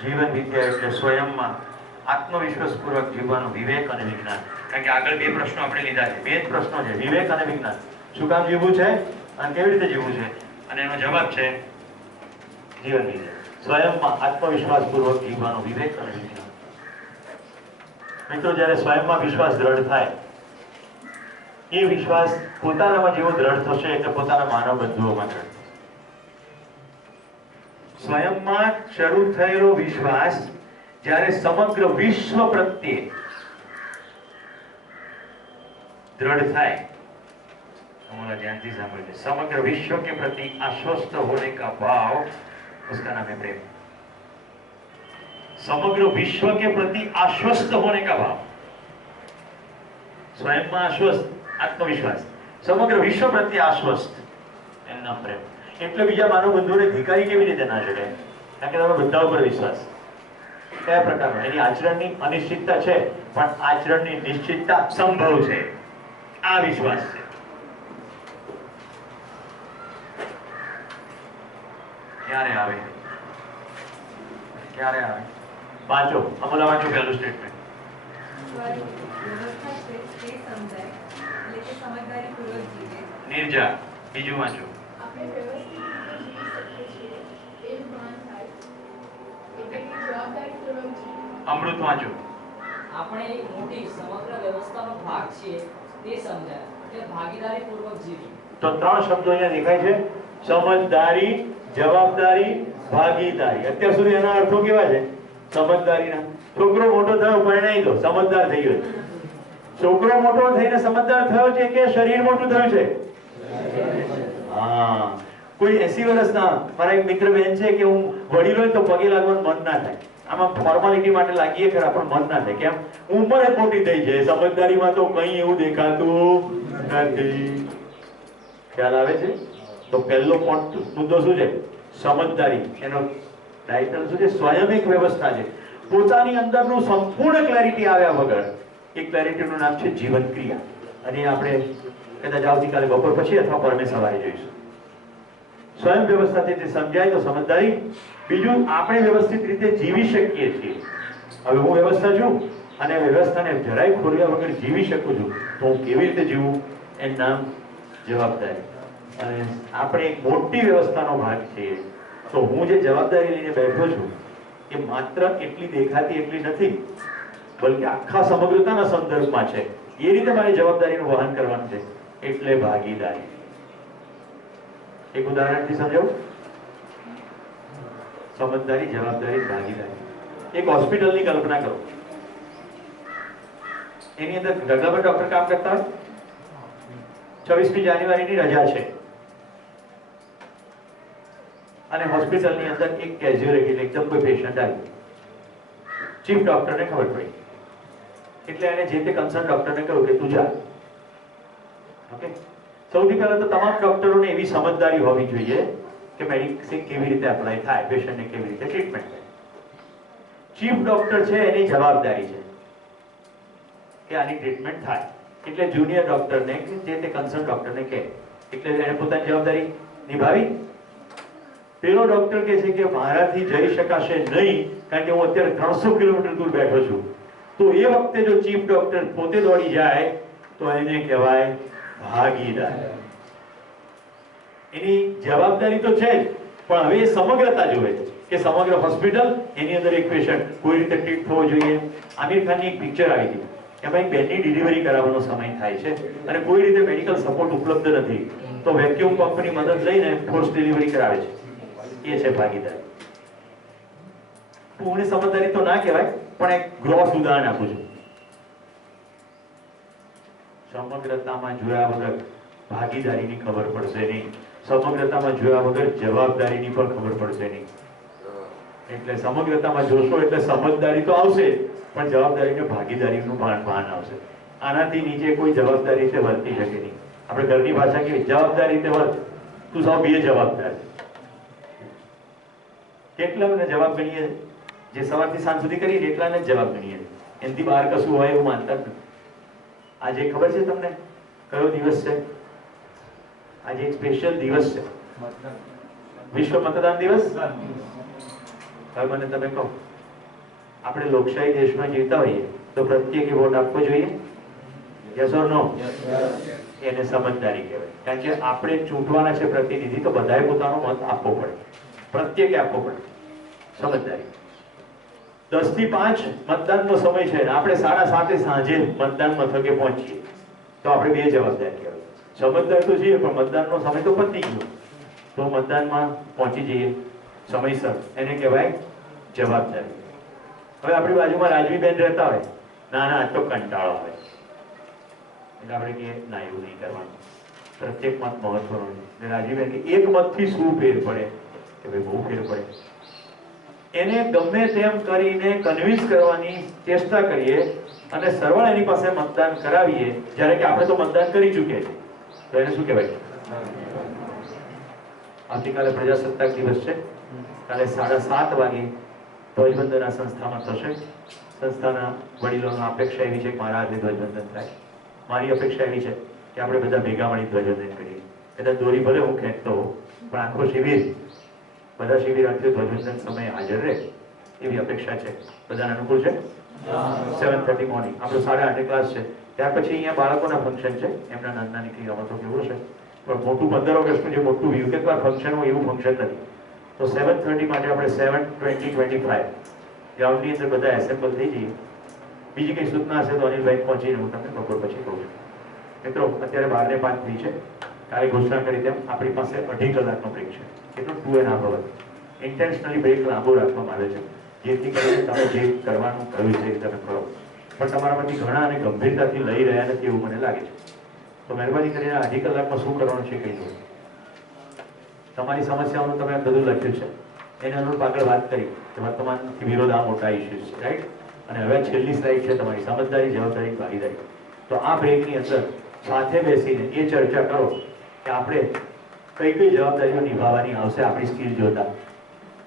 જીવન વિદ્યા એટલે સ્વયંમાં આત્મવિશ્વાસપૂર્વક જીવવાનું વિવેક અને વિજ્ઞાન. કારણ કે આગળ 2 પ્રશ્નો આપણે લીધા છે, 2 જ પ્રશ્નો છે, વિવેક અને વિજ્ઞાન. શું કામ જીવવું છે અને કેવી રીતે જીવવું છે, અને એનો જવાબ છે જીવન વિદ્યા. સ્વયંમાં આત્મવિશ્વાસપૂર્વક જીવવાનું વિવેક અને વિજ્ઞાન. મિત્રો, જ્યારે સ્વયંમાં વિશ્વાસ દ્રઢ થાય, એ વિશ્વાસ પોતાનામાં જેવો દ્રઢ થશે એટલે પોતાના માનવ બંધુઓમાં દ્રઢ થશે. સ્વયંમાં શરૂ થયેલો વિશ્વાસ જ્યારે સમગ્ર વિશ્વ પ્રત્યે દ્રઢ થાય, हमारा ध्यान से सामने समग्र विश्व के प्रति आश्वस्त होने का भाव, उसका नाम है प्रेम। समग्र विश्व के प्रति आश्वस्त होने का भाव, स्वयं में आश्वस्त, आत्मविश्वास, समग्र विश्व प्रति आश्वस्त, એમના પ્રેમ। એટલે બીજા માનવ બંધુઓને ધિકારી કેવી રીતે ના શકાય? કારણ કે તમે બધા ઉપર વિશ્વાસ, કયા પ્રકારનો? એની આચરણની અનિશ્ચિતતા છે, પણ આચરણની નિશ્ચિતતા સંભવ છે, આ વિશ્વાસ છે। ક્યારે આવે? ક્યારે આવે? વાંચો, અમલા વાંચો પહેલું સ્ટેટમેન્ટ। વ્યવસ્થા છે તે સમજાય એટલે કે સમજદારીપૂર્વક જીવે। નિર્જા, બીજું વાંચો। આપણે વ્યવસ્થિત રીતે જીવી શકીએ છીએ એ ભાન થાય એટલે કે જવાબદારીપૂર્વક જીવે। અમૃત વાંચો। આપણે એક મોટી સમગ્ર વ્યવસ્થાનો ભાગ છીએ તે સમજાય એટલે ભાગીદારીપૂર્વક જીવી। તો ત્રણ શબ્દો અહીંયા દેખાય છે, સમજદારી, જવાબદારી, ભાગીદારી। અત્યાર સુધી એના અર્થો કેવા છે? સમજદારીના। છોકરો મોટો થયો, પરણાઈ દો, સમજદાર થઈ ગયો। છોકરો મોટો થઈને સમજદાર થયો છે કે શરીર મોટું થયું છે? હા, કોઈ 80 વર્ષના મારા એક મિત્ર બેન છે કે હું વડીલો હોય તો પગે લાગવાનું મન ના થાય, આમાં ફોર્માલિટી માટે લાગીએ ખરા પણ મન ના થાય। કેમ? ઉંમર જ મોટી થઈ છે, સમજદારીમાં તો કંઈ એવું દેખાતું નથી। ખ્યાલ આવે છે? તો પહેલો મુદ્દો શું છે? સમજદારી। એનો ટાઇટલ શું છે? સ્વયં એક વ્યવસ્થા છે। પોતાની અંદરનું સંપૂર્ણ ક્લેરિટી આવ્યા વગર એ ક્લેરિટીનું નામ છે જીવન ક્રિયા। અને આપણે કદાચ આવતીકાલે બપોર પછી અથવા પરમે સવારે જોઈશું। સ્વયં વ્યવસ્થાથી તે સમજાય તો સમજદારી। બીજું, આપણે વ્યવસ્થિત રીતે જીવી શકીએ છીએ। હવે હું વ્યવસ્થા છું અને વ્યવસ્થાને જરાય ખોરવ્યા વગર જીવી શકું છું, તો હું કેવી રીતે જીવું? એનું નામ જવાબદારી। અને આપણે એક મોટી વ્યવસ્થાનો ભાગ છીએ, તો હું જે જવાબદારી લઈને બેઠો છું એ માત્ર એટલી દેખાતી એટલી નથી, બલકે આખા સમગ્રતાના સંદર્ભમાં છે। એ રીતે મારી જવાબદારીનું વહન કરવાનું છે, એટલે ભાગીદારી। એક ઉદાહરણથી સમજાવું? સમજદારી, જવાબદારી, ભાગીદારી। એક હોસ્પિટલની કલ્પના કરો, એની અંદર ઢગલાબંધ ડોક્ટર કામ કરતા હોય, 26મી જાન્યુઆરીની રજા છે અને હોસ્પિટલની અંદર એક કેઝ્યુઅલિટી, એકદમ કોઈ પેશન્ટ આવ્યું, ચીફ ડોક્ટરને ખબર પડી એટલે એને જે તે કન્સર્ન ડોક્ટરને કહ્યું કે તું જા। ઓકે, સૌથી પહેલા તો તમામ ડોક્ટરોને એવી સમજદારી હોવી જોઈએ કે મેડિસિન કેવી રીતે એપ્લાય થાય, પેશન્ટને કેવી રીતે ટ્રીટમેન્ટ થાય। ચીફ ડોક્ટર છે, એની જવાબદારી છે કે આની ટ્રીટમેન્ટ થાય, એટલે જુનિયર ડોક્ટરને જે તે કન્સર્ન ડોક્ટરને કહે, એટલે એને પોતાની જવાબદારી નિભાવી। પેલો ડોક્ટર કહે છે કે મારાથી જઈ શકાશે નહીં કારણ કે હું અત્યારે 300 કિલોમીટર દૂર બેઠો છું, તો એ વખતે જો ચીફ ડોક્ટર પોતે દોડી જાય તો એને કહેવાય ભાગીદાર। એની જવાબદારી તો છે જ, પણ હવે એ સમગ્રતા જોવે છે કે સમગ્ર હોસ્પિટલ, એની અંદર એક પેશન્ટ કોઈ રીતે ટ્રીટ થવો જોઈએ। આમિર ખાનની એક પિક્ચર આવી હતી, એમાં એક બેનની ડિલિવરી કરાવવાનો સમય થાય છે અને કોઈ રીતે મેડિકલ સપોર્ટ ઉપલબ્ધ નથી, તો વેક્યુમ પંપની મદદ લઈને ફોર્સ ડિલિવરી કરાવે છે। એ છે ભાગીદારી। પૂર્ણ સમજદારી તો ના કહેવાય, પણ એક ગ્રોસ ઉદાહરણ આપું છું। સમગ્રતામાં જોયા વગર ભાગીદારીની ખબર પડશે નહીં, સમગ્રતામાં જોયા વગર જવાબદારીની પણ ખબર પડશે નહીં। એટલે સમગ્રતામાં જોશો એટલે સમજદારી તો આવશે, પણ જવાબદારી ને ભાગીદારીનું ભાન આવશે। આનાથી નીચે કોઈ જવાબદારી રીતે વર્તી શકે નહીં। આપણે ઘરની ભાષા કેવી? જવાબદારી રીતે વર્ત, તું સૌ બે જવાબદાર છે। કેટલાને જવાબ ગણીએ? જે સવારથી સાંજ સુધી કરીએ એટલાને જ જવાબ ગણીએ, એનાથી બહાર કશું હોય એવું માનતા જ નથી। આજે ખબર છે તમને કયો દિવસ છે? આજે એક સ્પેશિયલ દિવસ છે, વિશ્વ મતદાન દિવસ। હવે મને તમે કહો, આપણે લોકશાહી દેશમાં જીવતા હોઈએ તો પ્રત્યેકે વોટ આપવો જોઈએ? યસ ઓર નો? એને સમજદારી કહેવાય, કારણ કે આપણે ચૂંટવાના છે પ્રતિનિધિ, તો બધાએ પોતાનો મત આપવો પડે, પ્રત્યેકે આપવો પડે। સમજદારી। 10 થી 5 મતદાનનો સમય છે, આપણે 7:30 સાંજે મતદાન મથકે પહોંચીએ તો આપણે બે જવાબદાર કહેવાય। સમજદાર તો છીએ, પણ મતદાનનો સમય તો પતી ગયો, તો મતદાનમાં પહોંચી જઈએ સમયસર, એને કહેવાય જવાબદારી। હવે આપણી બાજુમાં રાજવી બેન રહેતા હોય, ના ના તો કંટાળો આવે, એટલે આપણે કહીએ ના એવું નહીં કરવાનું, પ્રત્યેક મત મહત્વનો છે. અને રાજીવભાઈ કે એક મતથી શું ફેર પડે, કે ભાઈ બહુ ફેર પડે. એને ગમે તેમ કરીને કન્વિન્સ કરવાની ચેષ્ટા કરીએ અને સરવાળે એની પાસે મતદાન કરાવીએ, જ્યારે કે આપણે તો મતદાન કરી ચૂક્યા છીએ, તો એને શું કહેવાય? આવતીકાલે પ્રજાસત્તાક દિવસ છે. કાલે 7:30 વાગે ધ્વજવંદન આ સંસ્થામાં થશે. સંસ્થાના વડીલોની અપેક્ષા એવી છે કે મારા હાથે ધ્વજવંદન થાય. મારી અપેક્ષા એવી છે કે આપણે બધા ભેગા મળી ધ્વજવંદન કરીએ. એટલે દોરી ભલે હું ખેંચતો હોઉં, પણ આખો શિબિર, બધા શિબિરાર્થીઓ ધ્વજવંદન સમયે હાજર રહે એવી અપેક્ષા છે. બધાને અનુકૂળ છે? 7:30 મોર્નિંગ આપણો 8:30 ક્લાસ છે. ત્યાર પછી અહીંયા બાળકોના ફંક્શન છે, એમના નાના નીકળી રમતો કેવું છે, પણ મોટું 15 ઓગસ્ટનું જે મોટું વિગતવાર ફંક્શન હોય એવું ફંક્શન નથી. તો 7:30 માટે આપણે 7:20-25 ગ્રાઉન્ડની અંદર બધા એસેમ્બલ થઈ જઈએ. બીજી કઈ સૂચના હશે તો અનિલભાઈ પહોંચીને હું તમને બપોર પછી કહું છું. મિત્રો, અત્યારે 12:05 થઈ છે. કાલે ઘોષણા કરી તેમ આપણી પાસે 2.5 કલાકનો બ્રેક છે. એટલું 2.5 અવર ઇન્ટેન્શનલી બ્રેક લાંબો રાખવામાં આવે છે, જેથી કરીને તમે જે કરવાનું કહ્યું છે એ તમે કરો. પણ તમારામાંથી ઘણા અને ગંભીરતાથી લઈ રહ્યા નથી એવું મને લાગે છે. તો મહેરબાની કરીને 2.5 કલાકમાં શું કરવાનું છે કહી દો. તમારી સમસ્યાઓનું તમે બધું લખ્યું છે, એને અનુરૂપ આગળ વાત કરી કે વર્તમાનથી વિરોધ આ મોટા ઇસ્યુઝ છે, રાઈટ? અને હવે છેલ્લી સ્લાઇડ છે તમારી સમજદારી, જવાબદારી, ભાગીદારી. તો આ બ્રેકની અંદર સાથે બેસીને એ ચર્ચા કરો કે આપણે કઈ કઈ જવાબદારીઓ નિભાવવાની આવશે આપણી સ્કિલ જોતા.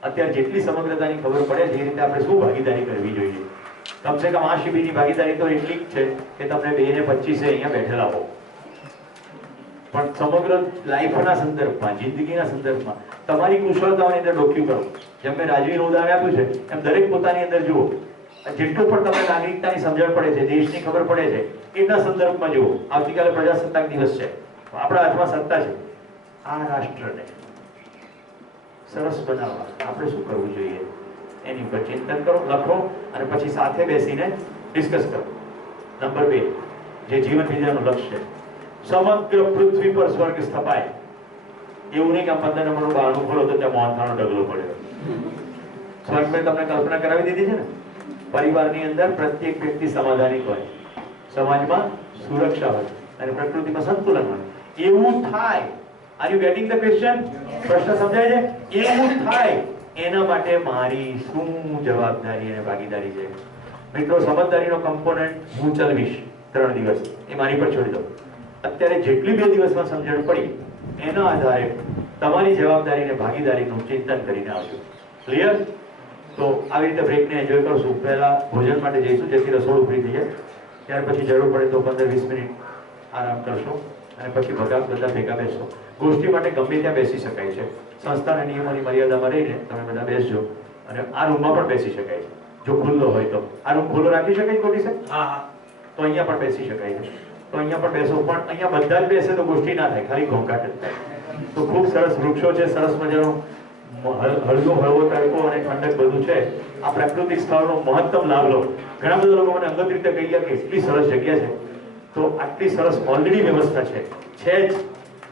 અત્યારે જેટલી સમગ્રતાની ખબર પડે છે એ રીતે આપણે શું ભાગીદારી કરવી જોઈએ. કમસે કમ આ શિબિરની ભાગીદારી તો એટલી જ છે કે તમને 2 ને 25 અહીંયા બેઠેલા હો, પણ સમગ્ર લાઈફના સંદર્ભમાં, જિંદગીના સંદર્ભમાં તમારી કુશળતાઓની અંદર ડોક્યુ કરો. જેમ મેં રાજવીનું ઉદાહરણ આપ્યું છે એમ દરેક પોતાની અંદર જુઓ. જેટલું પણ તમને નાગરિકતાની સમજણ પડે છે, દેશની ખબર પડે છે, એના સંદર્ભમાં જુઓ. આવતીકાલે પ્રજાસત્તાક દિવસ છે, આપણા હાથમાં સત્તા છે. આ રાષ્ટ્રને સરસ બનાવવા આપણે શું કરવું જોઈએ એની પર ચિંતન કરો, લખો અને પછી સાથે બેસીને ડિસ્કસ કરો. નંબર 2, જે જીવન વિદ્યાનું લક્ષ્ય છે, સમગ્ર પૃથ્વી પર સ્વર્ગ સ્થપાય. એવું નહીં કે 15 નંબરનું બારણું ખોલો તો ત્યાં મોહનથાળનો ઢગલો પડ્યો. સ્વર્ગ મેં તમને કલ્પના કરાવી દીધી છે ને. પરિવારની અંદર પ્રત્યેક વ્યક્તિ સમાધાનિક હોય, સમાજમાં સુરક્ષા હોય અને પ્રકૃતિમાં સંતુલન હોય. એવું થાય. Are you getting the question? પ્રશ્ન સમજાય છે? એવું થાય એના માટે મારી શું જવાબદારી અને ભાગીદારી છે? મિત્રો, સમજદારીનો કમ્પોનન્ટ હું ચલાવીશ 3 દિવસ, એ મારી પર છોડી દો. અત્યારે જેટલી 2 દિવસમાં સમજણ પડી એના આધારે તમારી જવાબદારી અને ભાગીદારીનું ચિંતન કરીને આવજો. ક્લિયર? તો આવી રીતે બ્રેકને એન્જોય કરશું. પહેલા ભોજન માટે જઈશું જેથી રસોડું ફ્રી થઈ જાય. ત્યાર પછી જરૂર પડે તો 15-20 મિનિટ આરામ કરશો અને પછી બધા ભેગા બેસશો. ગોષ્ઠી માટે ગમે ત્યાં બેસી શકાય છે. સંસ્થાના નિયમોની મર્યાદામાં રહીને તમે બધા બેસજો અને આ રૂમમાં પણ બેસી શકાય છે જો ખુલ્લો હોય તો. આ રૂમ ખુલ્લો રાખી શકાય કોટી છે? હા. તો અહીંયા પણ બેસી શકાય છે. તો અહીંયા પણ બેસો, પણ અહીંયા બધા જ બેસે તો ગોષ્ઠી ના થાય, ખાલી ઘોંઘાટ જ થાય. તો ખૂબ સરસ વૃક્ષો છે, સરસ મજાનો હળવો તડકો અને ઠંડક બધું છે. આ પ્રાકૃતિક સ્થળનો મહત્તમ લાભ લો. ઘણા બધા લોકો મને અંગત રીતે કહી ગયા કે એટલી સરસ જગ્યા છે. તો આટલી સરસ ઓલરેડી વ્યવસ્થા છે જ,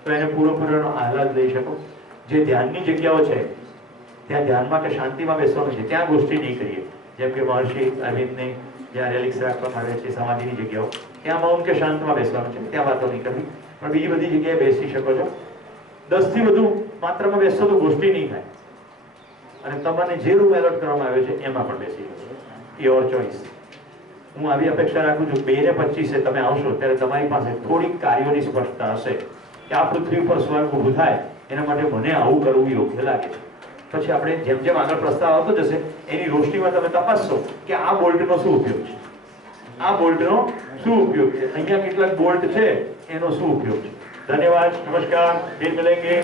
તો એને પૂરેપૂરો આહલાદ લઈ શકો. જે ધ્યાનની જગ્યાઓ છે ત્યાં ધ્યાનમાં કે શાંતિમાં બેસવાનું છે, ત્યાં ગોષ્ઠી નહીં કરીએ. જેમ કે મહર્ષિ અરવિંદની જ્યાં રેલિક્સ રાખવામાં આવે છે, સમાધિની જગ્યાઓ, ત્યાં મૌન કે શાંતમાં બેસવાનું છે, ત્યાં વાતો નહીં કરવી. પણ બીજી બધી જગ્યાએ બેસી શકો છો. 10 થી વધુ માત્રામાં બેસશો તો ગોષ્ઠી નહીં થાય. અને તમને જે રૂમ એલોટ કરવામાં આવ્યો છે એમાં પણ બેસી શકો. Your choice. હું આવી અપેક્ષા રાખું છું 2 ને 25 તમે આવશો ત્યારે તમારી પાસે થોડીક કાર્યોની સ્પષ્ટતા હશે કે આ પૃથ્વી પર સ્વર્ગ ઊભું થાય એના માટે મને આવું કરવું યોગ્ય લાગે છે. પછી આપણે જેમ જેમ આગળ પ્રસ્તાવ આવતો જશે એની રોશનીમાં તમે તપાસશો કે આ બોલ્ટનો શું ઉપયોગ છે, આ બોલ્ટનો શું ઉપયોગ છે, અહીંયા કેટલાક બોલ્ટ છે એનો શું ઉપયોગ છે. ધન્યવાદ. નમસ્કાર. ફિર મિલેંગે.